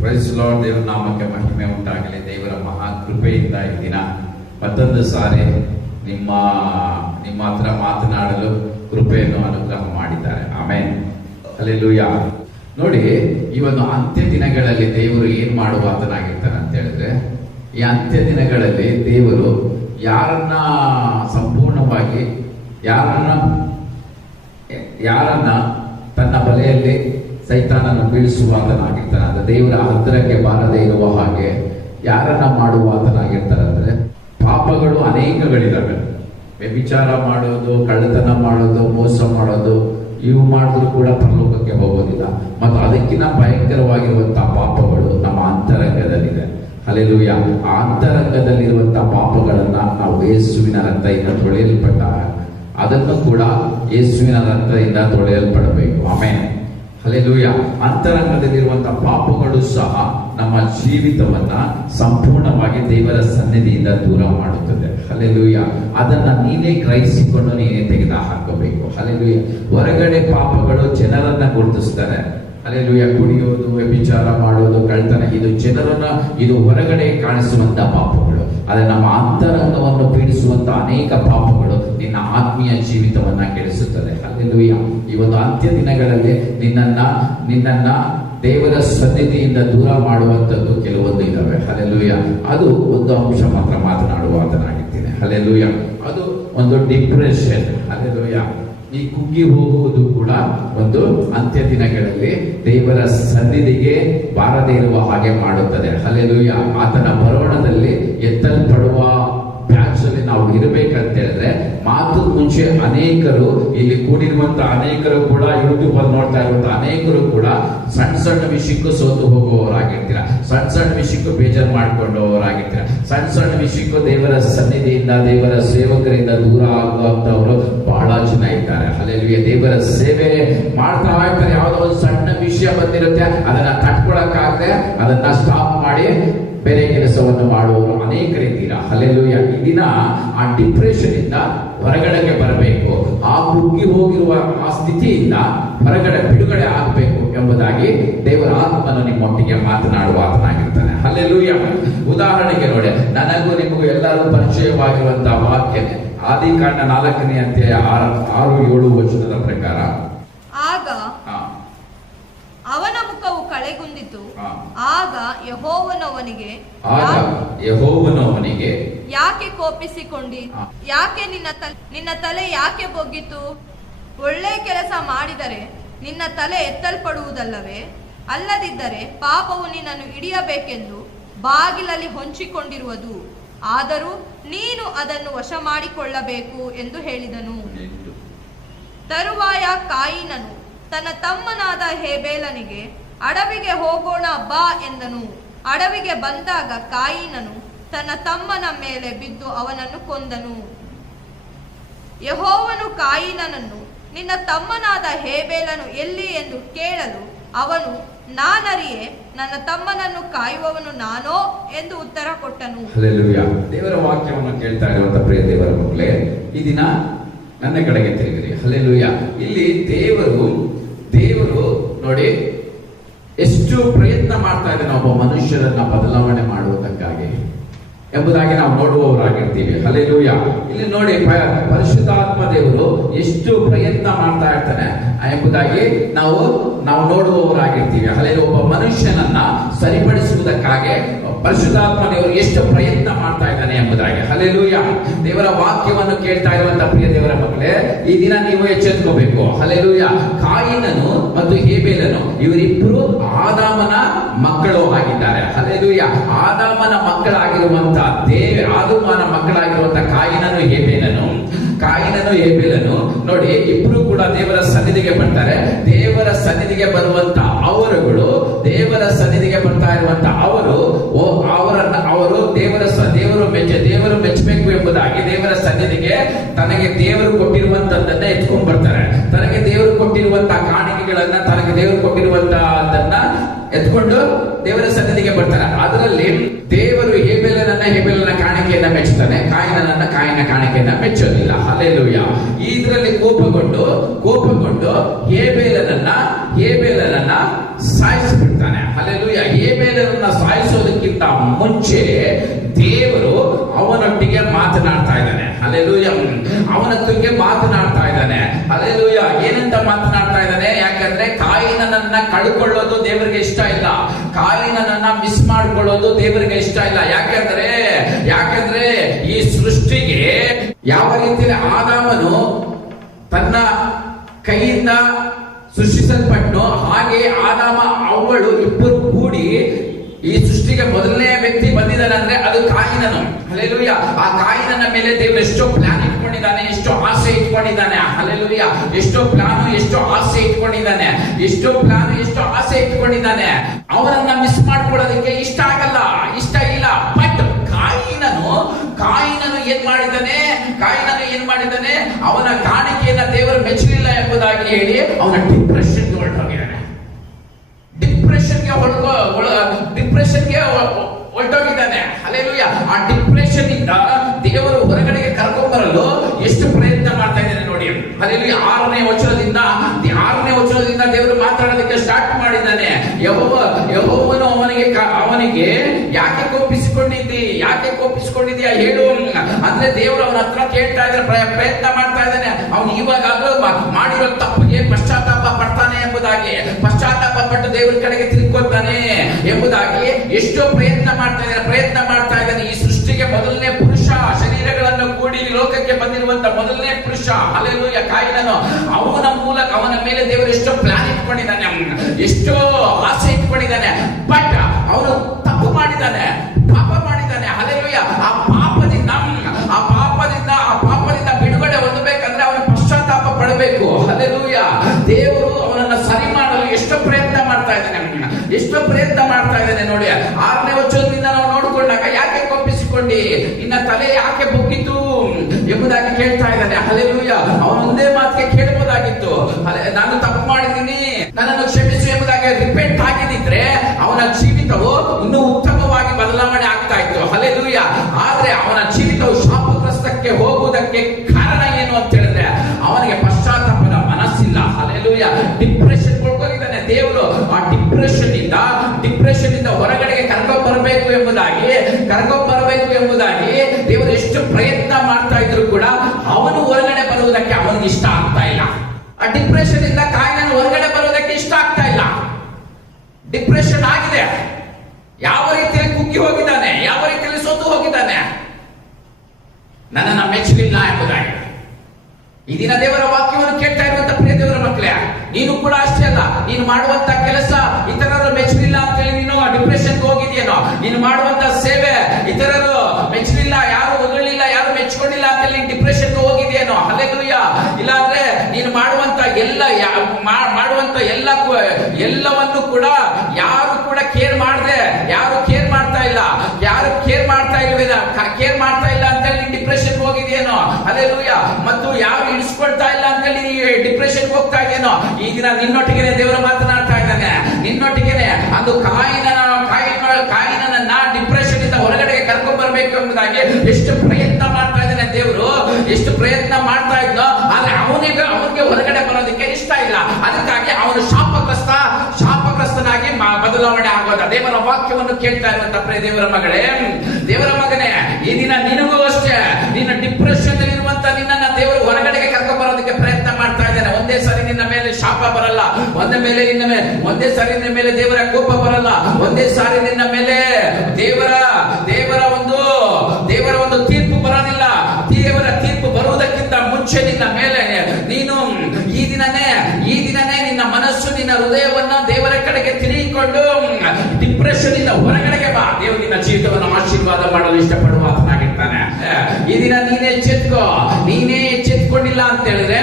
Price lord. ದೇವರ ನಾಮಕ್ಕೆ ಮಹಿಮೆ ಉಂಟಾಗಲಿ. ದೇವರ ಮಹಾ ಕೃಪೆಯಿಂದ ಈ ದಿನ ಮತ್ತೊಂದು ಸಾರಿ ನಿಮ್ಮ ಹತ್ರ ಮಾತನಾಡಲು ಕೃಪೆಯನ್ನು ಅನುಗ್ರಹ ಮಾಡಿದ್ದಾರೆ. Amen, hallelujah. ನೋಡಿ, ಈ ಒಂದು ಅಂತ್ಯ ದಿನಗಳಲ್ಲಿ ದೇವರು ಏನ್ ಮಾಡುವಾತನಾಗಿರ್ತಾನೆ ಅಂತ ಹೇಳಿದ್ರೆ, ಈ ಅಂತ್ಯ ದಿನಗಳಲ್ಲಿ ದೇವರು ಯಾರನ್ನ ಸಂಪೂರ್ಣವಾಗಿ ಯಾರನ್ನ ತನ್ನ ಬಲೆಯಲ್ಲಿ ಸೈತಾನನ್ನು ಬೀಳಿಸುವಾತನಾಗಿರ್ತಾನೆ ಅಂದ್ರೆ ದೇವರ ಹತ್ತಿರಕ್ಕೆ ಬಾರದೇ ಇರುವ ಹಾಗೆ ಯಾರನ್ನ ಮಾಡುವಾತನಾಗಿರ್ತಾನೆ ಅಂದ್ರೆ, ಪಾಪಗಳು ಅನೇಕಗಳಿದಾವೆ. ವ್ಯಭಿಚಾರ ಮಾಡೋದು, ಕಳ್ಳತನ ಮಾಡೋದು, ಮೋಸ ಮಾಡೋದು, ಇವು ಮಾಡಿದ್ರು ಕೂಡ ಪರಲೋಕಕ್ಕೆ ಹೋಗೋದಿಲ್ಲ. ಮತ್ತು ಅದಕ್ಕಿಂತ ಭಯಂಕರವಾಗಿರುವಂತಹ ಪಾಪಗಳು ನಮ್ಮ ಅಂತರಂಗದಲ್ಲಿದೆ. ಹಲ್ಲೆಲೂಯಾ. ಆ ಅಂತರಂಗದಲ್ಲಿರುವಂತಹ ಪಾಪಗಳನ್ನ ನಾವು ಯೇಸುವಿನ ರಕ್ತದಿಂದ ತೊಳೆಯಲ್ಪಟ್ಟ ಅದನ್ನು ಕೂಡ ಯೇಸುವಿನ ರಕ್ತದಿಂದ ತೊಳೆಯಲ್ಪಡಬೇಕು. Amen, hallelujah. ಅಂತರಂಗದಲ್ಲಿರುವಂತಹ ಪಾಪಗಳು ಸಹ ನಮ್ಮ ಜೀವಿತವನ್ನ ಸಂಪೂರ್ಣವಾಗಿ ದೇವರ ಸನ್ನಿಧಿಯಿಂದ ದೂರ ಮಾಡುತ್ತದೆ. ಹಲ್ಲೆಲೂಯಾ. ಅದನ್ನ ನೀನೇ ಗ್ರಹಿಸಿಕೊಂಡು ನೀನೇ ತೆಗೆದು ಹಾಕಬೇಕು. ಹಲ್ಲೆಲೂಯಾ. ಹೊರಗಡೆ ಪಾಪಗಳು ಜನರನ್ನ ಗುರುತಿಸ್ತಾರೆ. ಹಲ್ಲೆಲೂಯಾ. ಕುಡಿಯೋದು, ವ್ಯಭಿಚಾರ ಮಾಡೋದು, ಕಳ್ತನ, ಇದು ಹೊರಗಡೆ ಕಾಣಿಸುವಂತ ಪಾಪಗಳು. ಆದರೆ ನಮ್ಮ ಅಂತರಂಗವನ್ನು ಪೀಡಿಸುವಂತ ಅನೇಕ ಪಾಪಗಳು ನಿನ್ನ ಆತ್ಮೀಯ ಜೀವಿತವನ್ನ ಕೆಡಿಸುತ್ತದೆ. ಹಲ್ಲೆಲೂಯಾ. ಈ ಒಂದು ಅಂತ್ಯ ದಿನಗಳಲ್ಲಿ ನಿನ್ನನ್ನ ದೇವರ ಸನ್ನಿಧಿಯಿಂದ ದೂರ ಮಾಡುವಂತದ್ದು ಕೆಲವೊಂದು ಇದಾವೆ. ಹಲ್ಲೆಲೂಯಾ. ಅದು ಒಂದು ಅಂಶ ಮಾತ್ರ ಮಾತನಾಡುವಾತನಾಗಿದ್ದೇನೆ. ಹಲ್ಲೆಲೂಯಾ. ಅದು ಒಂದು ಡಿಪ್ರೆಷನ್. ಹಲ್ಲೆಲೂಯಾ. ಈ ಕುಗ್ಗಿ ಹೋಗುವುದು ಕೂಡ ಒಂದು ಅಂತ್ಯ ದಿನಗಳಲ್ಲಿ ದೇವರ ಸನ್ನಿಧಿಗೆ ಬಾರದೇ ಇರುವ ಹಾಗೆ ಮಾಡುತ್ತದೆ. ಹಲ್ಲೆಲೂಯಾ. ಆತನ ಬರೋಣದಲ್ಲಿ ಎತ್ತಲ್ಪಡುವ ಬ್ಯಾಚ್ ಅಲ್ಲಿ ನಾವು ಇರಬೇಕಂತ ಹೇಳಿದ್ರೆ, ಮಾತು ಮುಂಚೆ ಅನೇಕರು ಇಲ್ಲಿ ಕೂಡಿರುವಂತ ಅನೇಕರು ಕೂಡ, ಯೂಟ್ಯೂಬ್ ಅಲ್ಲಿ ನೋಡ್ತಾ ಇರುವಂತ ಅನೇಕರು ಕೂಡ ಸಣ್ಣ ವಿಷಯಕ್ಕೂ ಸೋತು ಹೋಗುವವರಾಗಿರ್ತೀರ, ಸಣ್ಣ ವಿಷಯಕ್ಕೂ ಬೇಜಾರು ಮಾಡ್ಕೊಂಡವರಾಗಿರ್ತೀರ, ಸಣ್ಣ ವಿಷಯಕ್ಕೂ ದೇವರ ಸನ್ನಿಧಿಯಿಂದ, ದೇವರ ಸೇವಕರಿಂದ ದೂರ ಆಗುವಂತವರು ಬಹಳ ಜನ ಇದ್ದಾರೆ. ಹಲ್ಲೆಲೂಯಾ. ದೇವರ ಸೇವೆ ಮಾಡ್ತಾ ಇರ್ತಾರೆ, ಯಾವುದೋ ಒಂದು ಸಣ್ಣ ವಿಷಯ ಬಂದಿರುತ್ತೆ, ಅದನ್ನ ತಟ್ಕೊಳಕ್ಕಾಗದೆ ಅದನ್ನ ಸ್ಟಾಪ್ ಮಾಡಿ ಬೇರೆ ಕೆಲಸವನ್ನು ಮಾಡುವವರು ಅನೇಕರಿದ್ದೀರಾ. ಹಲ್ಲೆಲೂಯಾ. ಈ ದಿನ ಆ ಡಿಪ್ರೆಷನ್ ಇಂದ ಹೊರಗಡೆಗೆ ಬರಬೇಕು. ಆ ಕುಗ್ಗಿ ಹೋಗಿರುವ ಆ ಸ್ಥಿತಿಯಿಂದ ಬಿಡುಗಡೆ ಆಗಬೇಕು ಎಂಬುದಾಗಿ ದೇವರ ಆತ್ಮನು ನಿಮ್ಮೊಟ್ಟಿಗೆ ಮಾತನಾಡುವಾತನಾಗಿರ್ತಾನೆ. ಹಲ್ಲೆಲೂಯಾ. ಉದಾಹರಣೆಗೆ ನೋಡಿ, ನನಗೂ ನಿಮಗೂ ಎಲ್ಲರೂ ಪರಿಚಯವಾಗಿರುವಂತಹ ವಾಕ್ಯನೇ ಆದಿಕಾಂಡ 4ನೇ ಅಧ್ಯಾಯ 6-7 ವಚನದ ಪ್ರಕಾರ, ಆಗ ಅವನ ಮುಖವು ಕಳೆಗುಂದಿತು. ಆಗ ಯೆಹೋವನು ಅವನಿಗೆ ಯಾಕೆ ಕೋಪಿಸಿಕೊಂಡಿ? ಯಾಕೆ ನಿನ್ನ ತಲೆ ಯಾಕೆ ಬೊಗ್ಗಿತು? ಒಳ್ಳೆ ಕೆಲಸ ಮಾಡಿದರೆ ನಿನ್ನ ತಲೆ ಎತ್ತಲ್ಪಡುವುದಲ್ಲವೇ? ಅಲ್ಲದಿದ್ದರೆ ಪಾಪವು ನಿನ್ನನ್ನು ಹಿಡಿಯಬೇಕೆಂದು ಬಾಗಿಲಲ್ಲಿ ಹೊಂಚಿಕೊಂಡಿರುವುದು. ಆದರೂ ನೀನು ಅದನ್ನು ವಶ ಮಾಡಿಕೊಳ್ಳಬೇಕು ಎಂದು ಹೇಳಿದನು. ತರುವಾಯ ಕಾಯಿನನು ತನ್ನ ತಮ್ಮನಾದ ಹೇಬೇಲನಿಗೆ, ಅಡವಿಗೆ ಹೋಗೋಣ ಬಾ ಎಂದನು. ಅಡವಿಗೆ ಬಂದಾಗ ಕಾಯಿನನು ತನ್ನ ತಮ್ಮನ ಮೇಲೆ ಬಿದ್ದು ಅವನನ್ನು ಕೊಂದನು. ಯೆಹೋವನು ಕಾಯಿನನನ್ನು, ನಿನ್ನ ತಮ್ಮನಾದ ಹೇಬೇಲನು ಎಲ್ಲಿ ಎಂದು ಕೇಳಲು ಅವನು, ನಾನರಿಯೆ, ನನ್ನ ತಮ್ಮನನ್ನು ಕಾಯುವವನು ನಾನೋ ಎಂದು ಉತ್ತರ ಕೊಟ್ಟನು. ಹಲ್ಲೆಲೂಯಾ. ದೇವರ ವಾಕ್ಯವನ್ನು ಕೇಳ್ತಾ ಇರುವಂತ ಪ್ರಿಯ ದೇವರ ಮಕ್ಕಳೇ, ಈ ದಿನ ನನ್ನ ಕಡೆಗೆ ತಿರುಗಿರಿ. ಹಲ್ಲೆಲೂಯಾ. ಇಲ್ಲಿ ದೇವರು ನೋಡಿ ಎಷ್ಟು ಪ್ರಯತ್ನ ಮಾಡ್ತಾ ಇದ್ದಾನೆ ಒಬ್ಬ ಮನುಷ್ಯರನ್ನ ಬದಲಾವಣೆ ಮಾಡುವುದಕ್ಕಾಗಿ ಎಂಬುದಾಗಿ ನಾವು ನೋಡುವವರಾಗಿರ್ತೀವಿ. ಹಲ್ಲೆಲೂಯಾ. ಇಲ್ಲಿ ನೋಡಿ, ಪರಿಶುದ್ಧಾತ್ಮ ದೇವರು ಎಷ್ಟು ಪ್ರಯತ್ನ ಮಾಡ್ತಾ ಇರ್ತಾನೆ ಎಂಬುದಾಗಿ ನಾವು ನೋಡುವವರಾಗಿರ್ತೀವಿ. ಹಲ್ಲೆಲೂಯಾ. ಒಬ್ಬ ಮನುಷ್ಯನನ್ನ ಸರಿಪಡಿಸುವುದಕ್ಕಾಗಿ ಪರಿಶುದ್ಧಾತ್ಮ ದೇವರು ಎಷ್ಟು ಪ್ರಯತ್ನ ಮಾಡ್ತಾ ಇದ್ದಾನೆ ಎಂಬುದಾಗಿ. ಹಲ್ಲೆಲೂಯಾ. ದೇವರ ವಾಕ್ಯವನ್ನು ಕೇಳ್ತಾ ಇರುವಂತ ಪ್ರಿಯ ದೇವರ ಮಕ್ಕಳೇ, ಈ ದಿನ ನೀವು ಎಚ್ಚೆತ್ಕೋಬೇಕು. ಹಲ್ಲೆಲೂಯಾ. ಕಾಯಿನನು ಮತ್ತು ಹೇಬೇಲನು ಇವರಿಬ್ಬರು ಆದಾಮನ ಮಕ್ಕಳು ಆಗಿದ್ದಾರೆ. ಹಲ್ಲೆಲೂಯಾ. ಆದಾಮನ ಮಕ್ಕಳಾಗಿರುವಂತ ಆದಾಮನ ಮಕ್ಕಳಾಗಿರುವಂತ ಕಾಯಿನನು ಹೇಬೇಲನು ನೋಡಿ, ಇಬ್ರು ಕೂಡ ದೇವರ ಸನ್ನಿಧಿಗೆ ಬರ್ತಾರೆ. ದೇವರ ಸನ್ನಿಧಿಗೆ ಬರುವಂತ ದೇವರ ಸನ್ನಿಧಿಗೆ ಬರ್ತಾ ಇರುವಂತ ಅವರು ದೇವರು ಮೆಚ್ಚಬೇಕು ಎಂಬುದಾಗಿ ದೇವರ ಸನ್ನಿಧಿಗೆ ತನಗೆ ದೇವರು ಕೊಟ್ಟಿರುವಂತದ್ದನ್ನ ಎತ್ಕೊಂಡ್ ಬರ್ತಾರೆ. ತನಗೆ ದೇವರು ಕೊಟ್ಟಿರುವಂತಹ ಕಾಣಿಕೆಗಳನ್ನ, ತನಗೆ ದೇವರು ಕೊಟ್ಟಿರುವಂತಹದನ್ನ ಎತ್ಕೊಂಡು ದೇವರ ಸನ್ನಿಧಿಗೆ ಬರ್ತಾರೆ. ಅದರಲ್ಲಿ ದೇವರು ಹೇಬೇಲನ ಕಾಣಿಕೆಯನ್ನ ಮೆಚ್ಚುತ್ತಾನೆ, ಕಾಯಿನ ಕಾಣಿಕೆಯನ್ನ ಮೆಚ್ಚೋದಿಲ್ಲ. ಹಲ್ಲೆಲೂಯಾ. ಇದರಲ್ಲಿ ಕೋಪಗೊಂಡು ಹೇಬೇಲನನ್ನ ಸಾಯಿಸಿಬಿಡ್ತಾನೆ. ಹಲ್ಲೆಲೂಯಾ. ಹೇಬೇಲ ಮುಂಚೆ ದೇವರು ಅವನೊಟ್ಟಿಗೆ ಮಾತನಾಡ್ತಾ ಇದ್ದಾನೆ. ಹಲ್ಲೆಲೂಯ. ಅವನೊಟ್ಟಿಗೆ ಮಾತನಾಡ್ತಾ ಇದ್ದಾನೆ. ಹಲ್ಲೆಲೂಯ. ಏನಂತ ಮಾತನಾಡ್ತಾ ಇದ್ದಾನೆ? ಯಾಕಂದ್ರೆ ಕಾಯಿನನನ್ನ ಕಳ್ಕೊಳ್ಳೋದು ದೇವರಿಗೆ ಇಷ್ಟ ಇಲ್ಲ. ಕಾಯಿನನನ್ನ ಮಿಸ್ ಮಾಡ್ಕೊಳ್ಳೋದು ದೇವರಿಗೆ ಇಷ್ಟ ಇಲ್ಲ. ಯಾಕಂದ್ರೆ ಈ ಸೃಷ್ಟಿಗೆ ಯಾವ ರೀತಿಯಲ್ಲಿ ಆದಾಮನು ತನ್ನ ಕೈಯಿಂದ ಸೃಷ್ಟಿಸಲ್ಪಟ್ಟು, ಹಾಗೆ ಆದಾಮ ಅವ್ವಳು ಇಬ್ಬರು ಕೂಡಿ ಈ ಸೃಷ್ಟಿಗೆ ಮೊದಲನೇ ವ್ಯಕ್ತಿ ಬಂದಿದ್ದಾನೆ ಅಂದ್ರೆ ಅದು ಕಾಯಿನನು. ಹಲ್ಲೆಲೂಯ. ಆ ಕಾಯಿನನ ಮೇಲೆ ದೇವರು ಎಷ್ಟೋ ಪ್ಲಾನ್ ಇಟ್ಕೊಂಡಿದ್ದಾನೆ, ಎಷ್ಟೋ ಆಸೆ ಇಟ್ಕೊಂಡಿದ್ದಾನೆ. ಹಲ್ಲೆಲೂಯ. ಎಷ್ಟೋ ಪ್ಲಾನ್, ಎಷ್ಟೋ ಆಸೆ ಇಟ್ಕೊಂಡಿದ್ದಾನೆ, ಎಷ್ಟೋ ಪ್ಲಾನ್, ಎಷ್ಟೋ ಆಸೆ ಇಟ್ಕೊಂಡಿದ್ದಾನೆ. ಅವನನ್ನ ಮಿಸ್ ಮಾಡ್ಕೊಳ್ಳೋದಕ್ಕೆ ಇಷ್ಟ ಆಗಲ್ಲ, ಇಷ್ಟ ಇಲ್ಲ. ಬಟ್ ಕಾಯಿನನು ಏನ್ ಮಾಡಿದ್ದಾನೆ? ಅವನ ಕಾಣಿಕೆಯನ್ನ ದೇವರು ಮೆಚ್ಚಲಿಲ್ಲ ಎಂಬುದಾಗಿ ಹೇಳಿ ಅವನ ಡಿಪ್ರೆಷನ್ಗೆ ಹೊರಟೋಗಿದ್ದಾನೆ. ಡಿಪ್ರೆಷನ್ಗೆ ಹೊರಟೋಗಿದ್ದಾನೆ. ಹಲ್ಲೆಲೂಯ. ಆ ಡಿಪ್ರೆಷನ್ ಇಂದ ದೇವರು ಹೊರಗಡೆಗೆ ಕರ್ಕೊಂಡ್ ಬರಲು ಎಷ್ಟು ಪ್ರಯತ್ನ ಮಾಡ್ತಾ ಇದ್ದಾನೆ ನೋಡಿ. ಹಲ್ಲೆಲೂಯ. 6ನೇ ವಚನದಿಂದ ದೇವರು ಮಾತಾಡೋದಕ್ಕೆ ಸ್ಟಾರ್ಟ್ ಮಾಡಿದ್ದಾನೆ. ಯೆಹೋವನು ಅವನಿಗೆ ಯಾಕೆ ಕೋಪಿಸಿಕೊಂಡಿದ್ದೀಯಾ ಹೇಳು ಅಂದ್ರೆ ದೇವರು ಅವನ ಹತ್ರ ಕೇಳ್ತಾ ಇದ್ರೆ ಪ್ರಯತ್ನ ಮಾಡ್ತಾ ಇದ್ದಾನೆ. ಅವನು ಇವಾಗಾದ್ರೂ ಮಾಡಿರೋ ತಪ್ಪಿಗೆ ಪಶ್ಚಾತ್ತಾಪ ಪಡ್ತಾನೆ ಎಂಬುದಾಗಿ, ಪಶ್ಚಾತ್ತಾಪ ಪಟ್ಟು ದೇವರ ಕಡೆಗೆ ತಿರುಗ್ಕೊತಾನೆ ಎಂಬುದಾಗಿ ಎಷ್ಟೋ ಪ್ರಯತ್ನ ಮಾಡ್ತಾ ಇದ್ದಾನೆ. ಈ ಸೃಷ್ಟಿಗೆ ಮೊದಲನೇ ಪುರುಷ, ಶರೀರಗಳನ್ನು ಕೂಡಿ ಲೋಕಕ್ಕೆ ಬಂದಿರುವಂತ ಮೊದಲನೇ ಪುರುಷ. ಹಲ್ಲೆಲೂಯ. ಕಾಯಿನನು ಅವನ ಮೂಲಕ ಅವನ ಮೇಲೆ ದೇವರು ಎಷ್ಟೋ ಪ್ಲಾನ್ ಇಟ್ಕೊಂಡಿದ್ದಾನೆ, ಎಷ್ಟೋ ಆಸೆ ಇಟ್ಕೊಂಡಿದ್ದಾನೆ. ಬಟ್ ಅವನು ತಪ್ಪು ಮಾಡಿದ್ದಾನೆ, ಪಾಪ ಮಾಡಿದ್ದಾನೆ. ಹಲ್ಲೆಲೂಯ. ಆ ಪಾಪದಿಂದ ಬಿಡುಗಡೆ ಹೊಂದಬೇಕಂದ್ರೆ ಅವನು ಪಶ್ಚಾತ್ತಾಪ ಪಡಬೇಕು. ಹಲ್ಲೆಲೂಯ. ದೇವರು ಅವನನ್ನ ಸರಿ ಮಾಡಲು ಎಷ್ಟೋ ಪ್ರಯತ್ನ ಮಾಡ್ತಾ ಇದ್ದಾನೆ ನೋಡಿ. 6ನೇ ವಚನದಿಂದ ನಾವು ನೋಡಿಕೊಂಡಾಗ ಯಾಕೆ ಕೋಪಿಸಿಕೊಂಡಿ, ನಿನ್ನ ತಲೆ ಯಾಕೆ ಬೊಗ್ಗಿತು ಎಂಬುದಾಗಿ ಕೇಳ್ತಾ ಇದ್ದಾನೆ. ಹಲ್ಲೆಲೂಯ. ಅವನೊಂದೇ ಮಾತಿಗೆ ಕೇಳಬಹುದಾಗಿತ್ತು, ನಾನು ತಪ್ಪು ಮಾಡಿದ್ದೀನಿ, ನನ್ನನ್ನು ಕ್ಷಮಿಸು ಎಂಬುದಾಗಿ ರಿಪೆಂಟ್ ಆಗಿದ್ದಿದ್ರೆ ಅವನ ಜೀವಿತವು ಇನ್ನೂ ಉತ್ತಮವಾಗಿ ಬದಲಾವಣೆ ಆಗ್ತಾ ಇತ್ತು. ಹಲ್ಲೆಲೂಯ. ಆದ್ರೆ ಅವನ ಜೀವಿತವು ಶಾಪಗ್ರಸ್ತಕ್ಕೆ ಹೋಗುವುದಕ್ಕೆ ಕಾರಣ ಏನು ಅಂತ ಹೇಳಿದ್ರೆ ಅವನಿಗೆ ಪಶ್ಚಾತ್ತಾಪದ ಮನಸ್ಸಿಲ್ಲ. ಹಲ್ಲೆಲೂಯ. ಡಿಪ್ರೆಷನ್ ಹೋಗಿದ್ದಾನೆ. ದೇವರು ಆ ಡಿಪ್ರೆಷನ್ ಇಂದ ಹೊರಗಡೆಗೆ ಕರ್ಕೊಂಡ್ ಬರಬೇಕು ಎಂಬುದಾಗಿ ದೇವರು ಎಷ್ಟು ಪ್ರಯತ್ನ ಮಾಡ್ತಾ ಇದ್ರು ಕೂಡ ಅವನು ಹೊರಗಡೆ ಬರುವುದಕ್ಕೆ ಅವನಿಗೆ ಇಷ್ಟ ಆಗ್ತಾ ಇಲ್ಲ. ಆ ಡಿಪ್ರೆಷನ್ ಇಂದ ಕಾಯಿನನ್ನು ಹೊರಗಡೆ ಬರುವುದಕ್ಕೆ ಇಷ್ಟ ಆಗ್ತಾ ಇಲ್ಲ. ಡಿಪ್ರೆಷನ್ ಆಗಿದೆ. ಯಾವ ರೀತಿಯಲ್ಲಿ ಕುಗ್ಗಿ ಹೋಗಿದ್ದಾನೆ, ಯಾವ ರೀತಿಯಲ್ಲಿ ಸೋತು ಹೋಗಿದ್ದಾನೆ, ನನ್ನನ್ನು ಮೆಚ್ಚಲಿಲ್ಲ ಎಂಬುದಾಗಿ. ಈ ದಿನ ದೇವರ ವಾಕ್ಯವನ್ನು ಕೇಳ್ತಾ ಇರುವಂತ ಪ್ರಿಯ ದೇವರ ಮಕ್ಕಳೇ, ನೀನು ಕೂಡ ಅಷ್ಟೇ ಅಲ್ಲ. ನೀನು ಮಾಡುವಂತ ಕೆಲಸ ಇತರರು ಮೆಚ್ಚಲಿಲ್ಲ ಅಂತ ಹೇಳಿ ನೀನು ಡಿಪ್ರೆಷನ್ಗೆ ಹೋಗಿದೆಯೇನೋ, ನೀನು ಮಾಡುವಂತ ಸೇವೆ ಇತರರು ಮೆಚ್ಚಲಿಲ್ಲ, ಯಾರು ಹೊಗಳಿಲ್ಲ, ಯಾರು ಮೆಚ್ಕೊಂಡಿಲ್ಲ ಅಂತ ಹೇಳಿ ಡಿಪ್ರೆಷನ್ಗೆ ಹೋಗಿದೆಯೇನೋ. ಹಲ್ಲೆಲೂಯ. ಇಲ್ಲಾಂದ್ರೆ ನೀನು ಮಾಡುವಂತ ಎಲ್ಲವನ್ನು ಕೂಡ ಯಾರು ಕೂಡ ಕೇರ್ ಮಾಡ್ತಾ ಇಲ್ಲ ಅಂತ ಹೇಳಿ ಡಿಪ್ರೆಷನ್ ಹೋಗಿದೆಯೇನೋ. ಹಲ್ಲೆಲೂಯ. ಮತ್ತು ಯಾರು ಇಳಿಸ್ಕೊಳ್ತಾ ಇಲ್ಲ ಅಂತ ಹೇಳಿ ಡಿಪ್ರೆಷನ್ ಹೋಗ್ತಾ ಇದೆಯೇನೋ. ಈ ದಿನ ನಿನ್ನೊಟ್ಟಿಗೆ ದೇವರು ಮಾತನಾಡ್ತಾ ಇದ್ದಾನೆ, ನಿನ್ನೊಟ್ಟಿಗೆ. ಅದು ಕಾಯಿನನ್ನ ಡಿಪ್ರೆಷನ್ ಇಂದ ಹೊರಗಡೆಗೆ ಕರ್ಕೊಂಡ್ ಬರ್ಬೇಕು ಎಂಬುದಾಗಿ ಎಷ್ಟು ಪ್ರಯತ್ನ ಮಾಡ್ತಾ ಇದ್ದಾನೆ ದೇವರು, ಎಷ್ಟು ಪ್ರಯತ್ನ ಮಾಡ್ತಾ ಇದ್ನೋ. ಆದ್ರೆ ಅವನಿಗೆ ಹೊರಗಡೆ ಬರೋದಕ್ಕೆ ಇಷ್ಟ ಇಲ್ಲ. ಅದಕ್ಕಾಗಿ ಅವನು ಶಾಪಗ್ರಸ್ತನಾಗಿ ಬದಲಾವಣೆ ಆಗೋದ. ದೇವರ ವಾಕ್ಯವನ್ನು ಕೇಳ್ತಾ ಇರುವಂತ ಪ್ರಿಯ ದೇವರ ಮಗಳೇ, ದೇವರ ಮಗನೇ, ಈ ದಿನ ನಿನಗೂ ಅಷ್ಟೇ ನಿನ್ನ ಡಿಪ್ರೆಷನ್ ಇರುವಂತ ನಿನ್ನನ್ನ ದೇವರು ಹೊರಗಡೆಗೆ ಕರ್ಕೊಂಡ್ ಬರೋದಕ್ಕೆ ಪ್ರಯತ್ನ ಮಾಡ್ತಾ ಇದ್ದಾನೆ. ಒಂದೇ ಸಾರಿ ನಿನ್ನ ಮೇಲೆ ಶಾಪ ಬರಲ್ಲ, ಒಂದೇ ಸಾರಿ ನಿನ್ನ ಮೇಲೆ ದೇವರ ಕೋಪ ಬರಲ್ಲ, ಒಂದೇ ಸಾರಿ ನಿನ್ನ ಮೇಲೆ ದೇವರ ಒಂದು ತೀರ್ಪು ಬರೋದಿಲ್ಲ. ದೇವರ ತೀರ್ಪು ಬರುವುದಕ್ಕಿಂತ ಮುಂಚೆ ನಿನ್ನ ಮೇಲೆ ನೀನು ಈ ದಿನನೇ ನಿನ್ನ ಮನಸ್ಸು, ನಿನ್ನ ಹೃದಯವನ್ನು ದೇವರ ಕಡೆಗೆ ತಿರುಗಿಕೊಂಡು ಡಿಪ್ರೆಷನ್ ಇಂದ ಹೊರಗಡೆಗೆ ಬಾ. ದೇವರು ನಿನ್ನ ಜೀವಿತವನ್ನು ಆಶೀರ್ವಾದ ಮಾಡಲು ಇಷ್ಟಪಡುವ ಆತನಾಗಿರ್ತಾನೆ. ಈ ದಿನ ನೀನೇ ಎಚ್ಚೆತ್ಕೊಂಡಿಲ್ಲ ಅಂತ ಹೇಳಿದ್ರೆ,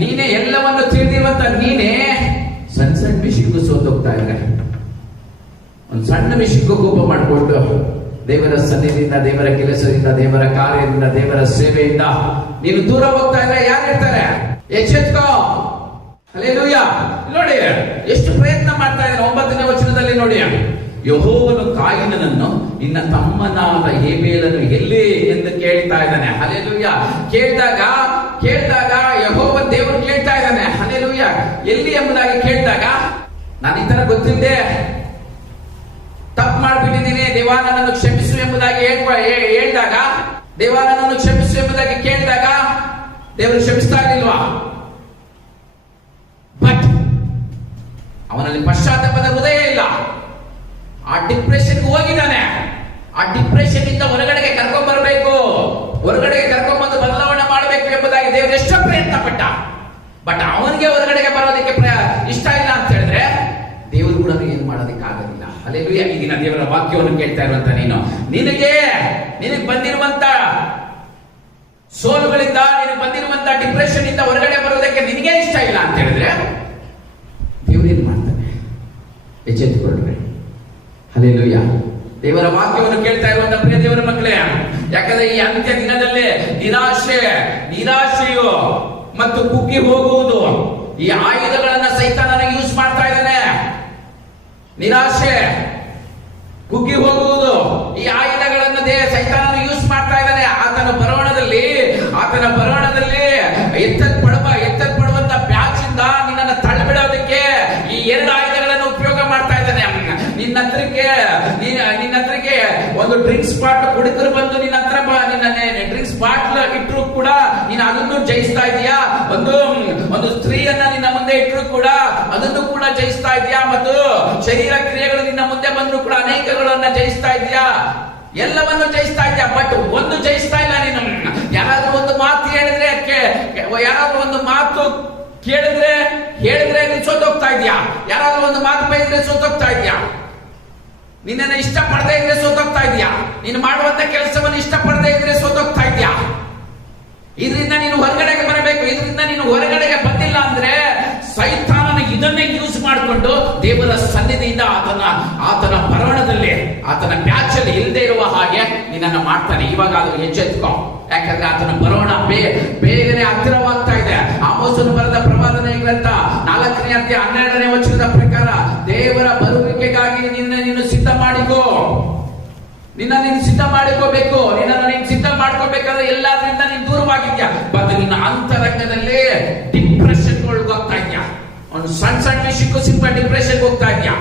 ನೀನೇ ಎಲ್ಲವನ್ನು ತಿಳಿದಿರುವಂತ ನೀನೇ ಸಣ್ಣ ವಿಷಯಕ್ಕೂ ಸೋತೋಗ್ತಾ ಇದ್ರೆ, ಒಂದು ಸಣ್ಣ ವಿಷಯಕ್ಕೂ ಕೋಪ ಮಾಡಿಕೊಂಡು ದೇವರ ಸನ್ನಿಧಿಯಿಂದ, ದೇವರ ಕೆಲಸದಿಂದ, ದೇವರ ಕಾರ್ಯದಿಂದ, ದೇವರ ಸೇವೆಯಿಂದ ನೀನು ದೂರ ಹೋಗ್ತಾ ಇದ್ರೆ ಯಾರಿರ್ತಾರೆ? ಎಚ್ಚೆತ್ಕೋ. ಹಲ್ಲೆಲೂಯ. ನೋಡಿ ಎಷ್ಟು ಪ್ರಯತ್ನ ಮಾಡ್ತಾ ಇದ್ದಾರೆ. 9ನೇ ವಚನದಲ್ಲಿ ನೋಡಿ, ಯೆಹೋವನು ಕಾಯಿನನನ್ನು ನಿನ್ನ ತಮ್ಮನಾದ ಹೇಬೇಲನು ಎಲ್ಲಿ ಎಂದು ಕೇಳ್ತಾ ಇದ್ದಾನೆ. ಹಲ್ಲೆಲೂಯ. ಕೇಳಿದಾಗ ಯೆಹೋವ ದೇವರು ಕೇಳ್ತಾ ಇದ್ದಾನೆ. ಹಲ್ಲೆಲೂಯ. ಎಲ್ಲಿ ಎಂಬುದಾಗಿ ಕೇಳಿದಾಗ, ನಾನು ಈ ತರ ಗೊತ್ತಿಲ್ಲದೆ ತಪ್ಪು ಮಾಡ್ಬಿಟ್ಟಿದ್ದೀನಿ, ಹೇಳಿದಾಗ, ದೇವ ನನ್ನನ್ನು ಕ್ಷಮಿಸು ಎಂಬುದಾಗಿ ಕೇಳಿದಾಗ ದೇವರು ಕ್ಷಮಿಸ್ತಾ ಇರ್ಲಿಲ್ವಾ? ಬಟ್ ಅವನಲ್ಲಿ ಪಶ್ಚಾತ್ತಾಪದ ಹೃದಯ ಇಲ್ಲ. ಆ ಡಿಪ್ರೆಷನ್ಗೆ ಹೋಗಿದ್ದಾನೆ. ಆ ಡಿಪ್ರೆಷನ್ ಇಂದ ಹೊರಗಡೆಗೆ ಕರ್ಕೊಂಡ್ ಬರಬೇಕು, ಹೊರಗಡೆಗೆ ಕರ್ಕೊಂಡ್ಬಂದು ಬದಲಾವಣೆ ಮಾಡಬೇಕು ಎಂಬುದಾಗಿ ದೇವರು ಎಷ್ಟೋ ಪ್ರಯತ್ನ ಪಟ್ಟ. ಬಟ್ ಅವನಿಗೆ ಹೊರಗಡೆಗೆ ಬರೋದಕ್ಕೆ ಇಷ್ಟ ಇಲ್ಲ ಅಂತ ಹೇಳಿದ್ರೆ ದೇವರು ಕೂಡ ಏನು ಮಾಡೋದಕ್ಕೆ ಆಗೋದಿಲ್ಲ. ಹಲ್ಲೆಲೂಯಾ. ಈಗಿನ ದೇವರ ವಾಕ್ಯವನ್ನು ಕೇಳ್ತಾ ಇರುವಂತ ನಿನಗೆ ಬಂದಿರುವಂತ ಸೋಲುಗಳಿಂದ, ನಿನಗೆ ಬಂದಿರುವಂತ ಡಿಪ್ರೆಷನ್ ಇಂದ ಹೊರಗಡೆ ಬರೋದಕ್ಕೆ ನಿನಗೆ ಇಷ್ಟ ಇಲ್ಲ ಅಂತ ಹೇಳಿದ್ರೆ ದೇವರು ಏನ್ ಮಾಡ್ತಾನೆ? ಎಚ್ಚೆತ್ತುಕೊಳ್ಳ್ರಿ. ಹಲ್ಲೆಲೂಯಾ. ದೇವರ ವಾಕ್ಯವನ್ನು ಕೇಳ್ತಾ ಇರುವಂತ ಪ್ರಿಯ ದೇವರ ಮಕ್ಕಳೇ, ಯಾಕಂದ್ರೆ ಈ ಅಂತ್ಯ ದಿನದಲ್ಲೇ ನಿರಾಶೆಯು ಮತ್ತು ಕುಗ್ಗಿ ಹೋಗುವುದು, ಈ ಆಯುಧಗಳನ್ನ ಸೈತಾನನ ಯೂಸ್ ಮಾಡ್ತಾ ಇದ್ದಾನೆ. ನಿರಾಶೆ, ಕುಗ್ಗಿ ಹೋಗುವುದು, ಈ ಆಯುಧಗಳನ್ನು ಸೈತಾನನ ಯೂಸ್ ಮಾಡ್ತಾ ಇದ್ದಾನೆ. ಆತನ ಬರೋಣದಲ್ಲಿ ಎತ್ತಲ್ಪಡುವಂತ ಬ್ಯಾಚಿಂದ ನಿನ್ನನ್ನು ತಳ್ಳಿಬಿಡೋದಕ್ಕೆ ಈ ಎರಡು ಆಯುಧಗಳನ್ನು ಉಪಯೋಗ ಮಾಡ್ತಾ ಇದ್ದಾನೆ. ನಿನ್ನ ಹತ್ರಕ್ಕೆ ಒಂದು ಡ್ರಿಂಕ್ಸ್ ಬಾಟ್ಲ್ ಕುಡಿದ್ರು ಬಂದು ನಿನ್ನ ಹತ್ರ ಡ್ರಿಂಕ್ಸ್ ಬಾಟ್ಲ್ ಇಟ್ಟರು ಕೂಡ ನೀನು ಅದನ್ನು ಜಯಿಸ್ತಾ ಇದೀಯಾ. ಒಂದು ಸ್ತ್ರೀಯನ್ನ ನಿನ್ನ ಮುಂದೆ ಇಟ್ಟರು ಕೂಡ ಅದನ್ನು ಕೂಡ ಜಯಿಸ್ತಾ ಇದೀಯಾ. ಮತ್ತು ಶರೀರ ಕ್ರಿಯೆಗಳು ನಿನ್ನ ಮುಂದೆ ಬಂದ್ರು ಕೂಡ ಅನೇಕಗಳನ್ನ ಜಯಿಸ್ತಾ ಇದೀಯಾ. ಎಲ್ಲವನ್ನು ಜಯಿಸ್ತಾ ಇದೆಯಾ. ಬಟ್ ಒಂದು ಜಯಿಸ್ತಾ ಇಲ್ಲ ನೀನು. ಯಾರಾದ್ರೂ ಒಂದು ಮಾತು ಹೇಳಿದ್ರೆ ಹೇಳಿದ್ರೆ ನೀನು ಸೋತೋಗ್ತಾ ಇದೆಯಾ. ಯಾರಾದ್ರೂ ಒಂದು ಮಾತು ಬೈದ್ರೆ ಸೋತೋಗ್ತಾ ಇದೆಯಾ. ನಿನ್ನನ್ನು ಇಷ್ಟಪಡದೇ ಇದ್ರೆ ಸೋತೋಗ್ತಾ ಇದೆಯಾ. ನೀನು ಮಾಡುವಂತ ಕೆಲಸವನ್ನು ಇಷ್ಟಪಡದೇ ಇದ್ರೆ ಸೋತೋಗ್ತಾ ಇದೆಯಾ. ಇದರಿಂದ ನೀನು ಹೊರಗಡೆಗೆ ಬರಬೇಕು. ಇದರಿಂದ ನೀನು ಹೊರಗಡೆಗೆ ಬಂದಿಲ್ಲ ಅಂದ್ರೆ ಸೈತಾನನ ಇದನ್ನೇ ಯೂಸ್ ಮಾಡಿಕೊಂಡು ದೇವರ ಸನ್ನಿಧಿಯಿಂದ ಆತನ ಬರೋಣದಲ್ಲಿ, ಆತನ ಬ್ಯಾಚಲ್ಲಿ ಇಲ್ಲದೆ ಇರುವ ಹಾಗೆ ನಿನ್ನನ್ನು ಮಾಡ್ತಾನೆ. ಇವಾಗ ಅದು ಎಚ್ಚೆತ್ಕೋ. ಯಾಕಂದ್ರೆ ಆತನ ಬರೋಣ ಬೇಗನೆ ಹತ್ತಿರವಾಗ್ತಾ ಇದೆ. ಆಮೋಸನು ಬರೆದ ಪ್ರವಾದನೆ ಗ್ರಂಥ 4ನೇ ಅಧ್ಯಾಯ 12ನೇ ವಚನದ ಪ್ರಕಾರ ದೇವರ ಬರುವಿಕೆಗಾಗಿ ನೀನು ಸಿದ್ಧ ಮಾಡಿಕೋ. ನೀನು ಸಿದ್ಧ ಮಾಡಿಕೋಬೇಕು. ನೀನು ಸಿದ್ಧ ಮಾಡ್ಕೋಬೇಕಾದ್ರೆ ಎಲ್ಲಾದ್ರಿಂದ ನೀನು ದೂರವಾಗಿದ್ಯಾ. ಬಟ್ ನಿನ್ನ ಅಂತರಂಗದಲ್ಲಿ ಡಿಪ್ರೆಷನ್ ಹೋಗ್ತಾ ಇದ್ಯಾ. ಒಂದು ಸಣ್ಣ ವಿಷಯಕ್ಕೂ ಸಿಂಪ ಡಿಪ್ರೆಷನ್ ಹೋಗ್ತಾ ಇದ್ಯಾ.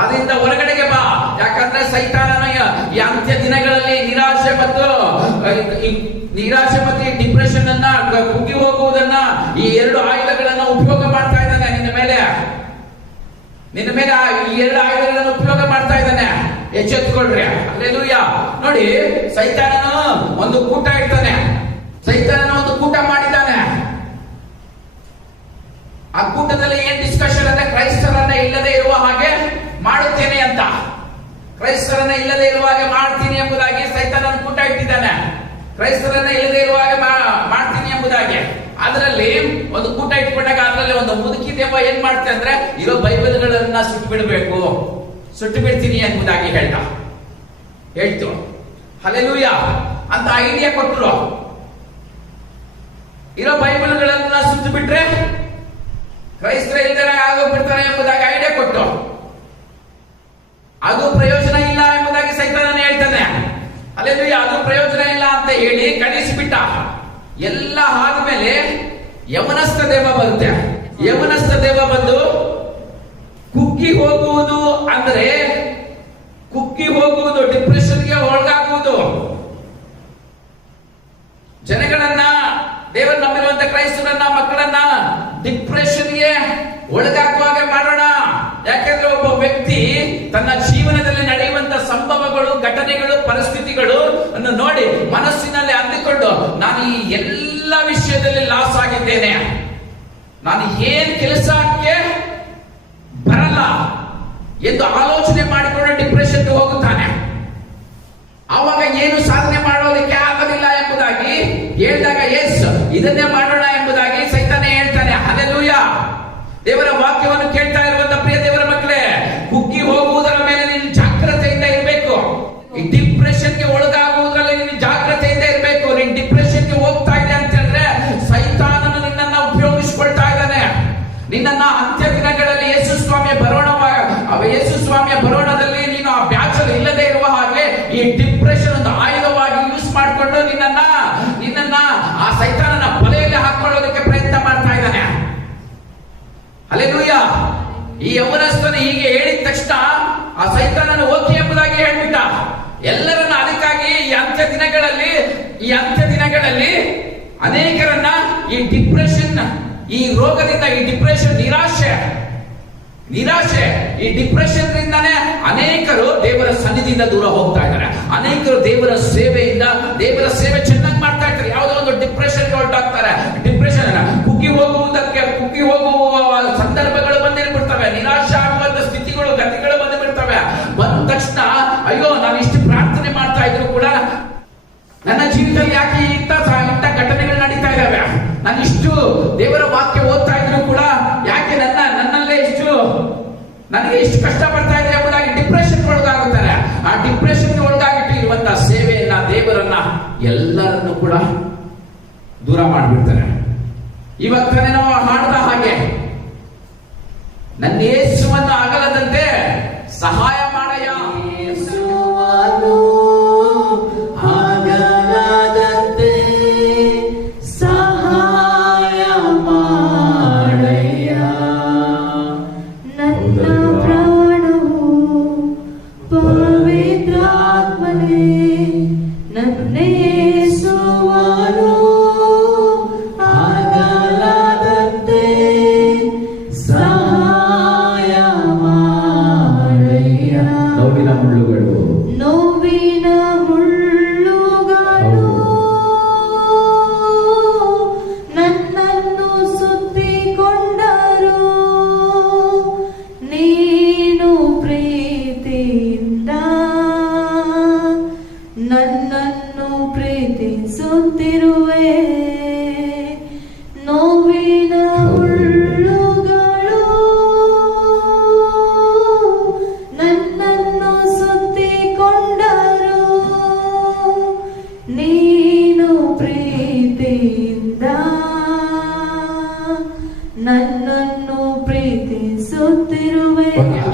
ಅದರಿಂದ ಹೊರಗಡೆಗೆ ಬಾ. ಯಾಕಂದ್ರೆ ಸೈತಾನನ ಈ ಅಂತ್ಯ ದಿನಗಳಲ್ಲಿ ನಿರಾಶೆ ಮತ್ತು ಡಿಪ್ರೆಷನ್ ಅನ್ನ, ಕುಗ್ಗಿ ಹೋಗುವುದನ್ನ, ಈ ಎರಡು ಆಯುಧಗಳನ್ನ ಉಪಯೋಗ ಮಾಡ್ತಾ ಇದ್ದಾನೆ ನಿನ್ನ ಮೇಲೆ ಈ ಎರಡು ಆಯುಧಗಳನ್ನು ಉಪಯೋಗ ಮಾಡ್ತಾ ಇದ್ದಾನೆ. ಎಚ್ಚೆತ್ತುಕೊಳ್ರಿ. ಹಲ್ಲೆಲೂಯಾ. ನೋಡಿ, ಸೈತಾನನು ಒಂದು ಕೂಟ ಇಡ್ತಾನೆ. ಸೈತಾನನ ಒಂದು ಕೂಟ ಮಾಡಿದ್ದಾನೆ. ಆ ಕೂಟದಲ್ಲಿ ಏನ್ ಡಿಸ್ಕಷನ್ ಅಂದ್ರೆ ಕ್ರೈಸ್ತರನ್ನ ಇಲ್ಲದೆ ಇರುವ ಹಾಗೆ ಮಾಡುತ್ತೇನೆ ಅಂತ. ಕ್ರೈಸ್ತರನ್ನ ಇಲ್ಲದೆ ಇರುವ ಹಾಗೆ ಮಾಡ್ತೀನಿ ಎಂಬುದಾಗಿ ಸೈತಾನನ ಕೂಟ ಇಟ್ಟಿದ್ದಾನೆ. ಕ್ರೈಸ್ತರನ್ನ ಇಲ್ಲದೆ ಇರುವ ಹಾಗೆ ಮಾಡ್ತೀನಿ ಎಂಬುದಾಗಿ ಅದರಲ್ಲಿ ಒಂದು ಕೂಟ ಇಟ್ಕೊಂಡಾಗ ಅದರಲ್ಲಿ ಒಂದು ಮುದುಕಿ ದೇವ ಏನ್ ಮಾಡ್ತೆ ಅಂದ್ರೆ ಇರೋ ಬೈಬಲ್ಗಳನ್ನ ಸುಟ್ಟು ಬಿಡ್ತೀನಿ ಎಂಬುದಾಗಿ ಹೇಳ್ತು. ಹಲ್ಲೆಲೂಯಾ ಅಂತ ಐಡಿಯಾ ಕೊಟ್ಟರು. ಇರೋ ಬೈಬಲ್ಗಳನ್ನ ಸುಟ್ಟು ಬಿಟ್ರೆ ಕ್ರೈಸ್ತರ ಇಲ್ಲದೆ ಆಗೋಗ್ಬಿಡ್ತಾರೆ ಎಂಬುದಾಗಿ ಐಡಿಯಾ ಕೊಟ್ಟು, ಅದು ಪ್ರಯೋಜನ ಇಲ್ಲ ಎಂಬುದಾಗಿ ಸೈತಾನನ ಹೇಳ್ತಾನೆ. ಹಲ್ಲೆಲೂಯಾ. ಅದು ಪ್ರಯೋಜನ ಇಲ್ಲ ಅಂತ ಹೇಳಿ ಕಳಿಸಿಬಿಟ್ಟ. ಎಲ್ಲ ಆದ್ಮೇಲೆ ಯಮನಸ್ಥ ದೇವ ಬರುತ್ತೆ. ಯಮನಸ್ಥ ದೇವ ಬಂದು ಕುಗ್ಗಿ ಹೋಗುವುದು ಅಂದ್ರೆ ಡಿಪ್ರೆಷನ್ಗೆ ಒಳಗಾಗುವುದು. ಜನಗಳನ್ನ, ದೇವರು ನಂಬಿರುವಂತ ಕ್ರೈಸ್ತರನ್ನ, ಮಕ್ಕಳನ್ನ ಡಿಪ್ರೆಷನ್ಗೆ ಒಳಗಾಗುವಾಗ ಮಾಡೋಣ. ಯಾಕೆಂದ್ರೆ ಒಬ್ಬ ವ್ಯಕ್ತಿ ತನ್ನ ಜೀವನದಲ್ಲಿ ನಡೆಯುವಂತ ಸಂಭವಗಳು, ಘಟನೆಗಳು, ಪರಿಸ್ಥಿತಿಗಳು ಅನ್ನು ನೋಡಿ ಮನಸ್ಸಿನಲ್ಲಿ ಅಂದುಕೊಂಡು ನಾನು ಈ ಎಲ್ಲ ವಿಷಯದಲ್ಲಿ ಲಾಸ್ ಆಗಿದ್ದೇನೆ, ನಾನು ಏನ್ ಕೆಲಸಕ್ಕೆ ಬರಲ್ಲ ಎಂದು ಆಲೋಚನೆ ಮಾಡಿಕೊಂಡು ಡಿಪ್ರೆಷನ್ಗೆ ಹೋಗುತ್ತಾನೆ. ಆವಾಗ ಏನು ಸಾಧನೆ ಮಾಡೋದಕ್ಕೆ ಆಗೋದಿಲ್ಲ ಎಂಬುದಾಗಿ ಹೇಳಿದಾಗ ಎಸ್ ಇದನ್ನೇ ಮಾಡೋಣ ಎಂಬುದಾಗಿ ಸೈತಾನ ಹೇಳ್ತಾನೆ. ಹಲ್ಲೆಲೂಯಾ. ದೇವರ ವಾಕ್ಯವನ್ನು ಕೇಳ್ತಾ ಇರುವಂತ ಪ್ರಿಯ ದೇವರ ಮಕ್ಕಳೇ, ಕುಗ್ಗಿ ಹೋಗುವುದರ ಮೇಲೆ ನೀನು ಜಾಗ್ರತೆಯಿಂದ ಇರಬೇಕು. ಈ ಡಿಪ್ರೆಷನ್ಗೆ ಒಳಗಾಗುವುದರಲ್ಲಿ ನೀನು ಜಾಗ್ರತೆಯಿಂದ ಇರಬೇಕು. ನೀನು ಡಿಪ್ರೆಷನ್ಗೆ ಹೋಗ್ತಾ ಇದೆ ಅಂತ ಹೇಳಿದ್ರೆ ಸೈತಾನನು ನಿನ್ನನ್ನ ಉಪಯೋಗಿಸಿಕೊಳ್ತಾ ಇದ್ದಾನೆ. ನಿನ್ನನ್ನ ಅಂತ್ಯ ದಿನಗಳಲ್ಲಿ ಯೇಸು ಸ್ವಾಮಿಯ ಬರೋಣದಲ್ಲಿ ನೀನು ಆ ಬ್ಯಾಚಲ್ಲಿ ಇಲ್ಲದೆ ಇರುವ ಹಾಗೆ ಈ ಡಿಪ್ರೆಷನ್ ಒಂದು ಆಯುಧವಾಗಿ ಯೂಸ್ ಮಾಡಿಕೊಂಡು ನಿನ್ನನ್ನ ಆ ಸೈತಾನನ ಬಲೆಯಲ್ಲಿ ಹಾಕೊಳ್ಳೋದಕ್ಕೆ ಪ್ರಯತ್ನ ಮಾಡ್ತಾ ಇದ್ದಾನೆ. ಹಲ್ಲೆಲೂಯಾ. ಈ ಯೌವನಸ್ಥನ ಹೀಗೆ ಹೇಳಿದ ತಕ್ಷಣ ಆ ಸೈತಾನನ ಓಕೆ ಎಂಬುದಾಗಿ ಹೇಳ್ಬಿಟ್ಟ. ಎಲ್ಲರನ್ನ ಅನೇಕರನ್ನ ಈ ಡಿಪ್ರೆಷನ್, ಈ ರೋಗದಿಂದ, ಈ ಡಿಪ್ರೆಷನ್, ನಿರಾಶೆ ಈ ಡಿಪ್ರೆಷನ್ ರಿಂದಾನೇ ಅನೇಕರು ದೇವರ ಸನ್ನಿಧಿಯಿಂದ ದೂರ ಹೋಗ್ತಾ ಇದ್ದಾರೆ. ಅನೇಕರು ದೇವರ ಸೇವೆ ಚೆನ್ನಾಗಿ ಮಾಡ್ತಾ ಇರ್ತಾರೆ, ಯಾವುದೋ ಒಂದು ಡಿಪ್ರೆಷನ್ ಹೊರಟಾಗ್ತಾರೆ. ಡಿಪ್ರೆಷನ್ ಕುಗ್ಗಿ ಹೋಗುವ ಸಂದರ್ಭಗಳು ಬಂದಿರ್ಬಿಡ್ತವೆ, ನಿರಾಶೆ ಆಗುವಂತ ಸ್ಥಿತಿಗಳು, ಗತಿಗಳು ಬಂದಿರ್ಬಿಡ್ತವೆ. ಬಂದ ತಕ್ಷಣ ಅಯ್ಯೋ, ನಾನು ಇಷ್ಟು ಪ್ರಾರ್ಥನೆ ಮಾಡ್ತಾ ಇದ್ರು ಕೂಡ ನನ್ನ ಜೀವಿತದಲ್ಲಿ ಯಾಕೆ ಇಂಥ ಘಟನೆಗಳು ನಡೀತಾ ಇದ್ದಾವೆ, ನಾನು ಇಷ್ಟು ದೇವರ ವಾಕ್ಯ ಓದ್ತಾ ಇದ್ರು ಕೂಡ ಯಾಕೆ ನನ್ನಲ್ಲೇ ನನಗೆ ಇಷ್ಟು ಕಷ್ಟ ಬರ್ತಾ ಇದೆ ಎಂಬುದಾಗಿ ಡಿಪ್ರೆಷನ್ ಒಳಗಾಗುತ್ತಾರೆ. ಆ ಡಿಪ್ರೆಷನ್ ಒಳಗಾಗಿಟ್ಟು ಇರುವಂತಹ ಸೇವೆಯನ್ನ, ದೇವರನ್ನ, ಎಲ್ಲರನ್ನು ಕೂಡ ದೂರ ಮಾಡಿಬಿಡ್ತಾರೆ. ಇವತ್ತನೇ ನಾವು ಹಾಡಿದ ಹಾಗೆ, ನನ್ನ ಯೇಸುವನ್ನು ಅಗಲದಂತೆ ಸಹಾಯ ಮಾಡಯ್ಯ,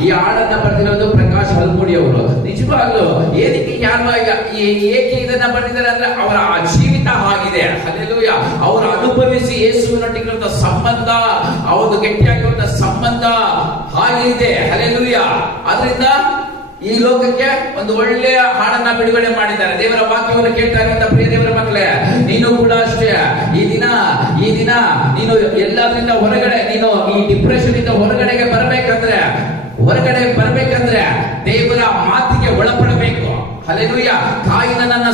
ಈ ಹಾಡನ್ನ ಬರೆದಿರೋದು ಪ್ರಕಾಶ್ ಹಲ್ಮುಡಿ ಅವರು. ನಿಜವಾಗ್ಲು ಏಕೆ ಇದನ್ನ ಬರೆದಿದ್ದಾರೆ ಅಂದ್ರೆ ಅವರ ಜೀವಿತ ಆಗಿದೆ. ಹಲ್ಲೆಲೂಯಾ. ಅವರು ಅನುಭವಿಸಿ ಯೇಸುವಿನೊಟ್ಟಿಗಿರುವಂತ ಸಂಬಂಧ, ಅವರು ಗಟ್ಟಿಯಾಗಿರುವಂತ ಸಂಬಂಧ ಆಗಿದೆ. ಹಲ್ಲೆಲೂಯಾ. ಅದರಿಂದ ಈ ಲೋಕಕ್ಕೆ ಒಂದು ಒಳ್ಳೆಯ ಹಾಡನ್ನ ಬಿಡುಗಡೆ ಮಾಡಿದ್ದಾರೆ. ದೇವರ ವಾಕ್ಯವನ್ನು ಕೇಳ್ತಾ ಇರುವಂತ ಪ್ರಿಯ ದೇವರ ಮಕ್ಕಳೇ, ನೀನು ಕೂಡ ಅಷ್ಟೇ ಈ ದಿನ ನೀನು ಎಲ್ಲದರಿಂದ ಹೊರಗಡೆ, ನೀನು ಈ ಡಿಪ್ರೆಷನ್ ಇಂದ ಹೊರಗಡೆ ಬರ್ಬೇಕಂದ್ರೆ ದೇವರ ಮಾತಿಗೆ ಒಳಪಡಬೇಕು. ಹಲ್ಲೆಲೂಯಾ. ಕಾಯಿನನನ್ನ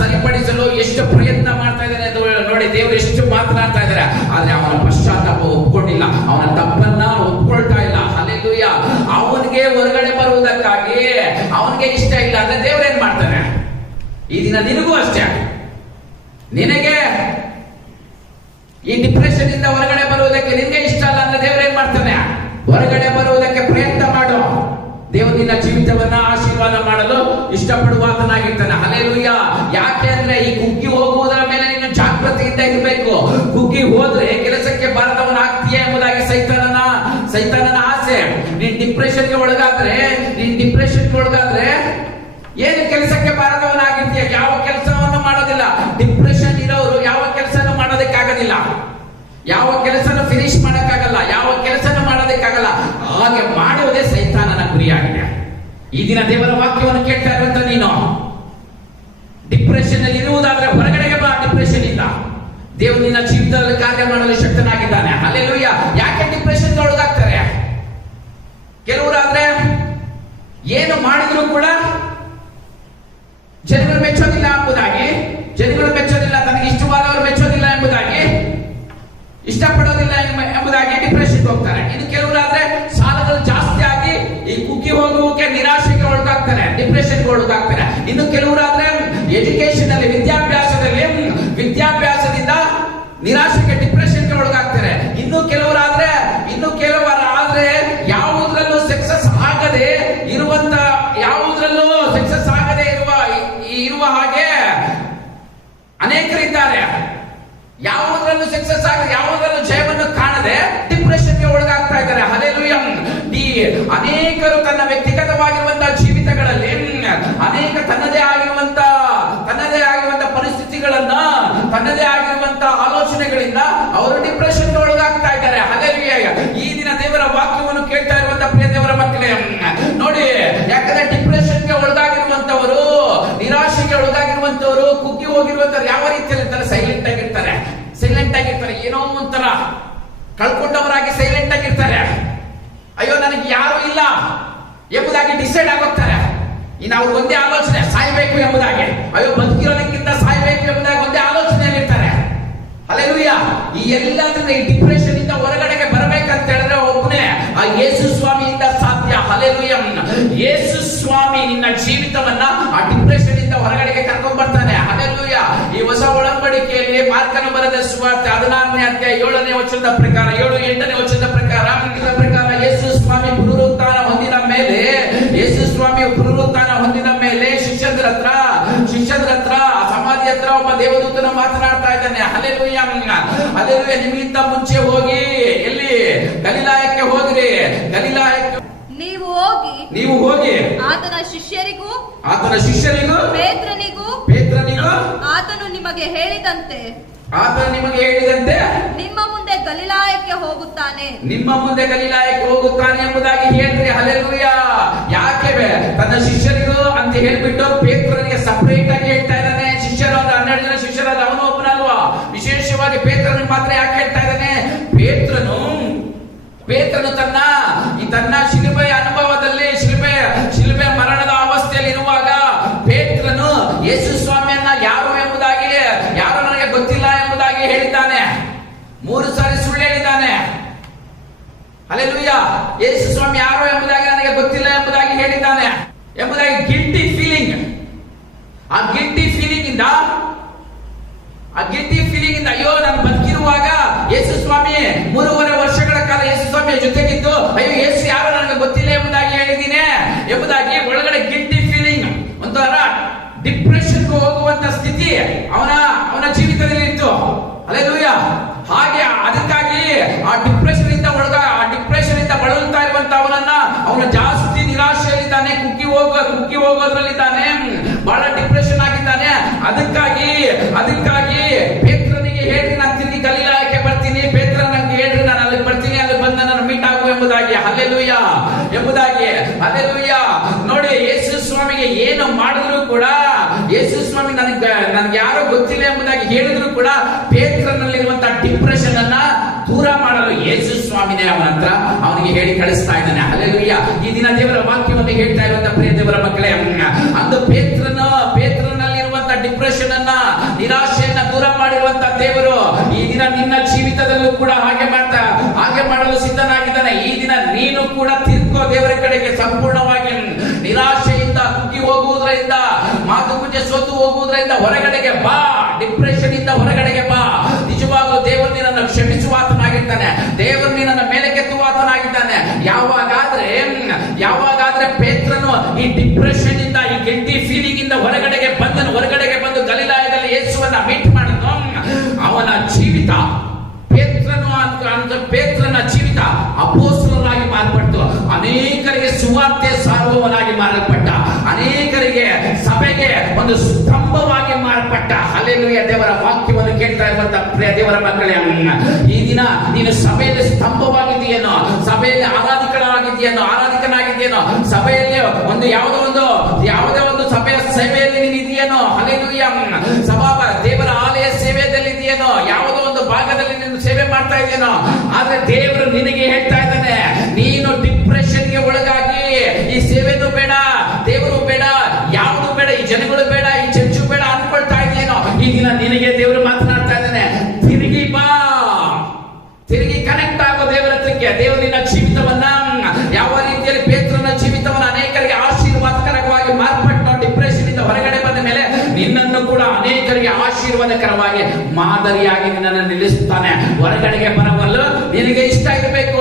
ಸರಿಪಡಿಸಲು ಎಷ್ಟು ಪ್ರಯತ್ನ ಮಾಡ್ತಾ ಇದ್ದಾನೆ ಅಂತ ನೋಡಿ, ದೇವರು ಎಷ್ಟು ಮಾತನಾಡ್ತಾ ಇದ್ದಾರೆ. ಆದ್ರೆ ಅವನ ಪಶ್ಚಾತ್ತಾಪ ಒಪ್ಕೊಂಡಿಲ್ಲ, ಅವನ ತಪ್ಪನ್ನ ಒಪ್ಕೊಳ್ತಾ ಇಲ್ಲ. ಹಲ್ಲೆಲೂಯಾ. ಅವನಿಗೆ ಹೊರಗಡೆ ಬರುವುದಕ್ಕಾಗಿ ಅವನಿಗೆ ಇಷ್ಟ ಇಲ್ಲ ಅಂದ್ರೆ ದೇವ್ರು ಏನ್ ಮಾಡ್ತಾನೆ? ಈ ದಿನ ನಿನಗೂ ಅಷ್ಟೇ, ನಿನಗೆ ಈ ಡಿಪ್ರೆಷನ್ ಇಂದ ಹೊರಗಡೆ ಬರುವುದಕ್ಕೆ ನಿನಗೆ ಇಷ್ಟ ಅಲ್ಲ ಅಂದ್ರೆ ದೇವ್ರು ಏನ್ ಮಾಡ್ತಾನೆ? ಹೊರಗಡೆ ಬರುವುದಕ್ಕೆ ಪ್ರಯತ್ನ ಮಾಡು. ದೇವರು ನಿನ್ನ ಜೀವಿತವನ್ನ ಆಶೀರ್ವಾದ ಮಾಡಲು ಇಷ್ಟಪಡುವಾತನಾಗಿರ್ತಾನೆ. ಹಲ್ಲೆಲೂಯಾ. ಯಾಕೆ ಅಂದ್ರೆ ಈ ಕುಗ್ಗಿ ಹೋಗುವುದರ ಮೇಲೆ ನೀನು ಜಾಗೃತಿಯಿಂದ ಇರಬೇಕು. ಕುಗ್ಗಿ ಹೋದ್ರೆ ಕೆಲಸಕ್ಕೆ ಬಾರದವನಾಗ್ತೀಯ ಎಂಬುದಾಗಿ ಸೈತಾನನ ಆಸೆ. ನೀನ್ ಡಿಪ್ರೆಷನ್ಗೆ ಒಳಗಾದ್ರೆ ಏನು ಕೆಲಸಕ್ಕೆ ಬಾರದವನಾಗಿರ್ತೀಯ? ಯಾವ ಕೆಲಸವನ್ನು ಮಾಡೋದಿಲ್ಲ. ಡಿಪ್ರೆಷನ್ ಇರೋರು ಯಾವ ಕೆಲಸನೂ ಮಾಡೋದಕ್ಕಾಗೋದಿಲ್ಲ, ಯಾವ ಕೆಲಸನ ಫಿನಿಶ್ ಮಾಡಕ್ಕಾಗಲ್ಲ, ಯಾವ ಕೆಲಸನ ಮಾಡೋದಕ್ಕಾಗಲ್ಲ. ಹಾಗೆ ಮಾಡುವುದೇ ಸೈತಾನನ ಗುರಿಯಾಗಿದೆ. ಈ ದಿನ ದೇವರ ವಾಕ್ಯವನ್ನು ಕೇಳ್ತಾ ಇರುವಂತ ನೀನು ಡಿಪ್ರೆಷನ್ ಅಲ್ಲಿ ಇರುವುದಾದ್ರೆ ಹೊರಗಡೆಗೆ ಬಾ. ಡಿಪ್ರೆಷನ್ ಇಂದ ದೇವರು ನಿನ್ನ ಜೀವಿತದಲ್ಲಿ ಕಾರ್ಯ ಮಾಡಲು ಶಕ್ತನಾಗಿದ್ದಾನೆ. ಹಲ್ಲೆಲೂಯಾ. ಯಾಕೆ ಡಿಪ್ರೆಷನ್ ಒಳಗಾಗ್ತಾರೆ? ಕೆಲವರಾದ್ರೆ ಏನು ಮಾಡಿದ್ರು ಕೂಡ ಜನಗಳು ಮೆಚ್ಚೋದಿಲ್ಲ ಎಂಬುದಾಗಿ, ತನಗೆ ಇಷ್ಟವಾದವರು ಮೆಚ್ಚೋದಿಲ್ಲ ಎಂಬುದಾಗಿ, ಇಷ್ಟಪಡೋದಿಲ್ಲ ಎಂಬುದಾಗಿ ಡಿಪ್ರೆಷನ್ಗೆ ಹೋಗ್ತಾರೆ. ಇನ್ನು ಕೆಲವರಾದ್ರೆ ಸಾಲಗಳು ಜಾಸ್ತಿ ಆಗಿ ಈ ಕುಗ್ಗಿ ಹೋಗುವಕ್ಕೆ, ನಿರಾಶೆಗೆ ಒಳಗಾಗ್ತಾರೆ, ಡಿಪ್ರೆಷನ್ಗೆ ಒಳಗಾಗ್ತಾರೆ. ಇನ್ನು ಕೆಲವರಾದ್ರೆ ಎಜುಕೇಶನ್ ಅಲ್ಲಿ, ವಿದ್ಯಾಭ್ಯಾಸದಿಂದ ನಿರಾಶೆಗೆ, ಡಿಪ್ರೆಷನ್ಗೆ ಒಳಗಾಗ್ತಾರೆ. ಇನ್ನು ಕೆಲವರಾದ್ರೆ ಯಾವುದ್ರಲ್ಲೂ ಸಕ್ಸಸ್ ಆಗದೆ ಇರುವ ಹಾಗೆ ಅನೇಕರಿದ್ದಾರೆ. ಯಾವುದರಲ್ಲೂ ಸಕ್ಸಸ್ ಆಗದೆ, ಯಾವುದರಲ್ಲೂ ಜಯವನ್ನು ಕಾಣದೆ ಡಿಪ್ರೆಷನ್ಗೆ ಒಳಗಾಗ್ತಾ ಇದ್ದಾರೆ. ಹಲ್ಲೆಲೂಯಾ. ಅನೇಕರು ತನ್ನ ವ್ಯಕ್ತಿಗತವಾಗಿರುವಂತಹ ಜೀವಿತಗಳಲ್ಲಿ ಅನೇಕ ತನ್ನದೇ ಆಗಿರುವಂತ ಪರಿಸ್ಥಿತಿಗಳನ್ನ, ತನ್ನದೇ ಆಗಿರುವಂತ ಆಲೋಚನೆಗಳಿಂದ ಅವರು ಡಿಪ್ರೆಷನ್ಗೆ ಒಳಗಾಗ್ತಾ ಇದ್ದಾರೆ. ಹಲ್ಲೆಲೂಯಾ. ಈ ದಿನ ದೇವರ ವಾಕ್ಯವನ್ನು ಕೇಳ್ತಾ ಇರುವಂತ ಪ್ರಿಯ ದೇವರ ಮಕ್ಕಳೇ ನೋಡಿ, ಯಾಕಂದ್ರೆ ಡಿಪ್ರೆಷನ್ಗೆ ಒಳಗಾಗಿರುವಂತವರು, ನಿರಾಶೆಗೆ ಒಳಗಾಗಿರುವಂತವರು, ಕುಗ್ಗಿ ಹೋಗಿರುವಂತವ್ರು ಯಾವ ರೀತಿಯಲ್ಲಿ ಇರ್ತಾರೆ? ಸೈಲೆಂಟ್ ಆಗಿರ್ತಾರೆ, ಏನೋ ಒಂಥರ ಕಳ್ಕೊಂಡವರಾಗಿ ಸೈಲೆಂಟ್ ಆಗಿರ್ತಾರೆ. ಅಯ್ಯೋ ನನಗೆ ಯಾರು ಇಲ್ಲ ಎಂಬುದಾಗಿ ಡಿಸೈಡ್ ಆಗೋಗ್ತಾರೆ. ಇನ್ನು ಅವ್ರು ಒಂದೇ ಆಲೋಚನೆ, ಸಾಯ್ಬೇಕು ಎಂಬುದಾಗಿ. ಅಯ್ಯೋ ಬದುಕಿರೋದಕ್ಕಿಂತ ಸಾಯ್ಬೇಕು ಎಂಬುದಾಗಿ ಒಂದೇ ಆಲೋಚನೆಯಲ್ಲಿ ಇರ್ತಾರೆ. ಹಲ್ಲೆಲೂಯಾ. ಈ ಎಲ್ಲದರಿಂದ ಈ ಡಿಪ್ರೆಷನ್ ಇಂದ ಹೊರಗಡೆಗೆ ಬರಬೇಕಂತ ಹೇಳಿದ್ರೆ ಒಬ್ಬನೇ ಆ ಯೇಸು ಸ್ವಾಮಿಯಿಂದ ಸಾಧ್ಯ. ಹಲ್ಲೆಲೂಯಾ. ಯೇಸು ಸ್ವಾಮಿ ನಿನ್ನ ಜೀವಿತವನ್ನ ಆ ಡಿಪ್ರೆಷನ್ ಇಂದ ಹೊರಗಡೆಗೆ ಕರ್ಕೊಂಡ್ ಬರ್ತಾನೆ. ಹಲ್ಲೆಲೂಯಾ. ಈ ಹೊಸ ಒಡಂಬಡಿಕೆಯಲ್ಲಿ ಮಾರ್ಕನ ಬರೆದ ಸುವಾರ್ತೆ 16ನೇ ಅಧ್ಯಾಯ 7ನೇ ವಚನದ ಪ್ರಕಾರ, 7-8ನೇ ವಚನದ ಪ್ರಕಾರ ಯೇಸು ಸ್ವಾಮಿ ಪುನರುತ್ಥಾನ ಹೊಂದಿದ ಮೇಲೆ ಶಿಷ್ಯರ ಹತ್ರ ಸಮಾಧಿ ಹತ್ರ ಒಬ್ಬ ದೇವದೂತನ ಮಾತನಾಡ್ತಾ ಇದ್ದಾನೆ. ಹಲ್ಲೆಲೂಯಾ. ನಿಮ್ಗಿಂತ ಮುಂಚೆ ಹೋಗಿ ಎಲ್ಲಿ? ಗಲಿಲಾಯಕ್ಕೆ ಹೋಗ್ರಿ. ನೀವು ಹೋಗಿ ಆತನ ಶಿಷ್ಯರಿಗೂ ಪೇತ್ರನಿಗೂ ಆತನು ನಿಮಗೆ ಹೇಳಿದಂತೆ ನಿಮ್ಮ ಮುಂದೆ ಗಲಿಲಾಯಕ್ಕೆ ಹೋಗುತ್ತಾನೆ ಎಂಬುದಾಗಿ ಹೇಳ್ರಿ. ಹಲ್ಲೆಲೂಯಾ. ಯಾಕೆ ತನ್ನ ಶಿಷ್ಯರಿಗೂ ಅಂತ ಹೇಳ್ಬಿಟ್ಟು ಪೇತ್ರನಿಗೆ ಸಪರೇಟ್ ಆಗಿ ಹೇಳ್ತಾ ಇದ್ದಾನೆ? ಶಿಷ್ಯರು 12 ಜನ ಶಿಷ್ಯರಾದ ಅವನು ಒಬ್ಬನಲ್ವಾ? ವಿಶೇಷವಾಗಿ ಪೇತ್ರನಿಗೆ ಮಾತ್ರ ಯಾಕೆ ಹೇಳ್ತಾ ಇದ್ದಾನೆ? ಪೇತ್ರನು ತನ್ನ ಶಿಲುಬೆಯ ಅನುಭವದಲ್ಲಿ ಶಿಲುಬೆ ಮರಣದ ಅವಸ್ಥೆಯಲ್ಲಿ ಇರುವಾಗ ಪೇತ್ರನು ಯೇಸು ಸ್ವಾಮಿಯನ್ನ ಯಾರು ನನಗೆ ಗೊತ್ತಿಲ್ಲ ಎಂಬುದಾಗಿ ಹೇಳಿದ್ದಾನೆ. 3 ಸಾರಿ ಸುಳ್ಳು ಹೇಳಿದ್ದಾನೆ. ಹಲ್ಲೆಲೂಯಾ. ಯೇಸು ಸ್ವಾಮಿ ಯಾರು ಎಂಬುದಾಗಿ ನನಗೆ ಗೊತ್ತಿಲ್ಲ ಎಂಬುದಾಗಿ ಹೇಳಿದ್ದಾನೆ ಎಂಬುದಾಗಿ ಗಿಲ್ಟಿ ಫೀಲಿಂಗ್. ಆ ಗಿಲ್ಟಿ ಫೀಲಿಂಗ್ ಇಂದ ಅಯ್ಯೋ ನಾನು ಬದುಕಿರುವಾಗ ಯೇಸು ಸ್ವಾಮಿ 3.5 ವರ್ಷಗಳ ಕಾಲ ಯೇಸು ಸ್ವಾಮಿಯ ಜೊತೆಗಿದ್ದು ಅಯ್ಯೋ ಯೇಸು ಯಾರು ನನಗೆ ಗೊತ್ತಿಲ್ಲ ಎಂಬುದಾಗಿ ಹೇಳಿದ್ದೀನಿ ಎಂಬುದಾಗಿ ಒಳಗಡೆ ಗಿಲ್ಟಿ ಫೀಲಿಂಗ್, ಒಂಥರ ಡಿಪ್ರೆಷನ್ ಹೋಗುವಂತ ಸ್ಥಿತಿ ಅವನ ಜೀವಿತದಲ್ಲಿ ಇತ್ತು. ಹಲ್ಲೆಲೂಯಾ. ಹಾಗೆ ಅದಕ್ಕಾಗಿ ಆ ಡಿಪ್ರೆಷನ್ ಇಂದ ಬಳಲ್ತಾ ಇರುವಂತ ಅವನ ಜಾಸ್ತಿ ನಿರಾಶೆಯಲ್ಲಿದ್ದಾನೆ, ಕುಕ್ಕಿ ಹೋಗೋದ್ರಲ್ಲಿದ್ದಾನೆ, ಬಹಳ ಡಿಪ್ರೆಷನ್ ಆಗಿದ್ದಾನೆ. ಅದಕ್ಕಾಗಿ ಪೇತ್ರನಿಗೆ ಹೇಳ್ರಿ ನಾನು ತಿರುಗಿ ಗಲಿಲಾಯಕ್ಕೆ ಬರ್ತೀನಿ, ಪೇತ್ರ ನನಗೆ ಹೇಳ್ರಿ ನಾನು ಅಲ್ಲಿ ಬರ್ತೀನಿ, ಅಲ್ಲಿ ಬಂದು ನನ್ನ ಮೀಟ್ ಆಗು ಎಂಬುದಾಗಿ. ಹಲ್ಲೆಲೂಯಾ. ನೋಡಿ, ಯೇಸು ಸ್ವಾಮಿಗೆ ಏನು ಮಾಡಿದ್ರು ಕೂಡ, ಯೇಸು ಸ್ವಾಮಿ ನನಗೆ ಯಾರೋ ಗೊತ್ತಿಲ್ಲ ಎಂಬುದಾಗಿ ಹೇಳಿದ್ರು ಕೂಡ ಪೇತ್ರನಲ್ಲಿರುವಂತಹ ಡಿಪ್ರೆಷನ್ ಅನ್ನ ದೂರ ಮಾಡಲು ಯೇಸು ಸ್ವಾಮಿನೇ ಅವನಿಗೆ ಹೇಳಿ ಕಳಿಸ್ತಾ ಇದ್ದಾನೆ. ಹಲ್ಲೆಲೂಯಾ. ಈ ದಿನ ದೇವರ ವಾಕ್ಯವನ್ನು ಹೇಳ್ತಾ ಇರುವಂತಹ ಪ್ರಿಯ ದೇವರ ಮಕ್ಕಳೇ, ಅಂದು ಪೇತ್ರನಲ್ಲಿರುವಂತಹ ಡಿಪ್ರೆಷನ್ ಅನ್ನ, ನಿರಾಶೆಯನ್ನ ದೂರ ಮಾಡಿರುವಂತಹ ದೇವರು ಈ ದಿನ ನಿನ್ನ ಜೀವಿತದಲ್ಲೂ ಕೂಡ ಹಾಗೆ ಮಾಡಲು ಸಿದ್ಧನಾಗಿದ್ದಾನೆ. ಈ ದಿನ ನೀನು ಕೂಡ ತಿರ್ಕೋ ದೇವರ ಕಡೆಗೆ. ಸಂಪೂರ್ಣವಾಗಿ ನಿರಾಶೆಯಿಂದ ಕುಗ್ಗಿ ಹೋಗುವುದರಿಂದ, ಮಾತುಕತೆ ಸೋತು ಹೋಗುವುದರಿಂದ ಹೊರಗಡೆಗೆ ಬಾ. ಡಿಪ್ರೆಷನ್ ಇಂದ ಹೊರಗಡೆಗೆ ಬಾ. ನಿಜವಾಗ್ಲೂ ದೇವರು ನಿನ್ನನ್ನು ಕ್ಷಮಿಸುವಾತನಾಗಿದ್ದಾನೆ. ದೇವರು ನಿನ್ನನ್ನು ಮೇಲೆ ಕೆತ್ತುವಾತನಾಗಿದ್ದಾನೆ. ಯಾವಾಗಾದ್ರೆ ಪೇತ್ರನು ಈ ಡಿಪ್ರೆಷನ್ ಇಂದ, ಈ ಗಿಲ್ಟಿ ಫೀಲಿಂಗ್ ಇಂದ ಹೊರಗಡೆಗೆ ಬಂದು ಗಲಿಲಾಯದಲ್ಲಿ ಯೇಸುವನ್ನ ಮೀಟ್ ಮಾಡಿದ್ನು, ಅವನ ಜೀವಿತ ಪೇತ್ರನ ಜೀವಿತ ಅಪೊಸ್ತಲನಾಗಿ ಮಾರ್ಪಟ್ಟು ಅನೇಕರಿಗೆ ಸುವಾರ್ತೆ ಸಾರುವವನಾಗಿ ಮಾರ್ಪಟ್ಟ, ಅನೇಕರಿಗೆ ಸಭೆಗೆ ಒಂದು ಸ್ತಂಭವಾಗಿ ಮಾರ್ಪಟ್ಟ. ಹಲ್ಲೆಲೂಯಾ. ದೇವರ ವಾಕ್ಯವನ್ನು ಕೇಳ್ತಾ ಇರುವಂತಹ ಪ್ರಿಯ ದೇವರ ಮಕ್ಕಳೇ, ಈ ದಿನ ನೀನು ಸಭೆಯಲ್ಲಿ ಸ್ತಂಭವಾಗಿದೆಯೇನೋ, ಸಭೆಯಲ್ಲಿ ಆರಾಧಕನಾಗಿದೆಯೇನೋ, ಸಭೆಯಲ್ಲಿ ಯಾವುದೇ ಒಂದು ಸಭೆಯ ಸೇವೆಯಲ್ಲಿ ನೀನು ಇದೆಯೇನೋ. ಹಲ್ಲೆಲೂಯಾ. ದೇವರ ಆಲಯ ಸೇವೆಯಲ್ಲಿ ಇದೆಯೇನೋ, ಯಾವುದೋ ಒಂದು ಭಾಗದಲ್ಲಿ ನೀನು ಸೇವೆ ಮಾಡ್ತಾ ಇದೆಯೇನೋ, ಆದ್ರೆ ದೇವರು ನಿನಗೆ ಹೇಳ್ತಾ ಇದ್ದಾನೆ, ನೀನು ಡಿಪ್ರೆಷನ್ಗೆ ಒಳಗಾಗಿ ಈ ಸೇವೆನೂ ಬೇಡ, ದೇವರು ಬೇಡ, ಯಾವುದು ಬೇಡ, ಈ ಜನಗಳು ಬೇಡ, ಈ ಚರ್ಚು ಬೇಡ ಅನ್ಕೊಳ್ತಾ ಇದೆಯೇನೋ, ಈ ದಿನ ನಿನಗೆ ದೇವರು ಮಾತನಾಡ್ತಾ ಇದ್ದಾನೆ. ತಿರುಗಿ ಬಾ, ತಿರುಗಿ ಕನೆಕ್ಟ್ ಆಗೋ ದೇವರ ಹತ್ರಕ್ಕೆ. ದೇವರು ನಿನ್ನ ಜೀವಿತವನ್ನ ಯಾವ ರೀತಿಯಲ್ಲಿ ಪೇತ್ರನ ಜೀವಿತವನ್ನ ಅನೇಕರಿಗೆ ಆಶೀರ್ವಾದಕರವಾಗಿ ಮಾರ್ಪಟ್ಟು ಡಿಪ್ರೆಷನ್ ಇಂದ ಹೊರಗಡೆ ಬಂದ ಮೇಲೆ ನಿನ್ನನ್ನು ಕೂಡ ಅನೇಕರಿಗೆ ಆಶೀರ್ವಾದಕರವಾಗಿ ಮಾದರಿಯಾಗಿ ನಿನ್ನನ್ನು ನಿಲ್ಲಿಸುತ್ತಾನೆ. ಹೊರಗಡೆಗೆ ಬರಬಲ್ಲ ನಿನಗೆ ಇಷ್ಟ ಇರಬೇಕು.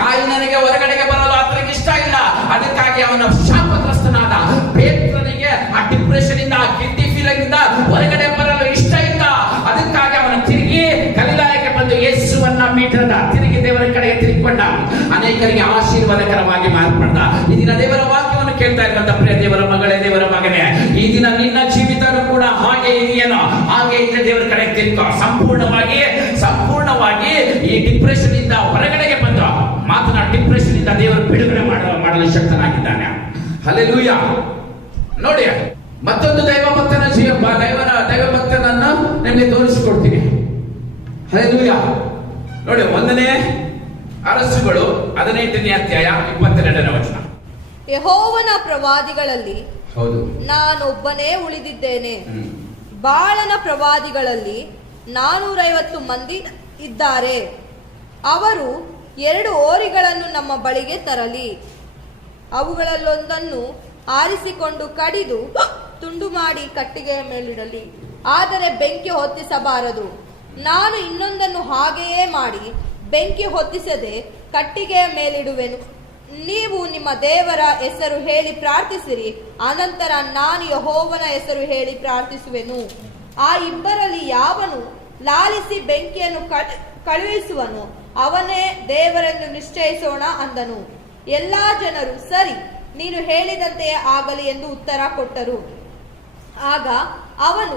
ಕಾಯಿನನಿಗೆ ಹೊರಗಡೆಗೆ ಬರಲು ಆತನಿಗೆ ಇಷ್ಟ ಇಲ್ಲ. ಅದಕ್ಕಾಗಿ ಅವನ ಶಾಪಗ್ರಸ್ತನಾದ ಪೇತ್ರನಿಗೆ ಆ ಡಿಪ್ರೆಷನ್ ಇಂದ, ಆ ಗಿಲ್ಟಿ ಫೀಲಿಂಗ್ ಇಂದ ಹೊರಗಡೆ ಬರಲು ಇಷ್ಟ ಇಲ್ಲ. ಅದಕ್ಕಾಗಿ ಅವನು ತಿರುಗಿ ಗಲಿಲಾಯಕ್ಕೆ ಬಂದು ಯೇಸುವನ್ನ ಮೀಟದ, ತಿರುಗಿ ದೇವರ ಕಡೆಗೆ ತಿರುಗಿಕೊಂಡ, ಅನೇಕರಿಗೆ ಆಶೀರ್ವಾದಕರವಾಗಿ ಮಾರ್ಪಡ್ದ. ಈ ದಿನ ದೇವರ ವಾಕ್ಯವನ್ನು ಕೇಳ್ತಾ ಇರುವಂತ ಪ್ರಿಯ ದೇವರ ಮಗಳೇ, ದೇವರ ಮಗನೇ, ಈ ದಿನ ನಿನ್ನ ಜೀವಿತನೂ ಕೂಡ ಹಾಗೆ ಇದೆಯೇನೋ, ಹಾಗೆ ಇದ್ರೆ ದೇವರ ಕಡೆಗೆ ತಿರುಗೋ. ಸಂಪೂರ್ಣವಾಗಿ ಈ ಡಿಪ್ರೆಷನ್ ಇಂದ ಹೊರಗಡೆಗೆ ಬಂದು ಡಿಪ್ರೆಷನ್ ಇಂದ ದೇವರು ಬಿಡುಗಡೆ ಮಾಡಲು ಶಕ್ತನಾಗಿದ್ದಾನೆ. ಹಲ್ಲೆಲೂಯಾ. ನೋಡಿ, ಮತ್ತೊಂದು ದೈವಭಕ್ತನ ದೈವಭಕ್ತನನ್ನು ನಿಮಗೆ ತೋರಿಸಿಕೊಡ್ತೀನಿ. ಹಲ್ಲೆಲೂಯಾ. ನೋಡಿ, 1ನೇ ಅರಸುಗಳು 18ನೇ ಅಧ್ಯಾಯ 22ನೇ ವಚನ. ಯೆಹೋವನ ಪ್ರವಾದಿಗಳಲ್ಲಿ ಹೌದು, ನಾನೊಬ್ಬನೇ ಉಳಿದಿದ್ದೇನೆ. ಬಾಳನ ಪ್ರವಾದಿಗಳಲ್ಲಿ 450 ಮಂದಿ ಇದ್ದಾರೆ. ಅವರು 2 ಹೋರಿಗಳನ್ನು ನಮ್ಮ ಬಳಿಗೆ ತರಲಿ, ಅವುಗಳಲ್ಲೊಂದನ್ನು ಆರಿಸಿಕೊಂಡು ಕಡಿದು ತುಂಡು ಮಾಡಿ ಕಟ್ಟಿಗೆಯ ಮೇಲಿಡಲಿ, ಆದರೆ ಬೆಂಕಿ ಹೊತ್ತಿಸಬಾರದು. ನಾನು ಇನ್ನೊಂದನ್ನು ಹಾಗೆಯೇ ಮಾಡಿ ಬೆಂಕಿ ಹೊತ್ತಿಸದೆ ಕಟ್ಟಿಗೆಯ ಮೇಲಿಡುವೆನು. ನೀವು ನಿಮ್ಮ ದೇವರ ಹೆಸರು ಹೇಳಿ ಪ್ರಾರ್ಥಿಸಿರಿ, ಅನಂತರ ನಾನು ಯೆಹೋವನ ಹೆಸರು ಹೇಳಿ ಪ್ರಾರ್ಥಿಸುವೆನು. ಆ ಇಬ್ಬರಲ್ಲಿ ಯಾವನು ಲಾಲಿಸಿ ಬೆಂಕಿಯನ್ನು ಕಳುಹಿಸುವನು, ಅವನೇ ದೇವರನ್ನು ನಿಶ್ಚಯಿಸೋಣ ಅಂದನು. ಎಲ್ಲಾ ಜನರು ಸರಿ, ನೀನು ಹೇಳಿದಂತೆಯೇ ಆಗಲಿ ಎಂದು ಉತ್ತರ ಕೊಟ್ಟರು. ಆಗ ಅವನು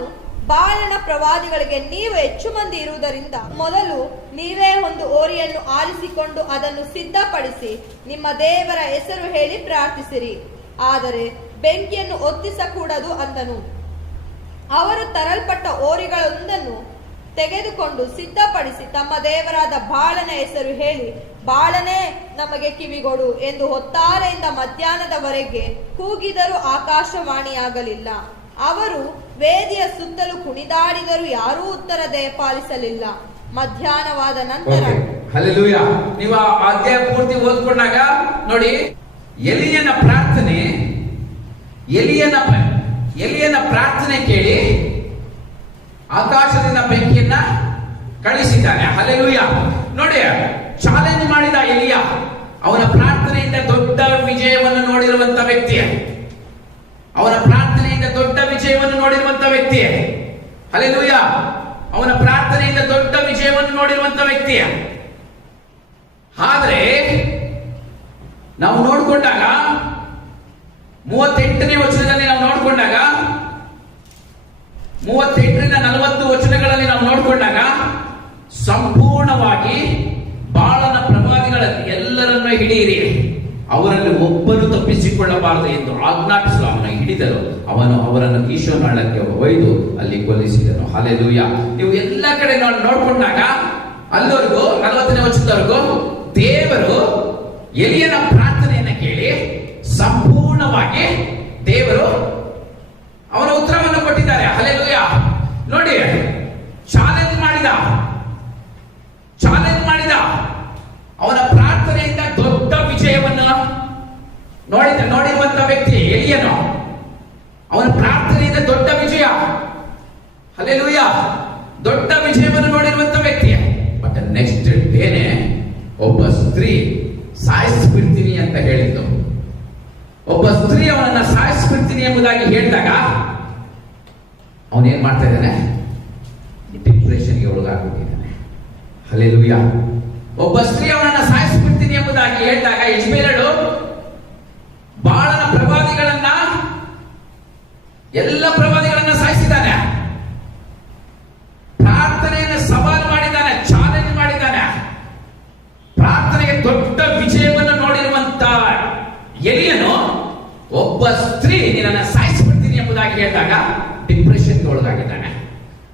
ಬಾಳನ ಪ್ರವಾದಿಗಳಿಗೆ, ನೀವು ಹೆಚ್ಚು ಮಂದಿ ಇರುವುದರಿಂದ ಮೊದಲು ನೀವೇ ಒಂದು ಹೋರಿಯನ್ನು ಆರಿಸಿಕೊಂಡು ಅದನ್ನು ಸಿದ್ಧಪಡಿಸಿ ನಿಮ್ಮ ದೇವರ ಹೆಸರು ಹೇಳಿ ಪ್ರಾರ್ಥಿಸಿರಿ, ಆದರೆ ಬೆಂಕಿಯನ್ನು ಹೊತ್ತಿಸಕೂಡದು ಅಂದನು. ಅವರು ತರಲ್ಪಟ್ಟ ಹೋರಿಗಳೊಂದನ್ನು ತೆಗೆದುಕೊಂಡು ಸಿದ್ಧಪಡಿಸಿ ತಮ್ಮ ದೇವರಾದ ಬಾಳನ ಹೆಸರು ಹೇಳಿ, ಬಾಳನೇ ನಮಗೆ ಕಿವಿಗೊಡು ಎಂದು ಹೊತ್ತಾರೆಯಿಂದ ಮಧ್ಯಾಹ್ನದವರೆಗೆ ಕೂಗಿದರೂ ಆಕಾಶವಾಣಿಯಾಗಲಿಲ್ಲ. ಅವರು ವೇದಿಯ ಸುತ್ತಲೂ ಕುಣಿದಾಡಿದರೂ ಯಾರೂ ಉತ್ತರ ದಯಪಾಲಿಸಲಿಲ್ಲ. ಮಧ್ಯಾಹ್ನವಾದ ನಂತರ ಹಲ್ಲೆಲೂಯಾ. ನೀವು ಅಧ್ಯಾಯ ಪೂರ್ತಿ ಓದ್ಕೊಂಡಾಗ ನೋಡಿ, ಎಲಿಯನ ಪ್ರಾರ್ಥನೆ ಕೇಳಿ ಆಕಾಶದಿಂದ ಬೆಂಕಿಯನ್ನ ಕಳಿಸಿದ್ದಾನೆ. ಹಲ್ಲೆಲೂಯಾ. ನೋಡಿ, ಚಾಲೆಂಜ್ ಮಾಡಿದ ಎಲಿಯ, ಅವನ ಪ್ರಾರ್ಥನೆಯಿಂದ ದೊಡ್ಡ ವಿಜಯವನ್ನು ನೋಡಿರುವಂತ ವ್ಯಕ್ತಿ, ಅವನ ಪ್ರಾರ್ಥನೆಯಿಂದ ದೊಡ್ಡ ವಿಜಯವನ್ನು ನೋಡಿರುವಂತ ವ್ಯಕ್ತಿ. ಹಲ್ಲೆಲೂಯಾ. ಅವನ ಪ್ರಾರ್ಥನೆಯಿಂದ ದೊಡ್ಡ ವಿಜಯವನ್ನು ನೋಡಿರುವಂತ ವ್ಯಕ್ತಿ. ಆದ್ರೆ ನಾವು ನೋಡಿಕೊಂಡಾಗ 38ನೇ ವಚನದಲ್ಲಿ ನಾವು ನೋಡಿಕೊಂಡಾಗ 38ರಿಂದ 40 ವಚನಗಳಲ್ಲಿ ನಾವು ನೋಡಿಕೊಂಡಾಗ ಸಂಪೂರ್ಣವಾಗಿ ಬಾಳನ ಪ್ರವಾದಿಗಳಲ್ಲಿ ಎಲ್ಲರನ್ನು ಹಿಡಿಯಿರಿ, ಅವರಲ್ಲಿ ಒಬ್ಬನು ತಪ್ಪಿಸಿಕೊಳ್ಳಬಾರದು ಎಂದು ಆಜ್ಞಾಪಿಸಲು ಅವನ ಹಿಡಿದರು. ಅವರನ್ನು ಕೀಶೋನಹಳ್ಳಕ್ಕೆ ಒಯ್ದು ಅಲ್ಲಿ ಕೊಲ್ಲಿಸಿದನು. ಹಲ್ಲೆಲೂಯಾ. ನೀವು ಎಲ್ಲ ಕಡೆ ನೋಡ್ಕೊಂಡಾಗ ಅಲ್ಲಿವರೆಗೂ 40ನೇ ವಚನದವರೆಗೂ ದೇವರು ಎಲಿಯನ ಪ್ರಾರ್ಥನೆಯನ್ನ ಕೇಳಿ ಸಂಪೂರ್ಣವಾಗಿ ದೇವರು ಅವನ ಉತ್ತರವನ್ನು ಕೊಟ್ಟಿದ್ದಾರೆ. ಹಲ್ಲೆಲೂಯಾ. ನೋಡಿ, ಚಾಲೆಂಜ್ ಮಾಡಿದ ಅವನ ಪ್ರಾರ್ಥನೆಯಿಂದ ದೊಡ್ಡ ವಿಜಯವನ್ನು ನೋಡಿರುವಂತ ವ್ಯಕ್ತಿ ಎಲಿಯನು. ಅವನ ಪ್ರಾರ್ಥನೆಯಿಂದ ದೊಡ್ಡ ವಿಜಯ, ಹಲ್ಲೆಲೂಯಾ, ದೊಡ್ಡ ವಿಜಯವನ್ನು ನೋಡಿರುವಂತ ವ್ಯಕ್ತಿ. ಬಟ್ ನೆಕ್ಸ್ಟ್ ಡೇನೆ ಒಬ್ಬ ಸ್ತ್ರೀ ಸಾಯಿಸ್ಬಿಡ್ತೀನಿ ಅಂತ ಹೇಳಿದ್ದು. ಒಬ್ಬ ಸ್ತ್ರೀ ಅವನನ್ನ ಸಾಯಿಸ್ಬಿಡ್ತೀನಿ ಎಂಬುದಾಗಿ ಹೇಳಿದಾಗ ಅವನೇನ್ ಮಾಡ್ತಾ ಇದ್ದಾನೆ? ಡಿಪ್ರೆಷನ್ಗೆ ಒಳಗಾಗ್ಬಿಟ್ಟಿದ್ದಾನೆ. ಹಲ್ಲೆಲೂಯಾ. ಒಬ್ಬ ಸ್ತ್ರೀ ಅವನನ್ನ ಸಾಯಿಸ್ಬಿಡ್ತೀನಿ ಎಂಬುದಾಗಿ ಹೇಳಿದಾಗ ಯೆಜ್ಬೇಲಳು ಬಾಳನ ಪ್ರವಾದಿಗಳನ್ನ, ಎಲ್ಲ ಪ್ರವಾದಿಗಳನ್ನ ಸಾಯಿಸಿದ್ದಾನೆ. ಪ್ರಾರ್ಥನೆಯನ್ನು ಸವಾಲು ಮಾಡಿದ್ದಾನೆ, ಚಾಲೆಂಜ್ ಮಾಡಿದ್ದಾನೆ. ಪ್ರಾರ್ಥನೆಗೆ ದೊಡ್ಡ ವಿಜಯವನ್ನು ನೋಡಿರುವಂತ ಎಲಿಯನು ಒಬ್ಬ ಸ್ತ್ರೀ ನಿನ್ನನ್ನು ಸಾಯಿಸ್ಬಿಡ್ತೀನಿ ಎಂಬುದಾಗಿ ಹೇಳಿದಾಗ ಡಿಪ್ರೆಷನ್ಗೆ ಒಳಗಾಗಿದ್ದಾನೆ.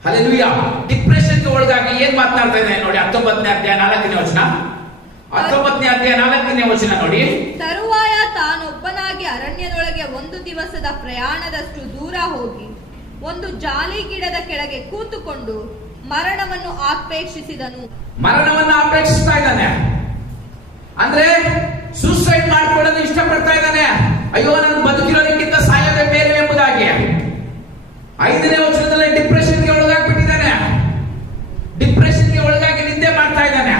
ಹಲ್ಲೆಲೂಯಾ. ಡಿಪ್ರೆಷನ್ಗೆ ಒಳಗಾಗಿ ಏನ್ ಮಾತನಾಡ್ತಾ ಇದ್ದಾನೆ ನೋಡಿ, 19ನೇ ಅಧ್ಯಾಯ 4ನೇ ವಚನ. 19ನೇ ಅಧ್ಯಾಯ 4ನೇ ವಚನ ನೋಡಿ. ತರುವಾಯ ತಾನೊಬ್ಬನಾಗಿ ಅರಣ್ಯದೊಳಗೆ 1 ದಿವಸದ ಪ್ರಯಾಣದಷ್ಟು ದೂರ ಹೋಗಿ ಒಂದು ಜಾಲಿ ಗಿಡದ ಕೆಳಗೆ ಕೂತುಕೊಂಡು ಮರಣವನ್ನು ಅಪೇಕ್ಷಿಸಿದನು. ಮರಣವನ್ನು ಅಪೇಕ್ಷಿಸ್ತಾ ಇದ್ದಾನೆ ಅಂದ್ರೆ ಸೂಸೈಡ್ ಮಾಡ್ಕೊಳ್ಳೋದು ಇಷ್ಟಪಡ್ತಾ ಇದ್ದಾನೆ. ಅಯ್ಯೋ, ನಾನು ಬದುಕಿರೋದಕ್ಕಿಂತ ಸಾಯೋದೇ ಬೇರೆ ಎಂಬುದಾಗಿ 5ನೇ ವಚನದಲ್ಲಿ ಡಿಪ್ರೆಷನ್ಗೆ ಒಳಗಾಗ್ಬಿಟ್ಟಿದ್ದಾನೆ. ಡಿಪ್ರೆಷನ್ಗೆ ಒಳಗಾಗಿ ನಿದ್ದೆ ಮಾಡ್ತಾ ಇದ್ದಾನೆ.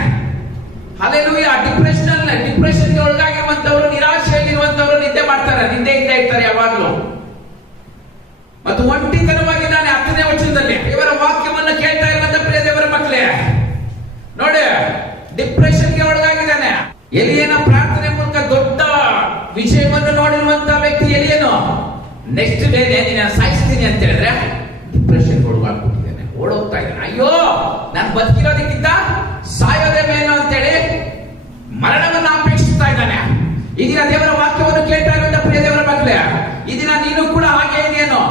ಹಲ್ಲೆಲೂಯಾ. ಡಿಪ್ರೆಷನ್ಗೆ ಒಳಗಾಗಿರುವಂತವರು, ನಿರಾಶೆಯಲ್ಲಿರುವಂತವರು ನಿದ್ದೆ ಮಾಡ್ತಾರೆ, ನಿದ್ದೆಯಿಂದ ಇರ್ತಾರೆ ಯಾವಾಗಲೂ. ಮತ್ತು ಒಂಟಿತನವಾಗಿದ್ದಾನೆ. 10ನೇ ವಚನದಲ್ಲಿ ಇವರ ವಾಕ್ಯವನ್ನು ಕೇಳ್ತಾ ಇರುವಂತ ಪ್ರಿಯ ದೇವರ ಮಕ್ಕಳೇ ನೋಡಿ, ಡಿಪ್ರೆಷನ್ಗೆ ಒಳಗಾಗಿದ್ದಾನೆ. ಎಲಿಯನ ಪ್ರಾರ್ಥನೆ ಮೂಲಕ ದೊಡ್ಡ ವಿಷಯವನ್ನು ನೋಡಿರುವಂತ ವ್ಯಕ್ತಿ ಎಲಿಯನು. ನೆಕ್ಸ್ಟ್ ಡೇ ನೀನು ಸಾಯಿಸ್ತೀನಿ ಅಂತ ಹೇಳಿದ್ರೆ ಡಿಪ್ರೆಷನ್ ಒಳಗಾಗ್ಬಿಟ್ಟಿದ್ದೇನೆ, ಓಡೋಗ್ತಾ ಇದ್ದಾನೆ. ಅಯ್ಯೋ, ನಾನು ಬದುಕಿರೋದಕ್ಕಿಂತ ಸಾಯೋದೇ ಮೇನು ಅಂತೇಳಿ ಮರಣವನ್ನು ಅಪೇಕ್ಷಿಸ್ತಾ ಇದ್ದಾನೆ. ಈ ದಿನ ದೇವರ ವಾಕ್ಯವನ್ನು ಕೇಳ್ತಾ ಇರುವಂತ ಪ್ರಿಯ ದೇವರ ಮಕ್ಕಳೇ, ಈ ದಿನ ನೀನು ಕೂಡ ಹಾಗೆ ಇದೆಯೇನೋ,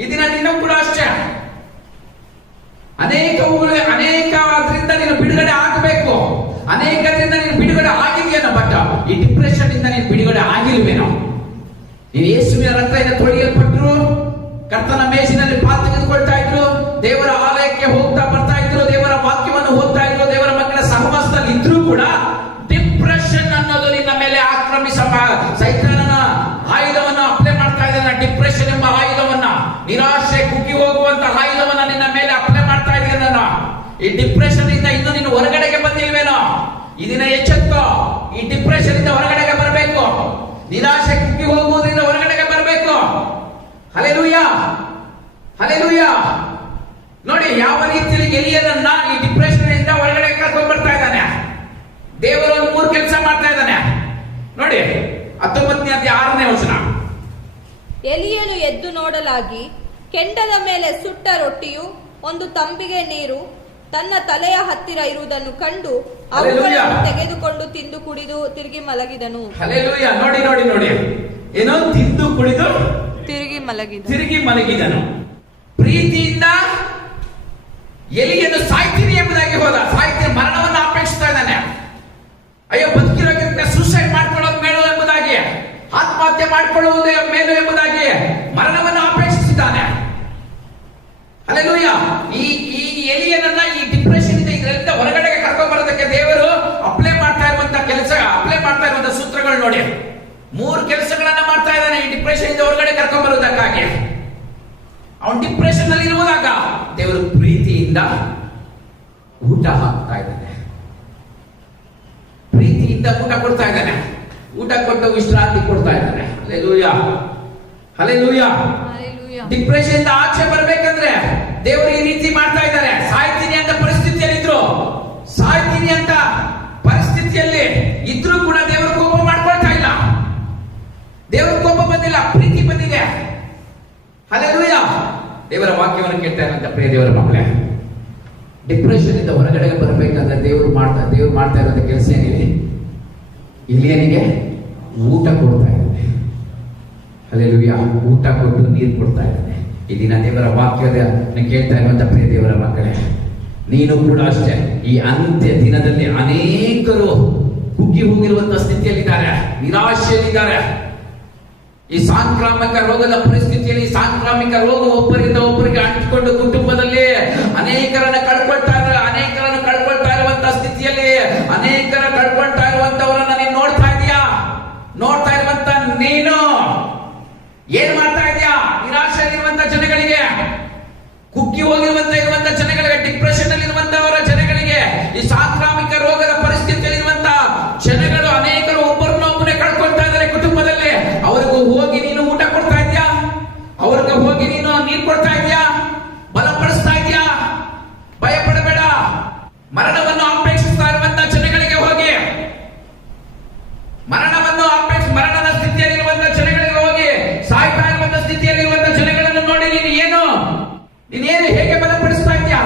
ಈ ದಿನ ನೀನು ಕೂಡ ಅಷ್ಟೇ. ಅನೇಕದ್ರಿಂದ ನೀನು ಬಿಡುಗಡೆ ಆಗಬೇಕು. ಅನೇಕದ್ರಿಂದ ನೀನು ಬಿಡುಗಡೆ ಆಗಿದೆಯೇನೋ, ಬಟ್ ಈ ಡಿಪ್ರೆಷನ್ ಇಂದ ನೀನು ಬಿಡುಗಡೆ ಆಗಿಲ್ವೇನೋ. ನೀನು ಯೇಸುವಿನ ರಕ್ತದಿಂದ ತೊಳೆಯಲ್ಪಟ್ಟರು, ಕರ್ತನ ಮೇಜಿನಲ್ಲಿ ಪಾಲು ತೆಗೆದುಕೊಳ್ತಾ ಇದ್ರು, ದೇವರ ಆಲಯಕ್ಕೆ ಹೋಗ್ತಾ ಬರ್ತಾ ಇದ್ರು, ದೇವರ ವಾಕ್ಯವನ್ನು ಓದ್ತಾ ಇದ್ರು, ದೇವರ ಮಕ್ಕಳ ಸಹವಾಸದಲ್ಲಿ ಇದ್ರೂ ಕೂಡ ಡಿಪ್ರೆಷನ್ ಅನ್ನೋದು ನಿನ್ನ ಮೇಲೆ ಆಕ್ರಮಿಸ ಸೈತಾನನ ಆಯುಧವನ್ನ ಅಪ್ಲೈ ಮಾಡ್ತಾ ಇದ್ದಾನೆ. ಡಿಪ್ರೆಷನ್ ಎಂಬ ಆಯುಧವನ್ನ, ನಿರಾಶೆ ಕುಗ್ಗಿ ಹೋಗುವಂತ ಆಯುಧವನ್ನ ನಿನ್ನ ಮೇಲೆ ಅಪ್ಲೈ ಮಾಡ್ತಾ ಇದ್ದಾನ. ಈ ಡಿಪ್ರೆಷನ್ ಇಂದ ಇನ್ನು ನೀನು ಹೊರಗಡೆಗೆ ಬಂದಿಲ್ವೇನೋ. ಇದನ್ನ ಎಚ್ಚೆತ್ತೋ. ಈ ಡಿಪ್ರೆಷನ್ ಇಂದ ಹೊರಗಡೆಗೆ ಬರಬೇಕು. ನಿರಾಶೆ ಕುಗ್ಗಿ ಹೋಗುವುದರಿಂದ ಹೊರಗಡೆಗೆ ಬರಬೇಕು. Hallelujah, hallelujah. ನೋಡಿ ಯಾವ ರೀತಿಯಲ್ಲಿ ಎಲಿಯನನ್ನ ಈ ಡಿಪ್ರೆಷನ್ ಇಂದ ಹೊರಗಡೆ ಕರ್ಕೊಂಡು ಬರ್ತಾ ಇದ್ದಾನೆ. ದೇವರು ಒಂದು 3 ಕೆಲಸ ಮಾಡ್ತಾ ಇದ್ದಾನೆ. ನೋಡಿ 19ನೇ ಅಧ್ಯಾಯ 6ನೇ ವಚನ. ಎಲಿಯನು ಎದ್ದು ನೋಡಲಾಗಿ ಕೆಂಡದ ಮೇಲೆ ಸುಟ್ಟ ರೊಟ್ಟಿಯು ಒಂದು ತಂಬಿಗೆ ನೀರು ತನ್ನ ತಲೆಯ ಹತ್ತಿರ ಇರುವುದನ್ನು ಕಂಡು ಅವುಗಳನ್ನು ತೆಗೆದುಕೊಂಡು ತಿಂದು ಕುಡಿದು ತಿರುಗಿ ಮಲಗಿದನು. ಹಲ್ಲೆಲೂಯಾ. ನೋಡಿ ನೋಡಿ ನೋಡಿ, ಏನೋ ತಿಂದು ಕುಡಿದು ತಿರುಗಿ ಮಲಗಿದನು. ಪ್ರೀತಿಯಿಂದ ಎಲಿಯನ್ನು ಸಾಯ್ತೀನಿ ಎಂಬುದಾಗಿ ಹೋದ. ಸಾಯ್ತೀನಿ, ಮರಣವನ್ನು ಅಪೇಕ್ಷಿಸ್ತಾ ಇದ್ದಾನೆ. ಅಯ್ಯೋ ಬದುಕಿರೋಕ್ಕಿಂತ ಸೂಸೈಡ್ ಮಾಡ್ಕೊಳ್ಳೋದು ಮೇಲು ಎಂಬುದಾಗಿ, ಆತ್ಮಹತ್ಯೆ ಮಾಡಿಕೊಳ್ಳುವುದೇ ಮೇಲು ಎಂಬುದಾಗಿ ಮರಣವನ್ನು ಅಪೇಕ್ಷಿಸಿದ್ದಾನೆ. ಹಲ್ಲೆಲೂಯಾ. ಈ ಎಲಿಯನನ್ನ ಈ ಡಿಪ್ರೆಷನ್ ಇಂದ ಇದರಿಂದ ಹೊರಗಡೆಗೆ ಕರ್ಕೊಂಡು ಬರೋದಕ್ಕೆ ದೇವರು ಅಪ್ಲೈ ಮಾಡ್ತಾ ಇರುವಂತ ಸೂತ್ರಗಳು ನೋಡಿ. 3 ಕೆಲಸಗಳನ್ನ ಮಾಡ್ತಾ ಇದ್ದಾನೆ ಈ ಡಿಪ್ರೆಷನ್ ಇಂದ ಹೊರಗಡೆ ಕರ್ಕೊಂಡು ಬರುವುದಕ್ಕಾಗಿ. ಅವನು ಡಿಪ್ರೆಷನ್ ಅಲ್ಲಿ ಇರುವಾಗ ದೇವರು ಪ್ರೀತಿಯಿಂದ ಊಟ ಹಾಕ್ತಾ ಇದ್ದಾನೆ. ಪ್ರೀತಿಯಿಂದ ಊಟ ಕೊಡ್ತಾ ಇದ್ದಾನೆ. ಊಟ ಕೊಟ್ಟು ವಿಶ್ರಾಂತಿ ಕೊಡ್ತಾ ಇದ್ದಾನೆ. Hallelujah, hallelujah. ಡಿಪ್ರೆಷನ್ ಇಂದ ಆಚೆ ಬರ್ಬೇಕಂದ್ರೆ ದೇವರು ಈ ರೀತಿ ಮಾಡ್ತಾ ಇದ್ದಾರೆ. ಸಾಯ್ತೀನಿ ಅಂತ ಪರಿಸ್ಥಿತಿಯಲ್ಲಿ ಇದ್ರು, ಸಾಯ್ತೀನಿ ಅಂತ ಪರಿಸ್ಥಿತಿಯಲ್ಲಿ ಇದ್ರೂ ಕೂಡ ದೇವರು ಕೋಪ ಮಾಡ್ಕೊಳ್ತಾ ಇಲ್ಲ. ದೇವರು ಕೋಪ ಬಂದಿಲ್ಲ, ಪ್ರೀತಿ ಬಂದಿದೆ. ಹಲ್ಲೆಲೂಯಾ. ದೇವರ ವಾಕ್ಯವನ್ನು ಕೇಳ್ತಾ ಇರುವಂತ ಪ್ರಿಯ ದೇವರ ಮಕ್ಕಳೇ, ಡಿಪ್ರೆಷನ್ ಇಂದ ಹೊರಗಡೆ ಬರಬೇಕಾದ್ರೆ ದೇವರು ಮಾಡ್ತಾ ಇರುವಂತ ಕೆಲಸ ಏನಿದೆ? ಇಲ್ಲಿಯನಿಗೆ ಊಟ ಕೊಡ್ತಾ ಇದ್ದಾನೆ. ಹಲ್ಲೆಲೂಯಾ. ಊಟ ಕೊಟ್ಟು ನೀರು ಕೊಡ್ತಾ ಇದ್ದಾನೆ. ಈ ದಿನ ದೇವರ ವಾಕ್ಯದ ಕೇಳ್ತಾ ಇರುವಂತ ಪ್ರಿಯ ದೇವರ ಮಕ್ಕಳೇ, ನೀನು ಕೂಡ ಅಷ್ಟೇ. ಈ ಅಂತ್ಯ ದಿನದಲ್ಲಿ ಅನೇಕರು ಕುಗ್ಗಿ ಹೋಗಿರುವಂತಹ ಸ್ಥಿತಿಯಲ್ಲಿದ್ದಾರೆ, ನಿರಾಶೆಯಲ್ಲಿದ್ದಾರೆ. ಈ ಸಾಂಕ್ರಾಮಿಕ ರೋಗದ ಪರಿಸ್ಥಿತಿಯಲ್ಲಿ, ಸಾಂಕ್ರಾಮಿಕ ರೋಗ ಒಬ್ಬರಿಂದ ಒಬ್ಬರಿಗೆ ಅಂಟಿಕೊಂಡು ಕುಟುಂಬದಲ್ಲಿ ಅನೇಕರನ್ನ ಕಳ್ಕೊಳ್ತಾ ಇರುವಂತಹ ಸ್ಥಿತಿಯಲ್ಲಿ ಕಳ್ಕೊಳ್ತಾ ಇರುವಂತವರನ್ನ ನೀನು ನೋಡ್ತಾ ಇದೀಯಾ? ನೋಡ್ತಾ ಇರುವಂತ ನೀನು ಏನ್ ಮಾಡ್ತಾ ಇದೀಯಾ? ನಿರಾಶೆಯಲ್ಲಿರುವಂತ ಜನಗಳಿಗೆ, ಕುಗ್ಗಿ ಇರುವಂತ ಜನಗಳಿಗೆ, ಡಿಪ್ರೆಷನ್ ಅಲ್ಲಿ ಇರುವಂತವರ ಜನಗಳಿಗೆ, ಈ ಸಾಂಕ್ರಾಮಿಕ ರೋಗದ ಪರಿಸ್ಥಿತಿಯಲ್ಲಿರುವಂತ ಜನಗಳು ಅನೇಕರು ಒಬ್ಬರನ್ನೊಬ್ಬರೇ ಕಳ್ಕೊಳ್ತಾ ಇದ್ದಾರೆ ಕುಟುಂಬದಲ್ಲಿ. ಅವ್ರಿಗೂ ಹೋಗಿ ನೀನು ಊಟ ಕೊಡ್ತಾ ಇದ್ಯಾ? ಅವ್ರಿಗೆ ಹೋಗಿ ನೀನು ನೀರು ಕೊಡ್ತಾ ಇದ್ಯಾ? ಬಲಪಡಿಸ್ತಾ ಇದ್ಯಾ? ಭಯ ಪಡಬೇಡ. ಮರಣವನ್ನು ಅಪೇಕ್ಷಿಸ್ತಾ ಇರುವಂತ ಜನಗಳಿಗೆ ಹೋಗಿ, ಮರಣದ ಸ್ಥಿತಿಯಲ್ಲಿರುವಂತ ಜನಗಳಿಗೆ ಹೋಗಿ, ಸಾಯ್ತಾ ಇರುವಂತ ಸ್ಥಿತಿಯಲ್ಲಿರುವಂತ ಜನಗಳನ್ನು ನೋಡಿ ನೀನೇನು ಹೇಗೆ ಬಲಪಡಿಸ್ತಾ ಇದ್ಯಾ?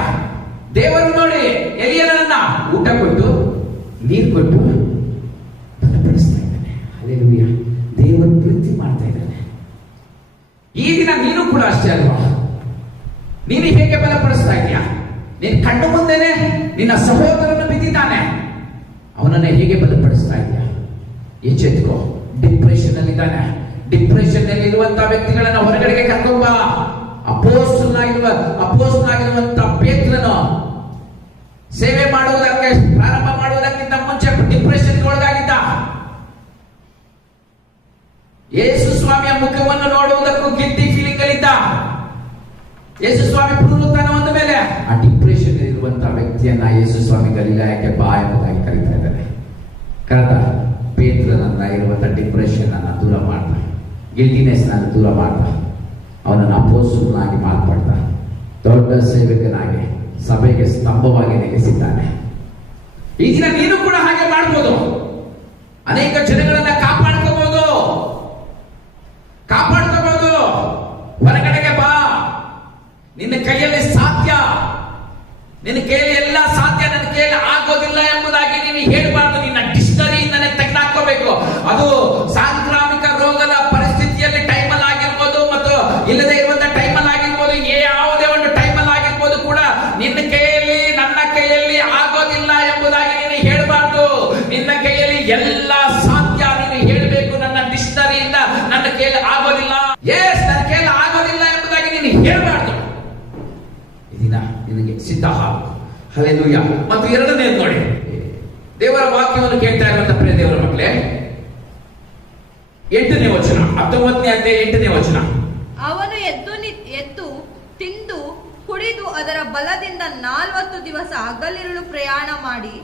ದೇವರು ನೋಡಿ ಎಲಿಯನನ್ನ ಊಟ ಕೊಟ್ಟು ನೀರು ಕೊಟ್ಟು ಬಲಪಡಿಸ್ತಾ ಇದ್ದಾನೆ. ಹಲ್ಲೆಲೂಯಾ. ದೇವರು ಪ್ರೀತಿ ಮಾಡ್ತಾ ಇದ್ದಾನೆ. ಈ ದಿನ ನೀನು ಕೂಡ ಅಷ್ಟೇ ಅಲ್ವಾ? ನೀನು ಹೇಗೆ ಬಲಪಡಿಸ್ತಾ ಇದೆಯಾ? ನಿನ್ನ ಕಣ್ಣು ಮುಂದೆನೆ ನಿನ್ನ ಸಹೋದರನು ಬಿದ್ದಿದ್ದಾನೆ, ಅವನನ್ನ ಹೇಗೆ ಬಲಪಡಿಸ್ತಾ ಇದೆಯಾ? ಎಚ್ಚೆತ್ಕೋ. ಡಿಪ್ರೆಷನ್ ಅಲ್ಲಿ ಇದ್ದಾನೆ. ಡಿಪ್ರೆಷನ್ ನಲ್ಲಿ ಇರುವಂತಹ ವ್ಯಕ್ತಿಗಳನ್ನ ಹೊರಗಡೆಗೆ ಕರ್ಕೊಂಡ್ ಬಾ. ಅಪೋಸ್ತಲನಾಗಿರುವಂತ ಪೇತ್ರನು ಸೇವೆ ಮಾಡುವುದಕ್ಕೆ ಪ್ರಾರಂಭ ಮಾಡುವುದಕ್ಕಿಂತ ಮುಂಚೆ ಡಿಪ್ರೆಷನ್ ಒಳಗಾಗಿದ್ದ. ಯೇಸು ಸ್ವಾಮಿಯ ಮುಖವನ್ನು ನೋಡುವುದಕ್ಕೂ ಗಿಲ್ಟಿ ಫೀಲಿಂಗ್ ಅಲ್ಲಿದ್ದ. ಯೇಸು ಸ್ವಾಮಿ ಪುನರುತ್ಥಾನ ಹೊಂದ ಮೇಲೆ ಆ ಡಿಪ್ರೆಷನ್ ಇರುವಂತಹ ವ್ಯಕ್ತಿಯನ್ನ ಯೇಸು ಸ್ವಾಮಿ ಗಲಿಲಾಯಕ್ಕೆ ಬಾ ಎಂಬುದಾಗಿ ಕರೀತಾ ಇದ್ದಾರೆ. ಕರೆದ ಪೇತ್ರನನ್ನ ಇರುವಂತ ಡಿಪ್ರೆಷನ್ ಅನ್ನ ದೂರ ಮಾಡ್ದ, ಗಿಲ್ಟಿನೆಸ್ ಅನ್ನು ದೂರ ಮಾಡ್ದ, ಅವನನ್ನು ಅಪೋಸ್ತಲನಾಗಿ ಮಾರ್ಪಡ್ದ, ದೊಡ್ಡ ಸೇವಕನಾಗಿ ಸಭೆಗೆ ಸ್ತಂಭವಾಗಿ ನೆಲೆಸಿದ್ದಾನೆ. ಈ ದಿನ ನೀನು ಕೂಡ ಹಾಗೆ ಮಾಡ್ಬೋದು. ಅನೇಕ ಜನಗಳನ್ನ ಕಾಪಾಡ್ಕೋಬಹುದು. ಹೊರಗಡೆಗೆ ಬಾ. ನಿನ್ನ ಕೈಯಲ್ಲಿ ಸಾಧ್ಯ, ನಿನ್ನ ಕೈಯಲ್ಲಿ ಎಲ್ಲ ಸಾಧ್ಯ, ನನ್ನ ಕೈಯಲ್ಲಿ ಆಗೋದಿಲ್ಲ ಎಂಬುದಾಗಿ ನೀನು ಹೇಳಬಾರ್ದು. ನಿನ್ನ ಡಿಕ್ಷನರಿಯಿಂದನೇ ತೆಗೆದುಹಾಕೋಬೇಕು. ಅದು ಸಾಂಕ್ರಾಮಿಕ ರೋಗದ ಪರಿಸ್ಥಿತಿಯಲ್ಲಿ ಟೈಮಲ್ಲಿ ಆಗಿರ್ಬೋದು, ಮತ್ತು ಇಲ್ಲದೆ ಇರುವಂತ ಟೈಮಲ್ಲಿ ಹೇಳಬಾರ್ದು. ಇದನ್ನ ನಿನಗೆ ಸಿದ್ಧ ಹಾಕು. ಹಲ್ಲೆಲೂಯಾ. ಮತ್ತು ಎರಡನೇದು ನೋಡಿ, ದೇವರ ವಾಕ್ಯವನ್ನು ಕೇಳ್ತಾ ಇರುವಂತ ಪ್ರಿಯ ದೇವರ ಮಕ್ಕಳೇ, 8ನೇ ವಚನ, 19ನೇ ಅಧ್ಯಾಯ 8ನೇ ವಚನ. ಅವನು ಎದ್ದು ತಿಂದು ಕುಡಿದು ಅದರ ಬಲದಿಂದ 40 ದಿವಸ ಹಗಲಿರುಳು ಪ್ರಯಾಣ ಮಾಡಿ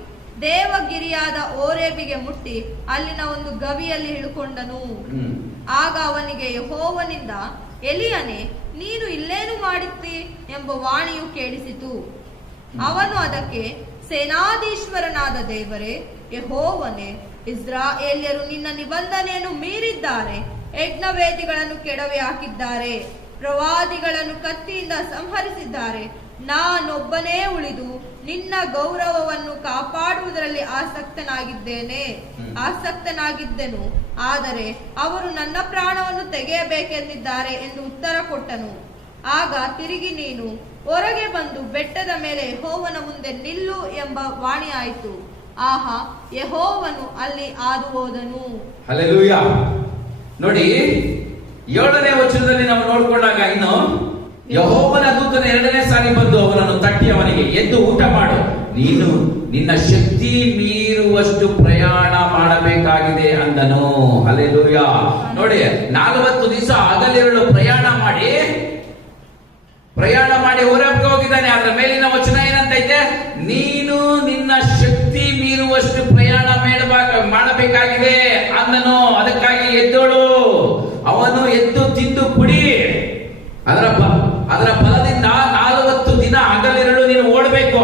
ದೇವಗಿರಿಯಾದ ಓರೇಬಿಗೆ ಮುಟ್ಟಿ ಅಲ್ಲಿನ ಒಂದು ಗವಿಯಲ್ಲಿ ಇಳುಕೊಂಡನು. ಆಗ ಅವನಿಗೆ ಯೆಹೋವನಿಂದ, ಎಲಿಯನೇ, ನೀನು ಇಲ್ಲೇನು ಮಾಡಿದ್ದಿ ಎಂಬ ವಾಣಿಯು ಕೇಳಿಸಿತು. ಅವನು ಅದಕ್ಕೆ, ಸೇನಾಧೀಶ್ವರನಾದ ದೇವರೇ ಯೆಹೋವನೇ, ಇಸ್ರಾಯೇಲ್ಯರು ನಿನ್ನ ನಿಬಂಧನೆಯನ್ನು ಮೀರಿದ್ದಾರೆ. ಯಜ್ಞವೇದಿಗಳನ್ನು ಕೆಡವಿ ಹಾಕಿದ್ದಾರೆ, ಪ್ರವಾದಿಗಳನ್ನು ಕತ್ತಿಯಿಂದ ಸಂಹರಿಸಿದ್ದಾರೆ. ನಾನೊಬ್ಬನೇ ಉಳಿದು ನಿನ್ನ ಗೌರವವನ್ನು ಕಾಪಾಡುವುದರಲ್ಲಿ ಆಸಕ್ತನಾಗಿದ್ದೆನು. ಆದರೆ ಅವರು ನನ್ನ ಪ್ರಾಣವನ್ನು ತೆಗೆಯಬೇಕೆಂದಿದ್ದಾರೆ ಎಂದು ಉತ್ತರ ಕೊಟ್ಟನು. ಆಗ ತಿರುಗಿ ನೀನು ಹೊರಗೆ ಬಂದು ಬೆಟ್ಟದ ಮೇಲೆ ಯೆಹೋವನ ಮುಂದೆ ನಿಲ್ಲು ಎಂಬ ವಾಣಿಯಾಯಿತು. ಆಹಾ, ಯೆಹೋವನು ಅಲ್ಲಿ ಹಾದು ಹೋದನು. ಹಲ್ಲೆಲೂಯಾ. ನೋಡಿ, 7ನೇ ವಚನದಲ್ಲಿ ನಾವು ನೋಡ್ಕೊಂಡಾಗ, ಇನ್ನು ಯೆಹೋವನ ದೂತನ 2ನೇ ಸಾರಿ ಬಂದು ಅವನನ್ನು ತಟ್ಟಿ ಅವನಿಗೆ, ಎದ್ದು ಊಟ ಮಾಡು, ನೀನು ನಿನ್ನ ಶಕ್ತಿ ಮೀರುವಷ್ಟು ಪ್ರಯಾಣ ಮಾಡಬೇಕಾಗಿದೆ ಅಂದನು. ಹಲ್ಲೆಲೂಯಾ. ನೋಡಿ, 40 ದಿವಸ ಹಗಲಿರುಳು ಪ್ರಯಾಣ ಮಾಡಿ ಹೊರಕ್ಕೆ ಹೋಗಿದ್ದಾನೆ. ಅದರ ಮೇಲಿನ ವಚನ ಏನಂತೈತೆ? ನೀನು ನಿನ್ನ ಶಕ್ತಿ ಮೀರುವಷ್ಟು ಪ್ರಯಾಣ ಮಾಡಬೇಕಾಗಿದೆ ಅಂದನು. ಅದಕ್ಕಾಗಿ ಎದ್ದೋಳು. ಅವನು ಎದ್ದು ತಿಂದು ಕುಡಿ, ಅದರ ಫಲದಿಂದ 40 ದಿನ ಹಗಲಿರುಳು ನೀನು ಓಡಬೇಕು,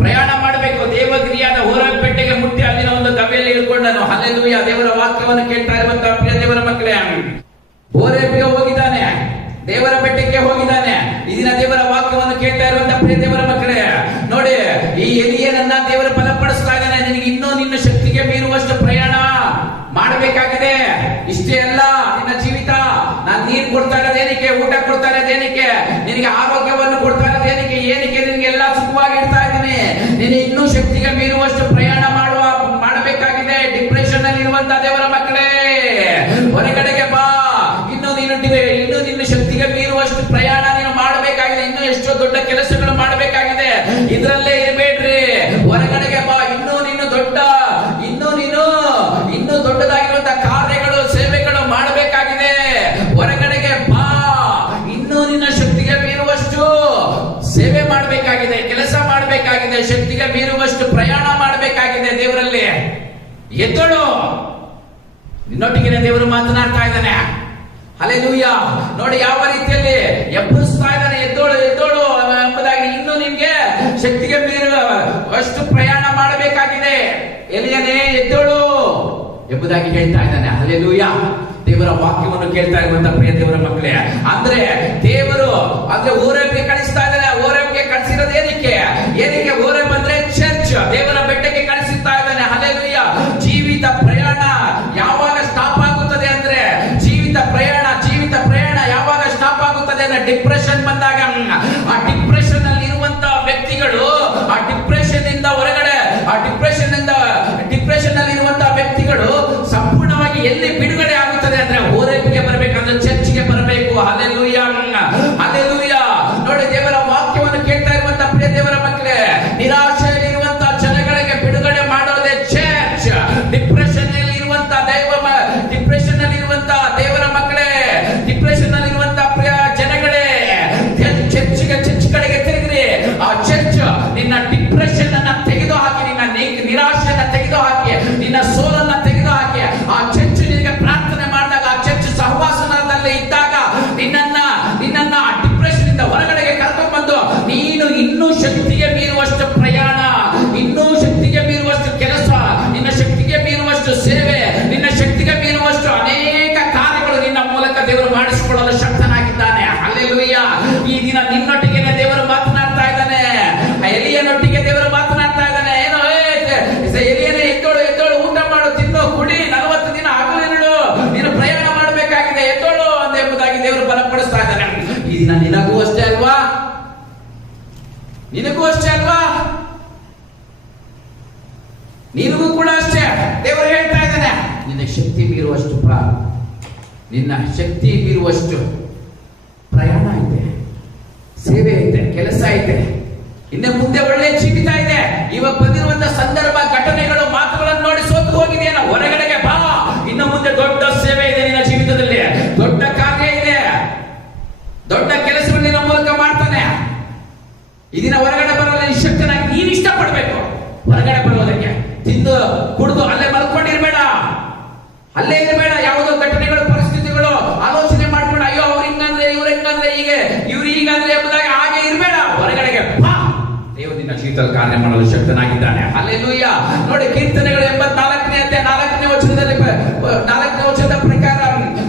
ಪ್ರಯಾಣ ಮಾಡಬೇಕು. ದೇವಗಿರಿಯಾದ ಹೋರೇಬ್ ಬೆಟ್ಟಕ್ಕೆ ಮುಟ್ಟಿ ಅಲ್ಲಿನ ಒಂದು ಗವಿಯಲ್ಲಿ ಇಳ್ಕೊಂಡನು. ಹಲ್ಲೆಲೂಯಾ. ದೇವರ ವಾಕ್ಯವನ್ನು ಕೇಳ್ತಾ ಇರುವಂತಹ ಪ್ರಿಯ ದೇವರ ಮಕ್ಕಳೇ, ಹೋರೇಬ್ಗೆ ಹೋಗಿದ್ದಾನೆ, ದೇವರ ಬೆಟ್ಟಕ್ಕೆ ಹೋಗಿದ್ದಾನೆ. ಈ ದಿನ ದೇವರ ವಾಕ್ಯವನ್ನು ಕೇಳ್ತಾ ಇರುವಂತಹ ಪ್ರಿಯ ದೇವರ ಮಕ್ಕಳೇ, ನೋಡಿ, ಈ ಎಲಿಯನನ್ನ ದೇವರ ಬಲಪಡಿಸ್ತಾ ಇದ್ದಾನೆ. ನಿನಗೆ ಇನ್ನೂ ನಿನ್ನ ಶಕ್ತಿಗೆ ಮೀರುವಷ್ಟು ಪ್ರಯಾಣ ಮಾಡಬೇಕಾಗಿದೆ. ಇಷ್ಟೇ ಅಲ್ಲ, ನಿನ್ನ ಜೀವಿತ ನಾನು ನೀರು ಕೊಡ್ತಾ ಇರೋದೇನಕ್ಕೆ, ಊಟ ಕೊಡ್ತಾ ಇರೋದೇನಕ್ಕೆ, ನಿನಗೆ ಆರೋಗ್ಯವನ್ನು ಕೊಡ್ತಾ ಇರೋದೇನಕ್ಕೆ, ಏನಕ್ಕೆ ನಿನಗೆ ಎಲ್ಲ ಸುಖವಾಗಿ ಇಡ್ತಾ ಇದ್ದೀನಿ. ನೀನು ಇನ್ನೂ ಶಕ್ತಿಗೆ ಮೀರುವಷ್ಟು ಪ್ರಯಾಣ ಮಾಡಬೇಕಾಗಿದೆ. ಡಿಪ್ರೆಷನ್ ಅಲ್ಲಿ ಇರುವಂತಹ ದೇವರ ಮಕ್ಕಳೇ, ಹೊರಗಡೆಗೆ ಬಾ. ಇನ್ನು ನಿನ್ನ ಶಕ್ತಿಗೆ ಮೀರುವಷ್ಟು ಪ್ರಯಾಣ ನೀನು ಮಾಡಬೇಕಾಗಿದೆ. ಇನ್ನೂ ಎಷ್ಟೋ ದೊಡ್ಡ ಕೆಲಸಗಳು ಮಾಡಬೇಕಾಗಿದೆ. ಇದರಲ್ಲೇ ಇರಬೇಡ್ರಿ, ಹೊರಗಡೆಗೆ ಬಾ. ಇನ್ನೂ ದೊಡ್ಡದಾಗಿರುವಂತಹ ಕಾರ್ಯಗಳು, ಸೇವೆಗಳು ಮಾಡಬೇಕಾಗಿದೆ. ಹೊರಗಡೆಗೆ ಬಾ. ಇನ್ನೂ ನಿನ್ನ ಶಕ್ತಿಗೆ ಮೀರುವಷ್ಟು ಸೇವೆ ಮಾಡಬೇಕಾಗಿದೆ, ಕೆಲಸ ಮಾಡಬೇಕಾಗಿದೆ, ಶಕ್ತಿಗೆ ಮೀರುವಷ್ಟು ಪ್ರಯಾಣ ಮಾಡಬೇಕಾಗಿದೆ. ದೇವರಲ್ಲಿ ಎದ್ದಳು. ನಿನ್ನೊಟ್ಟಿಗೆ ದೇವರು ಮಾತನಾಡ್ತಾ ಇದ್ದಾನೆ. ಹಲ್ಲೆಲೂಯಾ. ನೋಡಿ ಯಾವ ರೀತಿಯಲ್ಲಿ ಎಬ್ಬರಿಸ್ತಾ ಇದ್ದಾನೆ. ಎದ್ದೋಳು ಎಂಬುದಾಗಿ ಇನ್ನೂ ನಿಮ್ಗೆ ಶಕ್ತಿಗೆ ಮೀರುವಷ್ಟು ಪ್ರಯಾಣ ಮಾಡಬೇಕಾಗಿದೆ. ಎಲಿಯನೇ ಎದ್ದೋಳು ಎಂಬುದಾಗಿ ಹೇಳ್ತಾ ಇದ್ದಾನೆ. ಹಲ್ಲೆಲೂಯಾ. ದೇವರ ವಾಕ್ಯವನ್ನು ಕೇಳ್ತಾ ಇರುವಂತಹ ಪ್ರಿಯ ದೇವರ ಮಕ್ಕಳೇ, ದೇವರು ಹೋರೇಬ್ಗೆ ಕಳಿಸ್ತಾ ಇದ್ದಾನೆ. ಹೋರೇಬ್ಗೆ ಕಳಿಸಿರೋದು ಏನಕ್ಕೆ? ಹೋರೇಬ್ ಅಂದ್ರೆ ಚರ್ಚ್, ದೇವರ ಬೆಟ್ಟಕ್ಕೆ ಕಳಿಸುತ್ತಾ ಇದ್ದಾನೆ. ಹಲ್ಲೆಲೂಯಾ. ಜೀವಿತ ಪ್ರಯಾಣ ಯಾವಾಗ ಸ್ಟಾಪ್ ಆಗುತ್ತದೆ ಅಂದ್ರೆ, ಜೀವಿತ ಪ್ರಯಾಣ ಯಾವಾಗ ಸ್ಟಾಪ್ ಆಗುತ್ತದೆ ಅಂದ್ರೆ, ಡಿಪ್ರೆಷನ್ ಬಂದಾಗ. ಆ ಡಿಪ್ರೆಷನ್ ಅಲ್ಲಿ ಇರುವಂತಹ ವ್ಯಕ್ತಿಗಳು ಆ ಡಿಪ್ರೆಷನ್ ಇಂದ ಹೊರಗಡೆ, ಡಿಪ್ರೆಷನ್ ಅಲ್ಲಿ ಇರುವಂತಹ ವ್ಯಕ್ತಿಗಳು ಸಂಪೂರ್ಣವಾಗಿ ಎಲ್ಲಿ ಬಿಡುಗಡೆ ಆಗುತ್ತದೆ ಅಂದ್ರೆ, ಹೋರೇಬಿಗೆ ಬರಬೇಕಂದ್ರೆ ಚರ್ಚ್ಗೆ ಬರಬೇಕು. ಹಲ್ಲೆಲೂಯಾ. ನೋಡಿ, ದೇವರ ವಾಕ್ಯವನ್ನು ಕೇಳ್ತಾ ಇರುವಂತಹ ಪ್ರಿಯ ದೇವರ ಮಕ್ಕಳೇ, ನಿರಾಶೆಯಲ್ಲಿ ಇರುವಂತಹ ಜನಗಳಿಗೆ ಬಿಡುಗಡೆ ಮಾಡೋದೇ ಚರ್ಚ್. ಡಿಪ್ರೆಷನ್ ಅಲ್ಲಿ ಇರುವಂತಹ ದೇವರ ಮಕ್ಕಳೇ, ಡಿಪ್ರೆಷನ್ ಅಲ್ಲಿ ಇರುವಂತಹ ಪ್ರಿಯ ಜನಗಳೇ, ಚರ್ಚ್ ಕಡೆಗೆ ತಿರುಗ್ರಿ. ಆ ಚರ್ಚ್ ನಿನ್ನ ಡಿಪ್ರೆಷನ್ ಅನ್ನ ತೆಗೆದು ಹಾಕಿ, ನಿನ್ನ ನಿರಾಶೆಯನ್ನ ತೆಗೆದು ಹಾಕಿ, ನಿನ್ನ ಸೋಲನ್ನ ತೆಗೆದು ಹಾಕಿ. ಆ ಚರ್ಚ್ ನಿನಗೆ ಪ್ರಾರ್ಥನೆ ಮಾಡಿದಾಗ, ಆ ಚರ್ಚ್ ಸಹವಾಸದಲ್ಲಿ ಇದ್ದಾಗ ನಿನ್ನನ್ನ ಆ ಡಿಪ್ರೆಷನ್ ಇಂದ ಹೊರಗಡೆಗೆ ಕರ್ಕೊಂಡು ಬಂದು, ನೀನು ಇನ್ನೂ ಶಕ್ತಿಗೆ ಮೀರುವಷ್ಟು ಪ್ರಯಾಣ, ಇನ್ನೂ ಶಕ್ತಿಗೆ ಮೀರುವಷ್ಟು ಕೆಲಸ, ನಿನ್ನ ಶಕ್ತಿಗೆ ಮೀರುವಷ್ಟು ಸೇವೆ, ನಿನ್ನ ಶಕ್ತಿಗೆ ಮೀರುವಷ್ಟು ಅನೇಕ ಕಾರ್ಯಗಳು ನಿನ್ನ ಮೂಲಕ ದೇವರು ಮಾಡಿಸಿಕೊಳ್ಳಲು ಶಕ್ತನಾಗಿದ್ದಾನೆ. ಹಲ್ಲೆಲೂಯಾ. ಈ ದಿನ ನಿನ್ನೊಟ್ಟಿಗೆ ದೇವರು ಮಾತನಾಡ್ತಾ ಇದ್ದಾನೆ. ಎಲಿಯನೊಟ್ಟಿಗೆ ದೇವರು ಮಾತನಾಡ್ತಾ ಇದ್ದಾನೆ. ಏನೋ, ಎಲಿಯನೇ ಎದ್ದೋಳು, ಊಟ ಮಾಡು, ತಿನ್ನು, ಕುಡಿ, 40 ದಿನ ಹಗಲಿರುಳು ನೀನು ಪ್ರಯಾಣ ಮಾಡಬೇಕಾಗಿದೆ, ಎದ್ದೋಳು ಎಂಬುದಾಗಿ ದೇವರು ಬಲಪಡಿಸ್ತಾ ಇದ್ದಾನೆ. ಈ ದಿನ ನಿನಗೂ ಅಷ್ಟೇ ಅಲ್ವಾ? ನಿನಗೂ ಕೂಡ ಅಷ್ಟೇ ದೇವರು ಹೇಳ್ತಾ ಇದ್ದಾನೆ. ನಿನ್ನ ಶಕ್ತಿ ಮೀರುವಷ್ಟು ಪ್ರಯಾಣ ಇದೆ. ಸೇವೆ ಐತೆ, ಕೆಲಸ ಐತೆ, ಇನ್ನು ಮುಂದೆ ಒಳ್ಳೆ ಜೀವಿತ ಇದೆ. ಇವಾಗ ಬಂದಿರುವಂತ ಸಂದರ್ಭ, ಘಟನೆಗಳು, ಮಾತುಗಳನ್ನು ನೋಡಿ ಸೋತು ಹೋಗಿದೆಯೇನೋ, ಹೊರಗಡೆಗೆ ಬಾ. ಇನ್ನು ಮುಂದೆ ದೊಡ್ಡ ಸೇವೆ ಇದೆ ನಿನ್ನ ಜೀವಿತದಲ್ಲಿ, ದೊಡ್ಡ ಕಾರ್ಯ ಇದೆ, ದೊಡ್ಡ ಕೆಲಸವನ್ನು ನಿನ್ನ ಮೂಲಕ ಮಾಡ್ತಾನೆ. ಇದನ್ನ ಹೊರಗಡೆ ಬರಲ್ಲ, ನಿಶ್ಶಕ್ತನಾಗಿ ನೀನು ಇಷ್ಟಪಡ್ಬೇಕು ಹೊರಗಡೆ ಬರೋದಕ್ಕೆ. ತಿಂದು ಕುಡಿದು ಅಲ್ಲೇ ಮಲ್ಕೊಂಡಿರ್ಬೇಡ, ಅಲ್ಲೇ ಇರಬೇಡ. ಯಾವುದೋ ಘಟನೆಗಳು, ಪರಿಸ್ಥಿತಿಗಳು ಆಲೋಚನೆ ಮಾಡ್ಕೊಂಡು ಅಯ್ಯೋ ಅವ್ರು ಹಿಂಗಂದ್ರೆ, ಇವ್ರು ಹೆಂಗಂದ್ರೆ, ಇವ್ರು ಹೀಗಂದ್ರೆ ಎಂಬುದಾಗಿ ಹಾಗೆ ಇರಬೇಡ. ಹೊರಗಡೆಗೆ ಬಾ. ದೇವರು ನಿನ್ನ ಜೀವಿತದಲ್ಲಿ ಕಾರ್ಯ ಮಾಡಲು ಶಕ್ತನಾಗಿದ್ದಾನೆ. ಹಲ್ಲೆಲೂಯ. ನೋಡಿ, ಕೀರ್ತನೆಗಳು 84ನೇ ಅಧ್ಯಾಯ 4ನೇ ವಚನದ ಪ್ರಕಾರ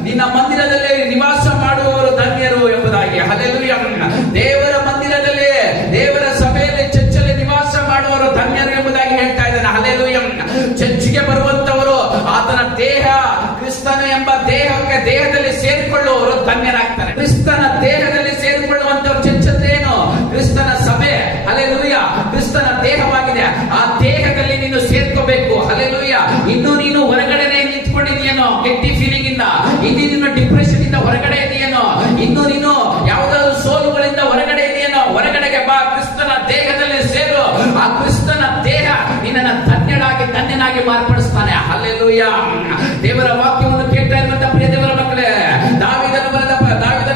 ನಿನ್ನ ಮಂದಿರದಲ್ಲಿ ನಿವಾಸ ಮಾಡುವವರು ಧನ್ಯರು ಎಂಬುದಾಗಿ. ಹಲ್ಲೆಲೂಯ. ದೇವರ ಮಂದಿರದಲ್ಲಿ, ದೇವರ ಸಭೆಯಲ್ಲಿ, ಚರ್ಚಲ್ಲಿ ನಿವಾಸ ಮಾಡುವವರು ಧನ್ಯರು ಎಂಬುದಾಗಿ ಹೇಳ್ತಾ ಇದ್ದಾನೆ. ಹಲ್ಲೆಲೂಯ. ಚರ್ಚಿಗೆ ಬರುವಂತವರು ಆತನ ದೇಹ, ಕ್ರಿಸ್ತನ ಎಂಬ ದೇಹದಲ್ಲಿ ಸೇರಿಕೊಳ್ಳುವವರು ಧನ್ಯರಾಗ್ತಾರೆ. ಕ್ರಿಸ್ತನ ದೇಹದಲ್ಲಿ ಸೇರಿಕೊಳ್ಳುವಂತವರು, ಚರ್ಚ್ ಅಂದ್ರೆ ಏನು? ಕ್ರಿಸ್ತನ ಸಭೆ. ಹಲ್ಲೆಲೂಯ. ಕ್ರಿಸ್ತನ ದೇಹವಾಗಿದೆ. ಆ ದೇಹದಲ್ಲಿ ನೀನು ಸೇರ್ಕೋಬೇಕು. ಹಲ್ಲೆಲೂಯ. ಇನ್ನು ನೀನು ಹೊರಗಡೆನೆ ನಿಂತ್ಕೊಂಡಿದೆಯೇನೋ ಗೆಟ್ಟಿ ಫೀಲಿಂಗ್ ಇಂದ, ಇನ್ನು ನೀನು ಡಿಪ್ರೆಷನ್ ಇಂದ ಹೊರಗಡೆ ಇದೆಯೇನೋ, ಇನ್ನು ನೀನು ಯಾವುದಾದ್ರು ಸೋಲುಗಳಿಂದ ಹೊರಗಡೆ ಇದೆಯೇನೋ, ಹೊರಗಡೆಗೆ ಬಾ. ಕ್ರಿಸ್ತನ ದೇಹದಲ್ಲಿ ಸೇರು. ಆ ಕ್ರಿಸ್ತನ ದೇಹ ನಿನ್ನನ್ನು ಧನ್ಯನಾಗಿ ಮಾರ್ಪಡಿಸ್ತಾನೆ. ಹಲ್ಲೆಲೂಯ. ದೇವರ ವಾಕ್ಯವನ್ನು ಕೇಳ್ತಾ ಇರುವಂತ ಪ್ರಿಯ ದೇವರ ಮಕ್ಕಳೇ, ದಾವೀದನ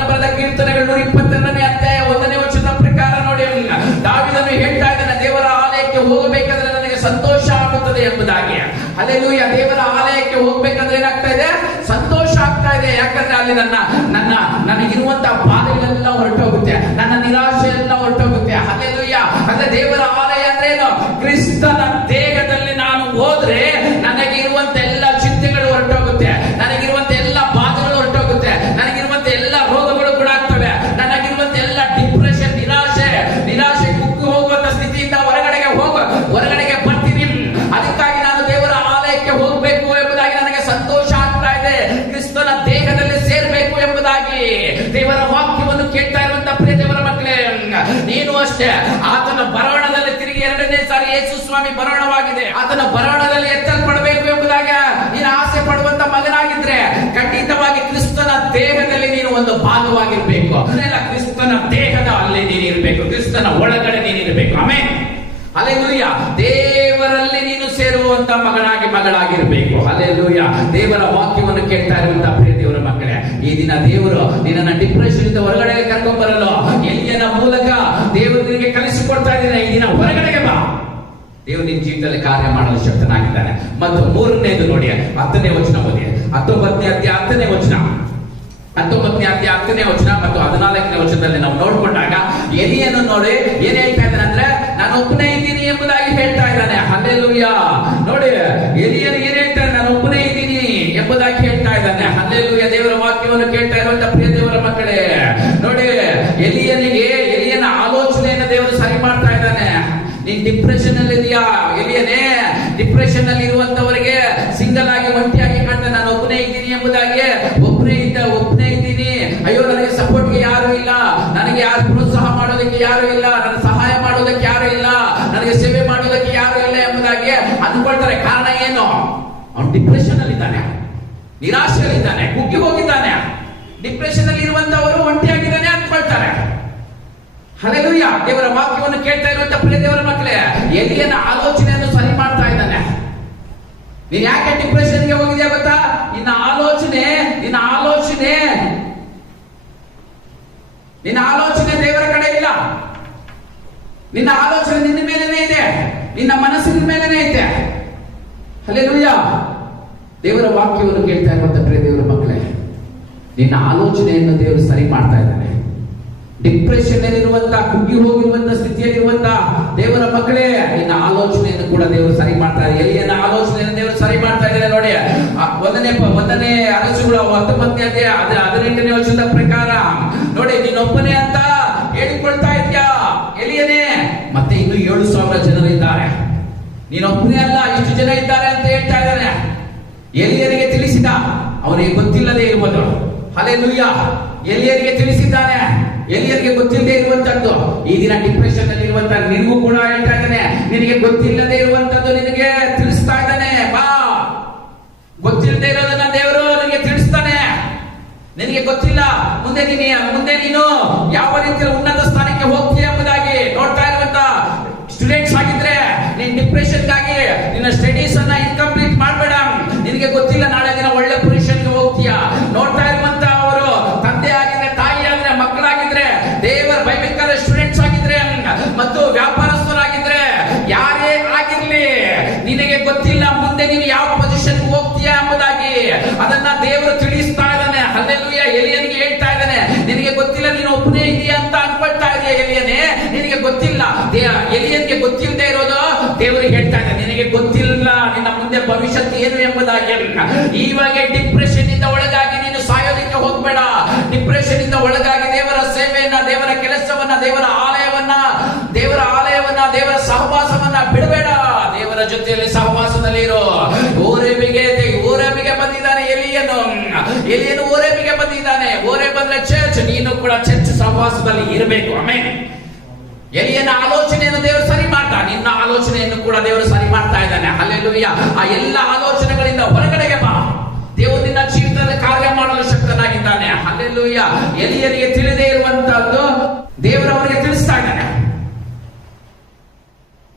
ಬರೆದ ಕೀರ್ತನೆಗಳು 122ನೇ ಅಧ್ಯಾಯ 1ನೇ ವಚನದ ಪ್ರಕಾರ ನೋಡಿ, ದಾವೀದನು ಹೇಳ್ತಾ ಇದ್ದಾನೆ, ದೇವರ ಆಲಯಕ್ಕೆ ಹೋಗಬೇಕಾದ್ರೆ ನನಗೆ ಸಂತೋಷ ಆಗುತ್ತದೆ ಎಂಬುದಾಗಿ. ಹಲ್ಲೆಲೂಯ. ದೇವರ ಆಲಯಕ್ಕೆ ಹೋಗ್ಬೇಕಂದ್ರೆ ಏನಾಗ್ತಾ ಇದೆ? ಸಂತೋಷ ಆಗ್ತಾ ಇದೆ. ಯಾಕಂದ್ರೆ ಅಲ್ಲಿ ನನಗಿರುವಂತಹ ಬಾಧೆಗಳೆಲ್ಲ ಹೊರಟೋಗುತ್ತೆ, ನನ್ನ ನಿರಾಶೆ ಎಲ್ಲ ಹೊರಟೋಗುತ್ತೆ. ಹಲ್ಲೆಲೂಯ. ಅಂದ್ರೆ ದೇವರ ಆಲಯ ಅಂದ್ರೆ ಏನು? ಕ್ರಿಸ್ತನ ದೇಹದಲ್ಲಿ ನಾನು ಹೋದ್ರೆ ನನಗೆ ಇರುವಂತ ಎಲ್ಲ ಚಿಂತೆಗಳು ಹೊರಟೋಗುತ್ತೆ, ನನಗಿರುವಂತ ಎಲ್ಲ ಬಾಧೆಗಳು ಹೊರಟೋಗುತ್ತೆ, ನನಗಿರುವಂತ ಎಲ್ಲ ರೋಗಗಳು ಕೂಡ ಆಗ್ತವೆ, ನನಗಿರುವಂತ ಎಲ್ಲ ಡಿಪ್ರೆಷನ್, ನಿರಾಶೆ ಕುಗ್ಗಿ ಹೋಗುವಂತ ಸ್ಥಿತಿಯಿಂದ ಹೊರಗಡೆಗೆ ಬರ್ತೀನಿ. ಅದಕ್ಕಾಗಿ ನಾನು ದೇವರ ಆಲಯಕ್ಕೆ ಹೋಗ್ಬೇಕು ಎಂಬುದಾಗಿ ನನಗೆ ಸಂತೋಷ ಆಗ್ತಾ ಇದೆ. ಕ್ರಿಸ್ತನ ದೇಹದಲ್ಲಿ ಸೇರ್ಬೇಕು ಎಂಬುದಾಗಿ ದೇವರ ವಾಕ್ಯವನ್ನು ಕೇಳ್ತಾ ಇರುವಂತ ಪ್ರಿಯ ದೇವರ ಮಕ್ಕಳೇ, ನೀನು ಅಷ್ಟೇ. ಆತನ ಬರವಣದಲ್ಲಿ ತಿರುಗಿ 2ನೇ ಸಾರಿ ಯೇಸು ಸ್ವಾಮಿ ಬರವಣವಾಗಿದೆ. ಆತನ ಬರವಣದಲ್ಲಿ ಎತ್ತಲ್ಪಡಬೇಕು ಎಂಬುದಾಗಿ ನೀನು ಆಸೆ ಪಡುವಂತ ಮಗನಾಗಿದ್ರೆ ಖಂಡಿತವಾಗಿ ಕ್ರಿಸ್ತನ ದೇಹದಲ್ಲಿ ನೀನು ಒಂದು ಭಾಗವಾಗಿರ್ಬೇಕು. ಅದನ್ನೆಲ್ಲ ಕ್ರಿಸ್ತನ ದೇಹದ ಅಲ್ಲಿ ನೀನು ಇರಬೇಕು, ಕ್ರಿಸ್ತನ ಒಳಗಡೆ ನೀನು ಇರಬೇಕು. ಆಮೆನ್. ಹಲ್ಲೆಲೂಯ. ದೇವರಲ್ಲಿ ನೀನು ಸೇರುವಂತ ಮಗಳಾಗಿರ್ಬೇಕು. ಹಲ್ಲೆಲೂಯ. ದೇವರ ವಾಕ್ಯವನ್ನು ಕೇಳ್ತಾ ಇರುವಂತ ಪ್ರಿಯ ದೇವರ ಮಕ್ಕಳೇ, ಈ ದಿನ ದೇವರು ನಿನ್ನ ಡಿಪ್ರೆಷನ್ ಇಂದ ಹೊರಗಡೆ ಕರ್ಕೊಂಡ್ ಬರಲು ಎಲಿಯನ ಮೂಲಕ ದೇವರು ನಿನಗೆ ಕಲಿಸಿಕೊಡ್ತಾ ಇದ್ದಾನೆ. ಈ ದಿನ ಹೊರಗಡೆಗೆ ಬಾ. ದೇವರು ನಿನ್ನ ಜೀವಿತದಲ್ಲಿ ಕಾರ್ಯ ಮಾಡಲು ಶಕ್ತನಾಗಿದ್ದಾನೆ. ಮತ್ತು 3ನೇದು ನೋಡಿ, 10ನೇ ವಚನ ಓದಿ. 19ನೇ ಅಧ್ಯಾಯ 10ನೇ ವಚನ, 19ನೇ ಅಧ್ಯಾಯ 10ನೇ ವಚನ ಮತ್ತು 14ನೇ ವಚನದಲ್ಲಿ ನಾವು ನೋಡ್ಕೊಂಡಾಗ ಎಲಿಯನ್ನು ನೋಡಿ ಏನ್ ಹೇಳ್ತಾ ಇದ್ದಾನೆ ಅಂದ್ರೆ, ನಾನು ಒಬ್ಬನೇ ಇದ್ದೀನಿ ಎಂಬುದಾಗಿ ಹೇಳ್ತಾ ಇದ್ದಾನೆ. ಹಲ್ಲೆಲೂಯ. ನೋಡಿ, ಎಲಿಯನು ಏನ್ ಹೇಳ್ತಾನೆ? ನಾನು ಒಬ್ಬನೇ ಇದ್ದೀನಿ ಎಂಬುದಾಗಿ ಹೇಳ್ತಾ ಇದ್ದಾನೆ. ಹಲ್ಲೆಲೂಯ. ದೇವರ ವಾಕ್ಯವನ್ನು ಕೇಳ್ತಾ ಇರುವಂತ ಪ್ರಿಯ ದೇವರ ಮಕ್ಕಳೇ, ನೋಡಿ, ಎಲಿಯನ ಆಲೋಚನೆಯನ್ನು ದೇವರು ಸರಿ ಮಾಡ್ತಾ ಇದ್ದಾನೆ. ನೀನ್ ಡಿಪ್ರೆಷನ್ ಅಲ್ಲಿ ಇದೆಯಾ? ಎಲಿಯನೇ, ಡಿಪ್ರೆಷನ್ ಅಲ್ಲಿ ಇರುವಂತವರಿಗೆ ಸಿಂಗಲ್ ಆಗಿ, ಒಂಟಿಯಾಗಿ ಕಾಣ್ತಾನೆ. ನಾನು ಒಬ್ಬನೇ ಇದ್ದೀನಿ ಎಂಬುದಾಗಿ, ಒಬ್ಬನೇ ಇದ್ದೀನಿ, ಅಯ್ಯೋ ನನಗೆ ಸಪೋರ್ಟ್ಗೆ ಯಾರು ಇಲ್ಲ, ನನಗೆ ಯಾರು ಪ್ರೋತ್ಸಾಹ ಮಾಡೋದಕ್ಕೆ ಯಾರು ಇಲ್ಲ, ನನ್ನ ಸಹಾಯ ಮಾಡೋದಕ್ಕೆ ಯಾರು ಇಲ್ಲ, ನನಗೆ ಸೇವೆ ಮಾಡೋದಕ್ಕೆ ಯಾರು ಇಲ್ಲ ಎಂಬುದಾಗಿ ಅಂದ್ಕೊಳ್ತಾರೆ. ಕಾರಣ ಏನು? ಅವನು ಡಿಪ್ರೆಷನ್ ಅಲ್ಲಿ ಇದ್ದಾನೆ, ನಿರಾಶೆಯಲ್ಲಿದ್ದಾನೆ, ಕುಗ್ಗಿ ಹೋಗಿದ್ದಾನೆ. ಡಿಪ್ರೆಷನ್ ಅಲ್ಲಿ ಇರುವಂತವರು ಒಂಟಿಯಾಗಿದ್ದಾನೆ ಅಂದ್ಕೊಳ್ತಾರೆ. ಹಲ್ಲೆಲೂಯ. ದೇವರ ವಾಕ್ಯವನ್ನು ಕೇಳ್ತಾ ಇರುವಂತ ಪ್ರಿಯ ದೇವರ ಮಕ್ಕಳೇ, ಎಲಿಯನ ಆಲೋಚನೆಯನ್ನು ಸರಿ ಮಾಡ್ತಾ ಇದ್ದಾನೆ. ನೀನ್ ಯಾಕೆ ಡಿಪ್ರೆಷನ್ಗೆ ಹೋಗಿದ್ಯಾ ಗೊತ್ತಾ? ನಿನ್ನ ಆಲೋಚನೆ ದೇವರ ಕಡೆ ಇಲ್ಲ. ನಿನ್ನ ಆಲೋಚನೆ ನಿನ್ನ ಮೇಲೇನೆ ಇದೆ, ನಿನ್ನ ಮನಸ್ಸಿನ ಮೇಲೇನೆ ಇದೆ. ಹಲ್ಲೆಲೂಯ. ದೇವರ ವಾಕ್ಯವನ್ನು ಕೇಳ್ತಾ ಇರುವಂತ ಪ್ರಿಯ ದೇವರ ಮಕ್ಕಳೇ, ನಿನ್ನ ಆಲೋಚನೆಯನ್ನು ದೇವರು ಸರಿ ಮಾಡ್ತಾ ಇದ್ದಾನೆ. ಡಿಪ್ರೆಷನ್ ಅಲ್ಲಿರುವಂತ, ಕುಗ್ಗಿ ಹೋಗಿರುವಂತ ಸ್ಥಿತಿಯಲ್ಲಿರುವಂತ ದೇವರ ಮಕ್ಕಳೇ, ನಿನ್ನ ಆಲೋಚನೆಯನ್ನು ಕೂಡ ದೇವರು ಸರಿ ಮಾಡ್ತಾ ಇದ್ದಾರೆ. ಎಲಿಯನ ಆಲೋಚನೆಯನ್ನು ದೇವರು ಸರಿ ಮಾಡ್ತಾ ಇದ್ದಾರೆ. ನೋಡಿ, 1ನೇ ಅರಸುಗಳು 19ನೇ ಅಧ್ಯಾಯ 18ನೇ ವಚನದ ಪ್ರಕಾರ ನೋಡಿ, ನೀನೊಬ್ಬನೇ ಅಂತ ಹೇಳಿಕೊಳ್ತಾ ಇದ್ಯಾ ಎಲಿಯನೇ, ಮತ್ತೆ ಇನ್ನು 7,000 ಜನರು ಇದ್ದಾರೆ. ನೀನೊಬ್ಬನೇ ಅಲ್ಲ, ಇಷ್ಟು ಜನ ಇದ್ದಾರೆ ಅಂತ ಹೇಳ್ತಾ ಇದ್ದಾನೆ. ಎಲಿಯನಿಗೆ ತಿಳಿಸಿದ, ಅವನಿಗೆ ಗೊತ್ತಿಲ್ಲದೆ ಇರುವುದು. ಹಲ್ಲೆಲೂಯ. ಎಲಿಯನಿಗೆ ತಿಳಿಸಿದ್ದಾನೆ. ಎಲಿಯನಿಗೆ ಗೊತ್ತಿಲ್ಲದೆ ಇರುವಂತದ್ದು ಈ ದಿನ ಡಿಪ್ರೆಷನ್ ಅಲ್ಲಿ ಇರುವಂತ ನಿನಗೂ ಕೂಡ ಹೇಳ್ತಾ ಇದ್ದಾನೆ. ನಿನಗೆ ಗೊತ್ತಿಲ್ಲದೆ ಇರುವಂತದ್ದು ನಿನಗೆ ತಿಳಿಸ್ತಾ ಇದ್ದಾನೆ. ಬಾ. ಗೊತ್ತಿಲ್ಲದೆ ಇರೋದನ್ನ ದೇವರು ನಿನಗೆ ತಿಳಿಸ್ತಾನೆ. ನಿನಗೆ ಗೊತ್ತಿಲ್ಲ, ಮುಂದೆ ನೀನು ಯಾವ ರೀತಿಯ ಉನ್ನತ ಸ್ಥಾನಕ್ಕೆ ದೇವರ ಬೈಬಲ್ ಸ್ಟೂಡೆಂಟ್ಸ್ ಆಗಿದ್ರೆ ಮತ್ತು ವ್ಯಾಪಾರಸ್ಥರಾಗಿದ್ರೆ ಯಾರೇ ಆಗಿರ್ಲಿ, ನಿನಗೆ ಗೊತ್ತಿಲ್ಲ ಮುಂದೆ ನೀನು ಯಾವ ಪೊಸಿಷನ್ ಹೋಗ್ತೀಯಾ ಎಂಬುದಾಗಿ ಅದನ್ನ ದೇವರು ತಿಳಿಸ್ತಾ ಇದ್ದಾನೆ. ಹಲ್ಲೆಲೂಯ. ಎಲಿಯನಿಗೆ ಹೇಳ್ತಾ ಇದ್ದಾನೆ, ನಿನಗೆ ಗೊತ್ತಿಲ್ಲ, ನೀನು ಒಬ್ಬನೇ ಇದೆಯಾ ಅಂತ ಅನ್ಕೊಳ್ತಾ ಇದೆಯಾ ಎಲಿಯನೇ, ನಿನಗೆ ಗೊತ್ತಿಲ್ಲ. ಎಲಿಯನ್ಗೆ ಗೊತ್ತಿಲ್ಲದೆ ಇರೋದು ದೇವರಿಗೆ ಹೇಳ್ತಾ ಇದ್ದಾನೆ, ನಿನಗೆ ಗೊತ್ತಿಲ್ಲ ನಿನ್ನ ಮುಂದೆ ಭವಿಷ್ಯತ್ ಏನು ಎಂಬುದಾಗಿ. ಇವಾಗ ಡಿಪ್ರೆಷನ್ ಇಂದ ಒಳಗಾಗಿ ನೀನು ಸಾಯೋದಕ್ಕೆ ಹೋಗ್ಬೇಡ. ಡಿಪ್ರೆಷನ್ ಇಂದ ಒಳಗಾಗಿ ದೇವರ ಸೇವೆಯನ್ನ, ದೇವರ ಕೆಲಸವನ್ನ, ದೇವರ ಆಲಯವನ್ನ, ದೇವರ ಸಹವಾಸವನ್ನ ಬಿಡಬೇಡ. ದೇವರ ಜೊತೆಯಲ್ಲಿ ಸಹವಾಸದಲ್ಲಿ ಇರೋ. ಓರೇಬಿಗೆ ಬಂದಿದ್ದಾನೆ ಎಲಿಯನು ಓರೇಬಿಗೆ ಬಂದಿದ್ದಾನೆ. ಓರೆ ಬಂದ್ರೆ ಚರ್ಚ್, ನೀನು ಕೂಡ ಚರ್ಚ್ ಸಹವಾಸದಲ್ಲಿ ಇರಬೇಕು. ಆಮೇಲೆ ಎಲಿಯನ ಆಲೋಚನೆಯನ್ನು ದೇವರು ಸರಿ ಮಾಡ್ತಾ, ನಿನ್ನ ಆಲೋಚನೆಯನ್ನು ಕೂಡ ದೇವರು ಸರಿ ಮಾಡ್ತಾ ಇದ್ದಾನೆ. ಹಲ್ಲೆಲೂಯಾ. ಆ ಎಲ್ಲ ಆಲೋಚನೆಗಳಿಂದ ಹೊರಗಡೆಗೆ ಬಾ. ದೇವರು ನಿನ್ನ ಜೀವಿತದಲ್ಲಿ ಕಾರ್ಯ ಮಾಡಲು ಶಕ್ತನಾಗಿದ್ದಾನೆ. ಹಲ್ಲೆಲೂಯಾ. ಎಲಿಯನಿಗೆ ತಿಳಿದೇ ಇರುವಂತಹದ್ದು ದೇವರು ಅವರಿಗೆ ತಿಳಿಸ್ತಾ ಇದ್ದಾನೆ.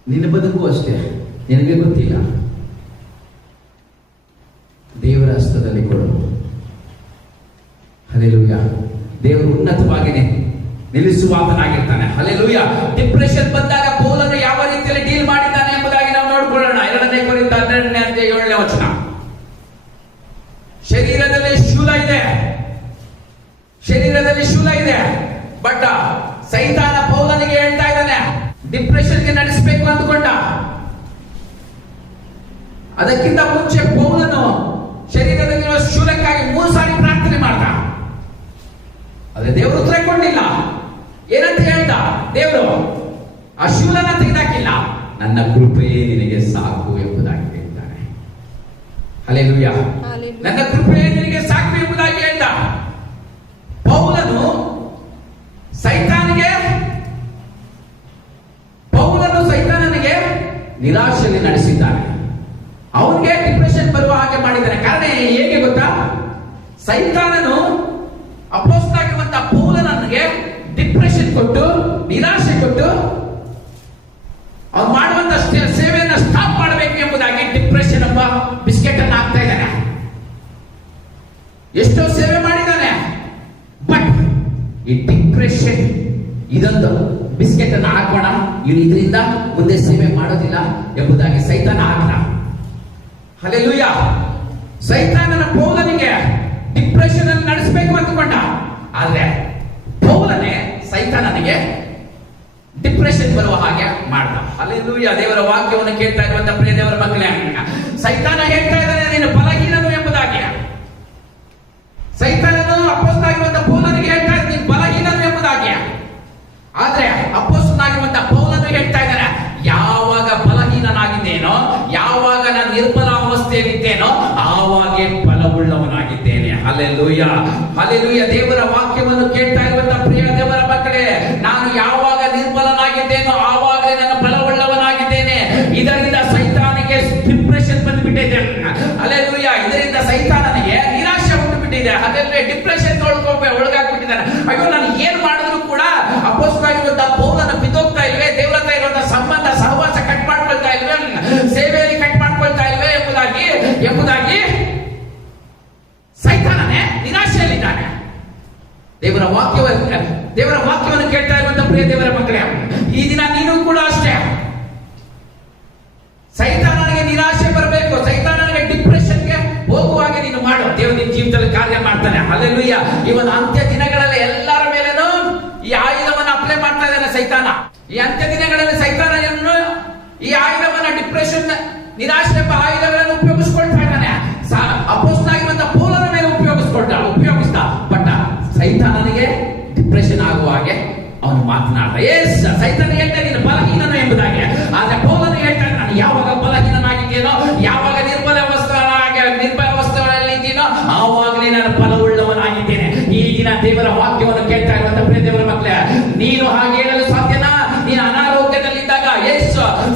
ನಿನ್ನ ಬದುಕು ಅಷ್ಟೇ, ನಿನಗೆ ಗೊತ್ತಿಲ್ಲ, ದೇವರ ಹಸ್ತದಲ್ಲಿ ಕೊಡು. ಹಲ್ಲೆಲೂಯಾ. ದೇವರು ಉನ್ನತವಾಗಿನೇ ನಿಲ್ಲಿಸುವಾತನಾಗಿರ್ತಾನೆ. ಹಲ್ಲೆಲೂಯಾ. ಡಿಪ್ರೆಷನ್ ಬಂದಾಗ ಪೌಲನು ಯಾವ ರೀತಿಯಲ್ಲಿ ಡೀಲ್ ಮಾಡಿದ್ದಾನೆ ಎಂಬುದಾಗಿ ನಾವು ನೋಡ್ಕೊಳ್ಳೋಣ. 2 ಕೊರಿಂಥ 12:7 ಶರೀರದಲ್ಲಿ ಶೂಲ ಇದೆ, ಬಟ್ ಸೈತಾನ ಪೌಲನಿಗೆ ಹೇಳ್ತಾ ಇದ್ದಾನೆ, ಡಿಪ್ರೆಷನ್ಗೆ ನಡೆಸಬೇಕು ಅಂದುಕೊಂಡ. ಅದಕ್ಕಿಂತ ಮುಂಚೆ ಪೌಲನು ಶರೀರದಲ್ಲಿರುವ ಶೂಲಕ್ಕಾಗಿ 3 ಸಾರಿ ಪ್ರಾರ್ಥನೆ ಮಾಡ್ದ. ಅದೇ ದೇವರು ಉತ್ತರ ಕೊಟ್ಟಿಲ್ಲ. ಏನಂತ ಹೇಳ್ದ ದೇವರು? ಆ ಶೂಲನ ತೆಗೆದಾಕಿಲ್ಲ, ನನ್ನ ಕೃಪೆಯೇ ನಿನಗೆ ಸಾಕು ಎಂಬುದಾಗಿ ಹೇಳ್ತಾನೆ. ಹಲ್ಲೆಲೂಯಾ. ನನ್ನ ಕೃಪೆಯೇ ನಿನಗೆ ಸಾಕು ಎಂಬುದಾಗಿ ಹೇಳ್ದ. ಪೌಲನು ಸೈತಾನನಿಗೆ ನಿರಾಶೆಯಲ್ಲಿ ನಡೆಸಿದ್ದಾನೆ. ಅವನಿಗೆ ಡಿಪ್ರೆಷನ್ ಬರುವ ಹಾಗೆ ಮಾಡಿದ್ದಾನೆ. ಕಾರಣ ಹೇಗೆ ಗೊತ್ತಾ? ಸೈತಾನನು ಅಪೊಸ್ತಲನಾಗಿರುವಂತ ಪೌಲನಿಗೆ ಡಿಪ್ರೆಷನ್ ಕೊಟ್ಟು, ನಿರಾಶೆ ಕೊಟ್ಟು, ಅವ್ನು ಮಾಡುವಂತ ಸೇವೆಯನ್ನು ಸ್ಟಾಪ್ ಮಾಡಬೇಕು ಎಂಬುದಾಗಿ ಡಿಪ್ರೆಷನ್ ಎಂಬ ಬಿಸ್ಕೆಟ್ ಅನ್ನು ಹಾಕ್ತಾ ಇದ್ದಾನೆ. ಎಷ್ಟೋ ಸೇವೆ ಮಾಡಿದ್ದಾನೆ, ಬಟ್ ಈ ಡಿಪ್ರೆಷನ್ ಇದೊಂದು ಬಿಸ್ಕೆಟ್ ಅನ್ನು ಹಾಕೋಣ, ಇದರಿಂದ ಮುಂದೆ ಸೇವೆ ಮಾಡೋದಿಲ್ಲ ಎಂಬುದಾಗಿ ಸೈತಾನ ಹಾಕ್ಲ. ಹಲ್ಲೆಲೂಯಾ. ಸೈತಾನನ ಪೌಲನಿಗೆ ಡಿಪ್ರೆಷನ್ ಅಲ್ಲಿ ನಡೆಸಬೇಕು ಅಂದುಕೊಂಡ, ಆದ್ರೆ ಪೌಲನೇ ಸೈತಾನನಿಗೆ ಡಿಪ್ರೆಷನ್ ಬರುವ ಹಾಗೆ ಮಾಡ್ದ. ಹಲ್ಲೆಲೂಯಾ. ದೇವರ ವಾಕ್ಯವನ್ನು ಕೇಳ್ತಾ ಇರುವಂತ ಪ್ರಿಯ ದೇವರ ಮಕ್ಕಳೇ, ಸೈತಾನ ಹೇಳ್ತಾ ಇದ್ದಾನೆ ನೀನು ಬಲಹೀನನು ಎಂಬುದಾಗಿ. ಸೈತಾನನು ಅಪೊಸ್ತಲನಾಗಿರುವಂತ ಪೌಲನಿಗೆ ಹೇಳ್ತಾ ಇದ್ದಾನೆ ನೀನು ಬಲಹೀನನು ಎಂಬುದಾಗಿ. ಆದ್ರೆ ಅಪೊಸ್ತಲನಾಗಿರುವಂತ ಪೌಲನು ಹೇಳ್ತಾ ಇದ್ದಾನೆ, ಯಾವಾಗ ಬಲಹೀನನಾಗಿದ್ದೇನೋ, ಯಾವಾಗ ನಾನು ನಿರ್ಬಲ ಅವಸ್ಥೆಯಲ್ಲಿದ್ದೇನೋ, ಆವಾಗೇ ಬಲವುಳ್ಳವನಾಗಿದ್ದೇನೆ. ಹಲ್ಲೆಲೂಯಾ. ಹಲ್ಲೆಲೂಯಾ. ದೇವರ ವಾಕ್ಯವನ್ನು ಕೇಳ್ತಾ ಇರುವಂತ ಪ್ರಿಯ ದೇವರ ಮಕ್ಕಳೇ, ನಾನು ಯಾವಾಗ ನಿರ್ಬಲನಾಗಿದ್ದೇನೋ ಆವಾಗಲೇ ನಾನು ಬಲವುಳ್ಳವನಾಗಿದ್ದೇನೆ. ಇದರಿಂದ ಸೈತಾನಿಗೆ ಡಿಪ್ರೆಷನ್ ಬಂದುಬಿಟ್ಟಿದೆ. ಹಲ್ಲೆಲೂಯಾ. ಇದರಿಂದ ಸೈತಾನನಿಗೆ ನಿರಾಶೆ ಉಂಟುಬಿಟ್ಟಿದೆ. ಹಲ್ಲೆಲೂಯಾ. ಡಿಪ್ರೆಷನ್ ಒಳಗಾಗ್ಬಿಟ್ಟಿದ್ದಾನೆ. ಅಯ್ಯೋ, ನಾನು ಏನ್ ಮಾಡಿದ್ರು ಕೂಡ ಅಪೊಸ್ತಲನಾಗಿರುವಂತ ಪೌಲನ ಬಿದ್ದೋಗ್ತಾ ಇಲ್ವೇ, ದೇವರ ಹತ್ರ ಇರುವಂತ ಸಂಬಂಧ ಸಹವಾಸ ಕಟ್ ಮಾಡ್ಕೊಳ್ತಾ ಇಲ್ವೇ, ಸೇವೆಯಲ್ಲಿ ಕಟ್ ಮಾಡ್ಕೊಳ್ತಾ ಇಲ್ವೇ ಎಂಬುದಾಗಿ ಸೈತಾನನೇ ನಿರಾಶೆಯಲ್ಲಿದ್ದಾನೆ. ದೇವರ ವಾಕ್ಯವನ್ನು ಕೇಳ್ತಾ ಇರುವಂತ ಪ್ರಿಯ ದೇವರ ಮಕ್ಕಳೇ, ಈ ದಿನ ನೀನು ಕೂಡ ಅಷ್ಟೇ. ಸೈತಾನನಿಗೆ ನಿರಾಶೆ ಬರಬೇಕು, ಸೈತಾನನಿಗೆ ಡಿಪ್ರೆಷನ್ಗೆ ಹೋಗುವಾಗೆ ನೀನು ಮಾಡು. ದೇವರು ನಿನ್ನ ಜೀವಿತದಲ್ಲಿ ಕಾರ್ಯ ಮಾಡ್ತಾನೆ. ಹಲ್ಲೆಲೂಯಾ. ಇವತ್ತು ಅಂತ್ಯ ದಿನಗಳಲ್ಲಿ ಎಲ್ಲರ ಮೇಲೇನು ಈ ಆಯುಧವನ್ನು ಅಪ್ಲೈ ಮಾಡ್ತಾ ಇದ್ದಾನೆ ಸೈತಾನ. ಈ ಅಂತ್ಯ ದಿನಗಳಲ್ಲಿ ಸೈತಾನನು ಈ ಆಯುಧವನ್ನ, ಡಿಪ್ರೆಷನ್, ನಿರಾಶೆ ಎಂಬ ಆಯುಧಗಳನ್ನು ಉಪಯೋಗಿಸ್ಕೊಳ್ತಾ ಇದ್ದಾನೆ. ಅಪೊಸ್ತಲನಾಗಿರುವಂತ ಪೌಲನ ಮೇಲೆ ಉಪಯೋಗಿಸ್ತಾ, ಬಟ್ ಸೈತಾನನಿಗೆ ಡಿಪ್ರೆಷನ್ ಆಗುವ ಹಾಗೆ ಅವನು ಮಾತನಾಡ್ದ. ಸೈತಾನ ಹೇಳ್ತಾ ನೀನು ಬಲಹೀನನು ಎಂಬುದಾಗಿ. ಆದ್ರೆ ಪೌಲನು ಹೇಳ್ತಾನೆ, ನಾನು ಯಾವಾಗ ಬಲಹೀನನಾಗಿದ್ದೇನೋ, ಯಾವಾಗ ನಿರ್ಬಲ ಅವಸ್ಥೆಗಳಲ್ಲಿ ಇದ್ದೀನೋ, ಆವಾಗಲೇ ನಾನು ಬಲವುಳ್ಳವನಾಗಿದ್ದೇನೆ. ಈ ದಿನ ದೇವರ ವಾಕ್ಯವನ್ನು ಕೇಳ್ತಾ ಇರುವಂತ ಪ್ರಿಯ ದೇವರ ಮಕ್ಕಳೇ, ನೀನು ಹಾಗೆ ಹೇಳಲು ಸಾಧ್ಯನಾ? ನೀನು ಅನಾರೋಗ್ಯದಲ್ಲಿದ್ದಾಗ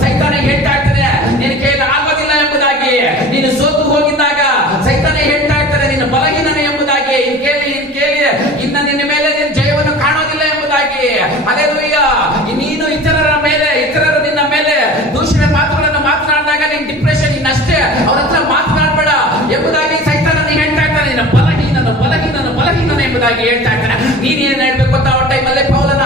ಸೈತಾನ ಹೇಳ್ತಾ ಇರ್ತಾನೆ ನಿನ್ನ ಕೈಯಲ್ಲಿ ಆಗೋದಿಲ್ಲ ಎಂಬುದಾಗಿ. ನೀನು ಸೋತು ಹೋಗಿದ್ದಾಗ ಸೈತಾನ ಹೇಳ್ತಾ ಇರ್ತಾರೆ ನೀನು ಬಲಹೀನನೇ ಎಂಬುದಾಗಿ. ಕೇಳಿ ಇನ್ನ ನಿನ್ನ ಮೇಲೆ ನಿನ್ನ ಜಯವನ್ನು ಕಾಣೋದಿಲ್ಲ ಎಂಬುದಾಗಿ. ಹಲ್ಲೆಲೂಯಾ. ನೀನು ಇತರರು ನಿನ್ನ ಮೇಲೆ ದೂಷಣೆ ಮಾತುಗಳನ್ನು ಮಾತನಾಡಿದಾಗ ನಿನ್ನ ಡಿಪ್ರೆಷನ್ ಇನ್ನಷ್ಟೇ, ಅವ್ರ ಹತ್ರ ಮಾತನಾಡಬೇಡ ಎಂಬುದಾಗಿ ಸೈತಾನನಿಗೆ ಹೇಳ್ತಾ ಇರ್ತಾನೆ. ನೀನು ಬಲಹೀನನು ಎಂಬುದಾಗಿ ಹೇಳ್ತಾ ಇರ್ತಾನೆ. ನೀನ್ ಏನ್ ಹೇಳ್ಬೇಕು ಅಂತ ಆ ಟೈಮಲ್ಲಿ ಪೌಲನ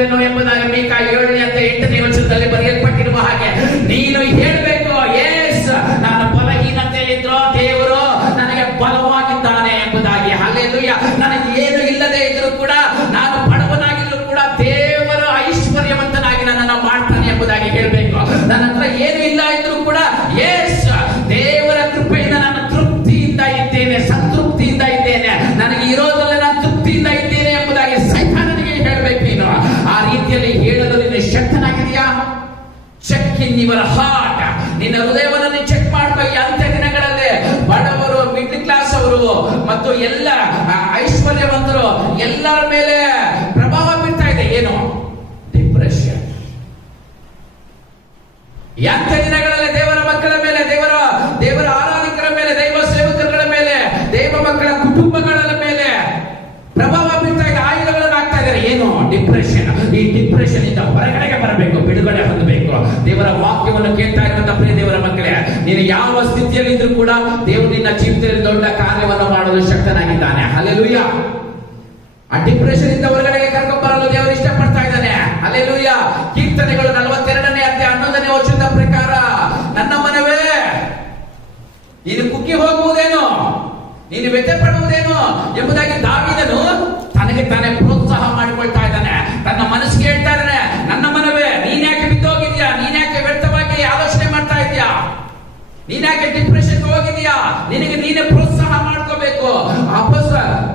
ಹೋಗುವೆನು ಎಂಬುದಾಗಿ ಮೀಕ 7:8 ಬರೆಯಲ್ಪಟ್ಟಿರುವ ಹಾಗೆ ನೀನು ಹೇಳಬೇಕು, ಎಸ್ ನಾನು ಬಲಹೀನತೆಯಲ್ಲಿದ್ರೋ ದೇವರು ನನಗೆ ಬಲವಾಗಿದ್ದಾನೆ ಎಂಬುದಾಗಿ. ಹಲ್ಲೆಲೂಯಾ. ನನಗೆ ಏನು ಇಲ್ಲದೆ ಇದ್ರೂ ಕೂಡ, ನಾನು ಬಡವನಾಗಿದ್ರು ಕೂಡ ದೇವರು ಐಶ್ವರ್ಯವಂತನಾಗಿ ನನ್ನನ್ನು ಮಾಡ್ತಾನೆ ಎಂಬುದಾಗಿ ಹೇಳಬೇಕು. ನನ್ನ ಹತ್ರ ಏನು ಇಲ್ಲ ಇದ್ರೂ ಕೂಡ ಎಸ್ ದೇವರ ಕೃಪೆಯಿಂದ ನಾನು ತೃಪ್ತಿಯಿಂದ ಇದ್ದೇನೆ, ಸಂತೃಪ್ತಿಯಿಂದ ಇದ್ದೇನೆ, ನನಗೆ ಇರೋದ್ರಲ್ಲಿ ನಾನು ತೃಪ್ತಿಯಿಂದ ಇದ್ದೇನೆ ಎಂಬುದಾಗಿ ಸೈತಾನನಿಗೆ ಹೇಳಬೇಕು. ನೀನು ಆ ರೀತಿಯಲ್ಲಿ ಹೇಳಲು ನೀನು ಶಕ್ತನಾಗಿದೆಯಾ? Check in your heart. ನಿನ್ನ ಹೃದಯವನ್ನು ಚೆಕ್ ಮಾಡಬೇಕು. ಅಂತ್ಯ ದಿನಗಳಲ್ಲಿ ಬಡವರು, ಮಿಡ್ಲ್ ಕ್ಲಾಸ್ ಅವರು ಮತ್ತು ಎಲ್ಲ ಐಶ್ವರ್ಯವಂತರು ಎಲ್ಲರ ಮೇಲೆ ಪ್ರಭಾವ ಬೀರ್ತಾ ಇದೆ. ಏನು? ಡಿಪ್ರೆಷನ್. ಅಂತ್ಯ ದಿನಗಳಲ್ಲಿ ದೇವರ ಮಕ್ಕಳ ಮೇಲೆ, ದೇವರ ಆರಾಧಕರ ಮೇಲೆ, ದೈವ ಸೇವಕರುಗಳ ಮೇಲೆ, ದೈವ ಮಕ್ಕಳ ಕುಟುಂಬಗಳ ಮೇಲೆ ಪ್ರಭಾವ ಬೀರ್ತಾ ಇದೆ, ಆಯುಧಗಳನ್ನು ಹಾಕ್ತಾ ಇದ್ದಾರೆ. ಏನು? ಡಿಪ್ರೆಷನ್. ಈ ಡಿಪ್ರೆಷನ್ ಇಂದ ಹೊರಗಡೆಗೆ ಬರಬೇಕು, ಬಿಡುಗಡೆ ಹೊಂದಬೇಕು. ದೇವರ ವಾಕ್ಯವನ್ನು ಕೇಳ್ತಾ ಇರುವಂತಹ ಪ್ರಿಯ ದೇವರ ಮಕ್ಕಳೇ, ನೀನು ಯಾವ ಸ್ಥಿತಿಯಲ್ಲಿ ಇದ್ರೂ ಕೂಡ ದೇವರು ನಿನ್ನ ಜೀವಿತದಲ್ಲಿ ದೊಡ್ಡ ಕಾರ್ಯವನ್ನು ಮಾಡಲು ಶಕ್ತನಾಗಿದ್ದಾನೆ. ಹಲ್ಲೆಲೂಯಾ. ಆ ಡಿಪ್ರೆಷನ್ ಇಂದ ಹೊರಗಡೆಗೆ ಕರ್ಕೊಂಡು ಬರಲು ದೇವರು ಇಷ್ಟಪಡ್ತಾ ಇದ್ದಾನೆ. ಹಲ್ಲೆಲೂಯಾ. ಕೀರ್ತನೆಗಳು 42ನೇ ಅಧ್ಯಾಯ 11ನೇ ವಚನದ ಪ್ರಕಾರ, ನನ್ನ ಮನವೇ ನೀನು ಕುಗ್ಗಿ ಹೋಗುವುದೇನು, ನೀನು ವ್ಯಥೆ ಪಡುವುದೇನು ಎಂಬುದಾಗಿ ದಾವೀದನು ತನಗೆ ತಾನೇ ಪ್ರೋತ್ಸಾಹ ಮಾಡಿಕೊಳ್ತಾ ಇದ್ದಾನೆ. ತನ್ನ ಮನಸ್ಸಿಗೆ ಹೇಳ್ತಾ ಇದ್ದಾನೆ, ನನ್ನ ಮನವೇ ನೀನ್ಯಾಕೆ ಬಿದ್ದೋಗಿದ್ಯಾ, ನೀನ್ಯಾಕೆ ವ್ಯರ್ಥವಾಗಿ ಆಲೋಚನೆ ಮಾಡ್ತಾ ಇದ್ಯಾ, ನೀನ್ಯಾಕೆ ಡಿಪ್ರೆಷನ್ ಹೋಗಿದ್ಯಾ, ನಿನಗೆ ನೀನೇ ಪ್ರೋತ್ಸಾಹ ಮಾಡ್ಕೋಬೇಕು.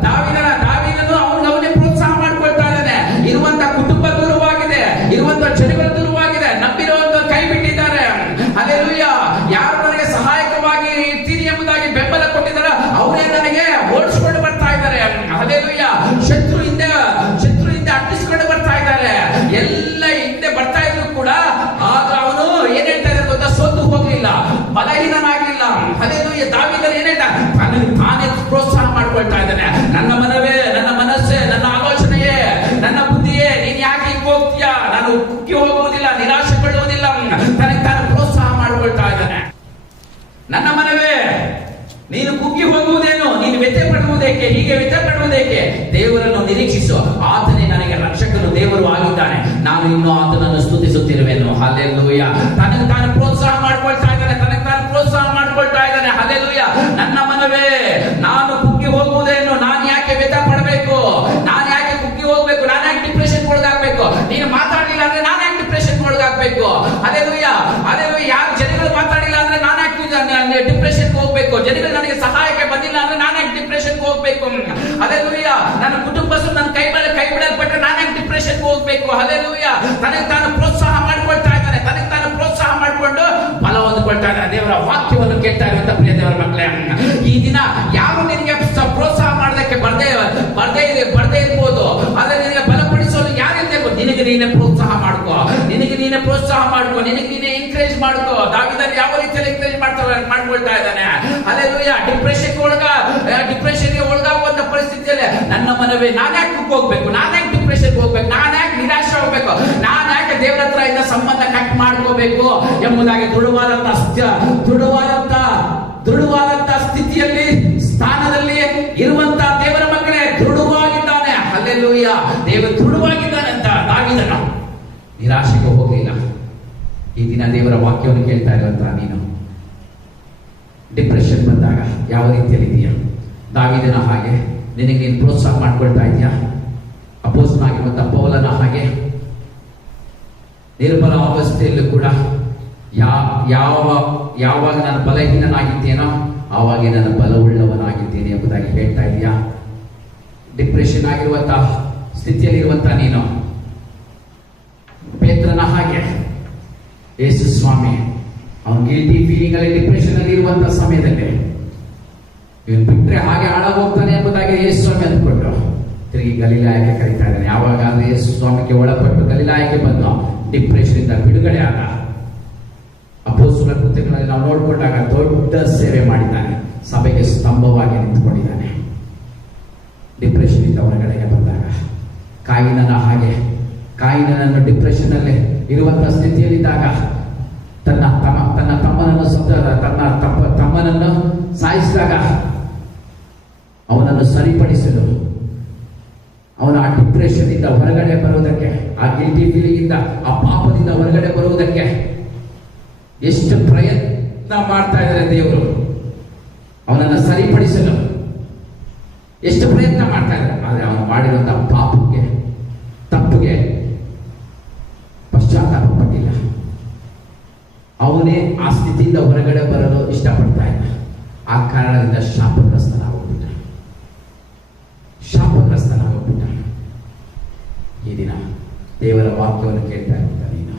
ದಾವೀದನು ಅವನೇ ಪ್ರೋತ್ಸಾಹ ಮಾಡ್ಕೊಳ್ತಾ ಇದ್ದಾನೆ. ಇರುವಂತ ಕುಟುಂಬ ದೂರವಾಗಿದೆ, ಇರುವಂತ ಜನಗಳ ದೂರವಾಗಿದೆ, ನಂಬಿರುವಂತ ಕೈ ಬಿಟ್ಟಿದ್ದಾರೆ. ಹಲ್ಲೆಲೂಯಾ. ಯಾರು ನನಗೆ ಸಹಾಯಕವಾಗಿ ಇರ್ತೀನಿ ಎಂಬುದಾಗಿ ಬೆಂಬಲ ಕೊಟ್ಟಿದ್ದಾರೆ, ಅವರೇ ನನಗೆ ಓಡಿಸ್ಕೊಂಡು ಬರ್ತಾ ಇದ್ದಾರೆ. ಹಲ್ಲೆಲೂಯಾ. ಶತ್ರು ಹಿಂದೆ ಅಟ್ಟಿಸ್ಕೊಂಡು ಬರ್ತಾ ಇದ್ದಾರೆ. ಎಲ್ಲ ಹಿಂದೆ ಬರ್ತಾ ಇದ್ರು ಕೂಡ ಆಗ ಅವನು ಏನ್ ಹೇಳ್ತಾ ಇದ್ದಾರೆ ಗೊತ್ತಾ? ಸೋತು ಹೋಗ್ಲಿಲ್ಲ, ಬಲಹೀನನಾಗ್ಲಿಲ್ಲ. ಹಲ್ಲೆಲೂಯಾ. ದಾವೀದನು ಏನ್ ಹೇಳ್ತಾ, ತಾನೇ ಪ್ರೋತ್ಸಾಹ ಮಾಡ್ಕೊಳ್ತಾ ಇದ್ದಾನೆ. ನನ್ನ ಮನವೇ, ನನ್ನ ಮನಸ್ಸೇ, ನನ್ನ ಆಲೋಚನೆಯೇ, ನನ್ನ ಬುದ್ಧಿಯೇ, ನೀನ್ ಯಾಕೆ ಹಿಂಗ್ ಹೋಗ್ತೀಯಾ, ನಾನು ಕುಗ್ಗಿ ಹೋಗುವುದಿಲ್ಲ, ನಿರಾಶೆ ಪಡುವುದಿಲ್ಲ. ತನಗೆ ತಾನು ಪ್ರೋತ್ಸಾಹ ಮಾಡ್ಕೊಳ್ತಾ ಇದ್ದಾನೆ. ನನ್ನ ಮನವೇ ನೀನು ಕುಗ್ಗಿ ಹೋಗುವುದೇನು, ನೀನು ವ್ಯಥೆ ಪಡುವುದೇಕೆ, ಹೀಗೆ ವ್ಯಥೆ ಪಡುವುದೇಕೆ? ದೇವರನ್ನು ನಿರೀಕ್ಷಿಸು, ಆತನೇ ನನಗೆ ರಕ್ಷಕನು, ದೇವರು ಆಗಿದ್ದಾನೆ, ನಾನು ಇನ್ನೂ ಆತನನ್ನು ಸ್ತುತಿಸುತ್ತಿರುವೆನು. ಹಲ್ಲೆಲೂಯಾ. ತನಗೆ ತಾನು ಪ್ರೋತ್ಸಾಹ ಮಾಡ್ಕೊಳ್ತಾ ಇದ್ದಾನೆ, ತನಗೆ ತಾನು ಪ್ರೋತ್ಸಾಹ ಮಾಡ್ಕೊಳ್ತಾ ಇದ್ದಾನೆ. ಹಲ್ಲೆಲೂಯಾ. ನನ್ನ ಮನವೇ ನಾನು ಕುಗ್ಗಿ ಹೋಗುವುದೇನು, ನಾನು ಯಾಕೆ ವ್ಯಥೆ ಪಡಬೇಕು, ನಾನು ಯಾಕೆ ಕುಗ್ಗಿ ಹೋಗ್ಬೇಕು, ನಾನು ಯಾಕೆ ಡಿಪ್ರೆಷನ್ ಒಳಗಾಗಬೇಕು? ನೀನು ಮಾತಾಡಲಿಲ್ಲ ಅಂದ್ರೆ ನಾನು ಯಾಕೆ ಡಿಪ್ರೆಷನ್ ಒಳಗಾಗಬೇಕು? ಹಲ್ಲೆಲೂಯಾ. ಯಾರು ಜನಗಳು ಮಾತಾಡಿಲ್ಲ ಅಂದ್ರೆ ನಾನು ಯಾಕೆ ಡಿಪ್ರೆಷನ್ ಹೋಗ್ಬೇಕು? ಜನಗಳು ನನಗೆ ಸಹಾಯಕ್ಕೆ ಬಂದಿಲ್ಲ ಅಂದ್ರೆ ನಾನು ಯಾಕೆ ಡಿಪ್ರೆಷನ್ ಹೋಗ್ಬೇಕು? ಹಲ್ಲೆಲೂಯಾ. ನನ್ನ ಕುಟುಂಬಸ್ಥರು ನನ್ನ ಕೈ ಬಿಡಲ್ಪಟ್ಟರೆ ನಾನು ಯಾಕೆ ಡಿಪ್ರೆಷನ್ ಹೋಗ್ಬೇಕು? ಹಲ್ಲೆಲೂಯಾ. ತನಗೆ ತಾನು ಪ್ರೋತ್ಸಾಹ ಮಾಡ್ಕೊಳ್ತಾ ಇದ್ದಾನೆ, ತನಗೆ ತಾನು ಪ್ರೋತ್ಸಾಹ ಮಾಡಿಕೊಂಡು ಬಲ ಹೊಂದ್ಕೊಳ್ತಾ ಇದ್ದಾನೆ. ದೇವರ ವಾಕ್ಯವನ್ನು ಕೇಳ್ತಾ ಇರುವಂತ ಪ್ರಿಯ ದೇವರ ಮಕ್ಕಳೇ, ಈ ದಿನ ಯಾರು ನಿನಗೆ ಪ್ರೋತ್ಸಾಹ ಮಾಡೋದಕ್ಕೆ ಬರ್ದೇ ಇರ್ಬೋದು, ಆದ್ರೆ ನಿನಗೆ ಬಲಪಡಿಸಲು ಯಾರಿರ್ಬೇಕು? ನಿನಗೆ ನೀನೇ ಪ್ರೋತ್ಸಾಹ ಮಾಡ್ಕೋ, ನಿನಗೆ ನೀನೇ ಪ್ರೋತ್ಸಾಹ ಮಾಡ್ಕೋ, ನಿನಗೆ ನೀನೇ ಎಂಕರೇಜ್ ಮಾಡ್ಕೋ. ದಾವೀದನು ಯಾವ ರೀತಿಯಲ್ಲಿ ಎಂಕರೇಜ್ ಮಾಡ್ಕೊಳ್ತಾ ಇದ್ದಾನೆ? ಹಲ್ಲೆಲೂಯಾ. ಡಿಪ್ರೆಷನ್ಗೆ ಒಳಗಾಗುವಂತ ಪರಿಸ್ಥಿತಿಯಲ್ಲಿ ನನ್ನ ಮನವೇ ನಾನು ಯಾಕೆ ಹೋಗ್ಬೇಕು, ನಾನು ಯಾಕೆ ಡಿಪ್ರೆಷನ್ ಹೋಗ್ಬೇಕು, ನಾನು ಯಾಕೆ ನಿರಾಶೆ ಹೋಗ್ಬೇಕು, ನಾನು ಯಾಕೆ ದೇವರ ಹತ್ರ ಇಂದ ಸಂಬಂಧ ಕಟ್ ಮಾಡ್ಕೋಬೇಕು ಎಂಬುದಾಗಿ ದೃಢವಾದಂತ ಸ್ಥಿತಿಯಲ್ಲಿ, ಸ್ಥಾನದಲ್ಲಿ ಇರುವಂತ ದೇವರ ಮಕ್ಕಳೇ ದೃಢವಾಗಿದ್ದಾನೆ. ಹಲ್ಲೆಲೂಯಾ. ದೇವರು ದೃಢವಾಗಿದ್ದಾನೆ ಅಂತ ದಾವೀದನು ನಿರಾಶೆಗೆ ಹೋಗಲಿಲ್ಲ. ಈ ದಿನ ದೇವರ ವಾಕ್ಯವನ್ನು ಕೇಳ್ತಾ ಇರುವಂತ ನೀನು ಡಿಪ್ರೆಷನ್ ಬಂದಾಗ ಯಾವ ರೀತಿಯಲ್ಲಿ ಇದೆಯಾ? ದಾವೀದನ ಹಾಗೆ ನಿನಗೆ ನೀನು ಪ್ರೋತ್ಸಾಹ ಮಾಡ್ಕೊಳ್ತಾ ಇದೆಯಾ? ಅಪೊಸ್ತಲನಾಗಿರುವಂತ ಪೌಲನ ಹಾಗೆ ನಿರ್ಬಲ ಅವಸ್ಥೆಯಲ್ಲೂ ಕೂಡ ಯಾವಾಗ ನಾನು ಬಲಹೀನನಾಗಿದ್ದೇನೋ ಆವಾಗ ನಾನು ಬಲವುಳ್ಳವನಾಗಿದ್ದೇನೆ ಎಂಬುದಾಗಿ ಹೇಳ್ತಾ ಇದೆಯಾ? ಡಿಪ್ರೆಷನ್ ಆಗಿರುವಂತ ಸ್ಥಿತಿಯಲ್ಲಿರುವಂತ ನೀನು ಪೇತ್ರನ ಹಾಗೆ ಯೇಸು ಸ್ವಾಮಿ ಅವನು ಗಿಲ್ಟಿ ಫೀಲಿಂಗ್ ಅಲ್ಲಿ ಡಿಪ್ರೆಷನ್ ಅಲ್ಲಿ ಇರುವಂತ ಸಮಯದಲ್ಲಿ ಇವನು ಬಿಟ್ರೆ ಹಾಗೆ ಹಾಳಾಗೋಗ್ತಾನೆ ಎಂಬುದಾಗಿ ಯೇಸು ಸ್ವಾಮಿ ಅಂದ್ಕೊಂಡು ತಿರುಗಿ ಗಲಿಲಾಯಕ್ಕೆ ಕರೀತಾ ಇದ್ದಾನೆ. ಯಾವಾಗ ಯೇಸು ಸ್ವಾಮಿಗೆ ಒಳಪಟ್ಟು ಗಲಿಲಾಯಕ್ಕೆ ಬಂದು ಡಿಪ್ರೆಷನ್ ಇಂದ ಬಿಡುಗಡೆ ಆದ ಅಪೊಸ್ತಲರ ಕೃತ್ಯಗಳಲ್ಲಿ ನಾವು ನೋಡ್ಕೊಂಡಾಗ ದೊಡ್ಡ ಸೇವೆ ಮಾಡಿದ್ದಾನೆ, ಸಭೆಗೆ ಸ್ತಂಭವಾಗಿ ನಿಂತುಕೊಂಡಿದ್ದಾನೆ. ಡಿಪ್ರೆಷನ್ ಇಂದ ಹೊರಗಡೆಗೆ ಬಂದಾಗ ಕಾಯಿನನ ಹಾಗೆ, ಕಾಯಿನನನ್ನು ಡಿಪ್ರೆಷನ್ ಅಲ್ಲೇ ಇರುವಂತಹ ಸ್ಥಿತಿಯಲ್ಲಿದ್ದಾಗ ತನ್ನ ತಮ್ಮನನ್ನು ಸಾಯಿಸಿದಾಗ ಅವನನ್ನು ಸರಿಪಡಿಸಲು, ಅವನ ಆ ಡಿಪ್ರೆಷನ್ ಇಂದ ಹೊರಗಡೆ ಬರುವುದಕ್ಕೆ ಆ ಗಿಲ್ಟಿ ಫೀಲಿಂಗ್ ಇಂದ, ಆ ಪಾಪದಿಂದ ಹೊರಗಡೆ ಬರುವುದಕ್ಕೆ ಎಷ್ಟು ಪ್ರಯತ್ನ ಮಾಡ್ತಾ ಇದ್ದಾರೆ ದೇವರು ಅವನನ್ನು ಸರಿಪಡಿಸಲು, ಎಷ್ಟು ಪ್ರಯತ್ನ ಮಾಡ್ತಾ ಇದ್ದಾರೆ. ಆದ್ರೆ ಅವನು ಮಾಡಿರುವಂತಹ ಪಾಪಕ್ಕೆ, ತಪ್ಪಿಗೆ ಪಶ್ಚಾತ್ತಾಪ ಪಟ್ಟಿಲ್ಲ. ಅವನೇ ಆ ಸ್ಥಿತಿಯಿಂದ ಹೊರಗಡೆ ಬರಲು ಇಷ್ಟಪಡ್ತಾ ಇಲ್ಲ. ಆ ಕಾರಣದಿಂದ ಶಾಪಗ್ರಸ್ತನಾಗೋಗ್ಬಿಟ್ಟ. ಈ ದಿನ ದೇವರ ವಾಕ್ಯವನ್ನು ಕೇಳ್ತಾ ಇರ್ತ ನೀನು,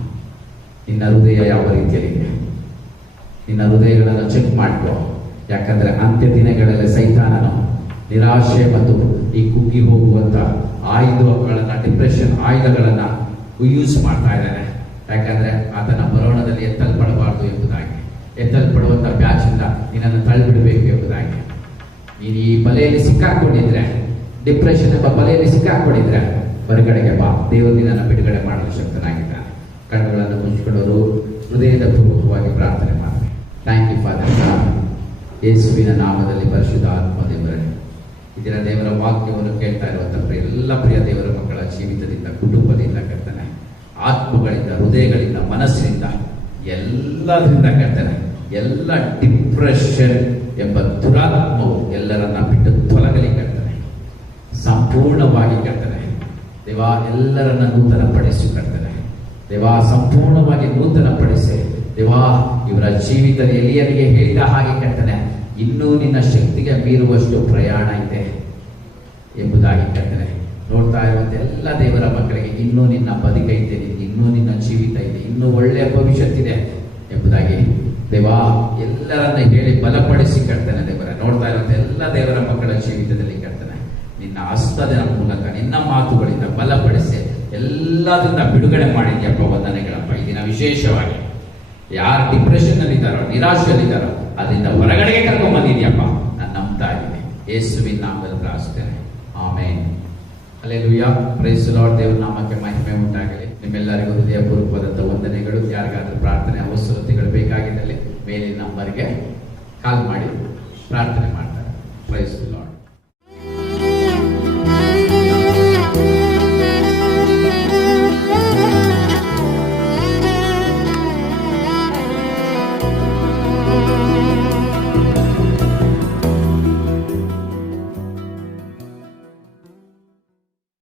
ನಿನ್ನ ಹೃದಯ ಯಾವ ರೀತಿಯಲ್ಲಿದೆ? ನಿನ್ನ ಹೃದಯಗಳನ್ನು ಚೆಕ್ ಮಾಡ್ಕೋ. ಯಾಕಂದ್ರೆ ಅಂತ್ಯ ದಿನಗಳಲ್ಲಿ ಸೈತಾನನು ನಿರಾಶೆ ಮತ್ತು ಈ ಕುಗ್ಗಿ ಹೋಗುವಂತ ಆಯುಧಗಳನ್ನ, ಡಿಪ್ರೆಷನ್ ಆಯುಧಗಳನ್ನ ಯೂಸ್ ಮಾಡ್ತಾ ಇದ್ದಾನೆ. ಯಾಕಂದ್ರೆ ಆತನ ಬರೋಣದಲ್ಲಿ ಎತ್ತಲ್ಪಡಬಾರದು ಎಂಬುದಾಗಿ, ಎತ್ತಲ್ಪಡುವಂತ ಬ್ಯಾಚಿಂದ ನಿನ್ನನ್ನು ತಳ್ಳಿಬಿಡಬೇಕು ಎಂಬುದಾಗಿ. ನೀನು ಈ ಬಲೆಯಲ್ಲಿ ಸಿಕ್ಕಾಕೊಂಡಿದ್ರೆ, ಡಿಪ್ರೆಷನ್ ಎಂಬ ಬಲೆಯಲ್ಲಿ ಸಿಕ್ಕಾಕೊಂಡಿದ್ರೆ ಹೊರಗಡೆಗೆ ಬಾ. ದೇವರು ನಿನ್ನನ್ನು ಬಿಡುಗಡೆ ಮಾಡಲು ಶಕ್ತನಾಗಿದ್ದಾನೆ. ಕಣ್ಣುಗಳನ್ನು ಮುಚ್ಚಿಕೊಂಡವರು ಹೃದಯದ ಪೂರ್ವಕವಾಗಿ ಪ್ರಾರ್ಥನೆ ಮಾಡಿ. Thank you father God. ಯೇಸುವಿನ ನಾಮದಲ್ಲಿ ಪರಿಶುದ್ಧ ಆತ್ಮ ದೇವರೇ, ಇದರ ದೇವರ ವಾಕ್ಯವನ್ನು ಕೇಳ್ತಾ ಇರುವಂತಹ ಎಲ್ಲ ಪ್ರಿಯ ದೇವರ ಮಕ್ಕಳ ಜೀವಿತದಿಂದ, ಕುಟುಂಬದಿಂದ ಕರ್ತನೆ, ಆತ್ಮಗಳಿಂದ, ಹೃದಯಗಳಿಂದ, ಮನಸ್ಸಿನಿಂದ, ಎಲ್ಲದರಿಂದ ಕರ್ತನೆ, ಎಲ್ಲ ಡಿಪ್ರೆಷನ್ ಎಂಬ ದುರಾತ್ಮವು ಎಲ್ಲರನ್ನ ಬಿಟ್ಟು ತೊಲಗಲಿ ಕರ್ತನೆ, ಸಂಪೂರ್ಣವಾಗಿ ಕರ್ತನೆ. ದೇವಾ ಎಲ್ಲರನ್ನ ನೂತನ ಪಡಿಸಿ ಕರ್ತನೆ. ದೇವಾ ಸಂಪೂರ್ಣವಾಗಿ ನೂತನ ಪಡಿಸಿ ದೇವಾ ಇವರ ಜೀವಿತದ ಎಲಿಯನಿಗೆ ಹೇಳಿದ ಹಾಗೆ ಕರ್ತನೆ, ಇನ್ನೂ ನಿನ್ನ ಶಕ್ತಿಗೆ ಮೀರುವಷ್ಟು ಪ್ರಯಾಣ ಇದೆ ಎಂಬುದಾಗಿ ಕರ್ತನೆ. ನೋಡ್ತಾ ಇರುವಂತ ಎಲ್ಲ ದೇವರ ಮಕ್ಕಳಿಗೆ ಇನ್ನೂ ನಿನ್ನ ಬದುಕೈತೆ, ಇನ್ನೂ ನಿನ್ನ ಜೀವಿತ ಇದೆ, ಇನ್ನೂ ಒಳ್ಳೆಯ ಭವಿಷ್ಯತ್ತಿದೆ ಎಂಬುದಾಗಿ ದೇವಾ ಎಲ್ಲರನ್ನ ಹೇಳಿ ಬಲಪಡಿಸಿ ಕರ್ತನೆ. ದೇವರ ನೋಡ್ತಾ ಇರುವಂತ ಎಲ್ಲ ದೇವರ ಮಕ್ಕಳ ಜೀವಿತದಲ್ಲಿ ಕರ್ತನೆ, ನಿನ್ನ ಹಸ್ತದ ಮೂಲಕ, ನಿನ್ನ ಮಾತುಗಳಿಂದ ಬಲಪಡಿಸಿ ಎಲ್ಲದಿಂದ ಬಿಡುಗಡೆ ಮಾಡಿದ್ಯಪ್ಪ. ವಂದನೆಗಳಪ್ಪ. ಈ ದಿನ ವಿಶೇಷವಾಗಿ ಯಾರು ಡಿಪ್ರೆಷನ್ ನಲ್ಲಿದ್ದಾರೋ, ನಿರಾಶೆಯಲ್ಲಿದ್ದಾರೋ, ಅದರಿಂದ ಹೊರಗಡೆಗೆ ಕರ್ಕೊಂಡ್ ಬಂದಿದ್ಯಪ್ಪ. ನಾನು ನಂಬ್ತಾ ಇದ್ದೀನಿ. ಯೇಸುವಿನ ನಾಮದಲ್ಲಿ ಪ್ರಾರ್ಥಿಸ್ತೇನೆ. Amen. Hallelujah. Praise the Lord. ದೇವರ ನಾಮಕ್ಕೆ ಮಹಿಮೆ ಉಂಟಾಗಲಿ. ನಿಮ್ಮೆಲ್ಲರಿಗೂ ಹೃದಯಪೂರ್ವಕವಾದಂಥ ವಂದನೆಗಳು. ಯಾರಿಗಾದ್ರೂ ಪ್ರಾರ್ಥನೆ ಅವಶ್ಯಕತೆಗಳು ಬೇಕಾಗಿದ್ದಲ್ಲಿ ಮೇಲಿನ ನಂಬರ್ಗೆ ಕಾಲ್ ಮಾಡಿ ಪ್ರಾರ್ಥನೆ ಮಾಡ್ತಾರೆ. ಪ್ರೈಸ್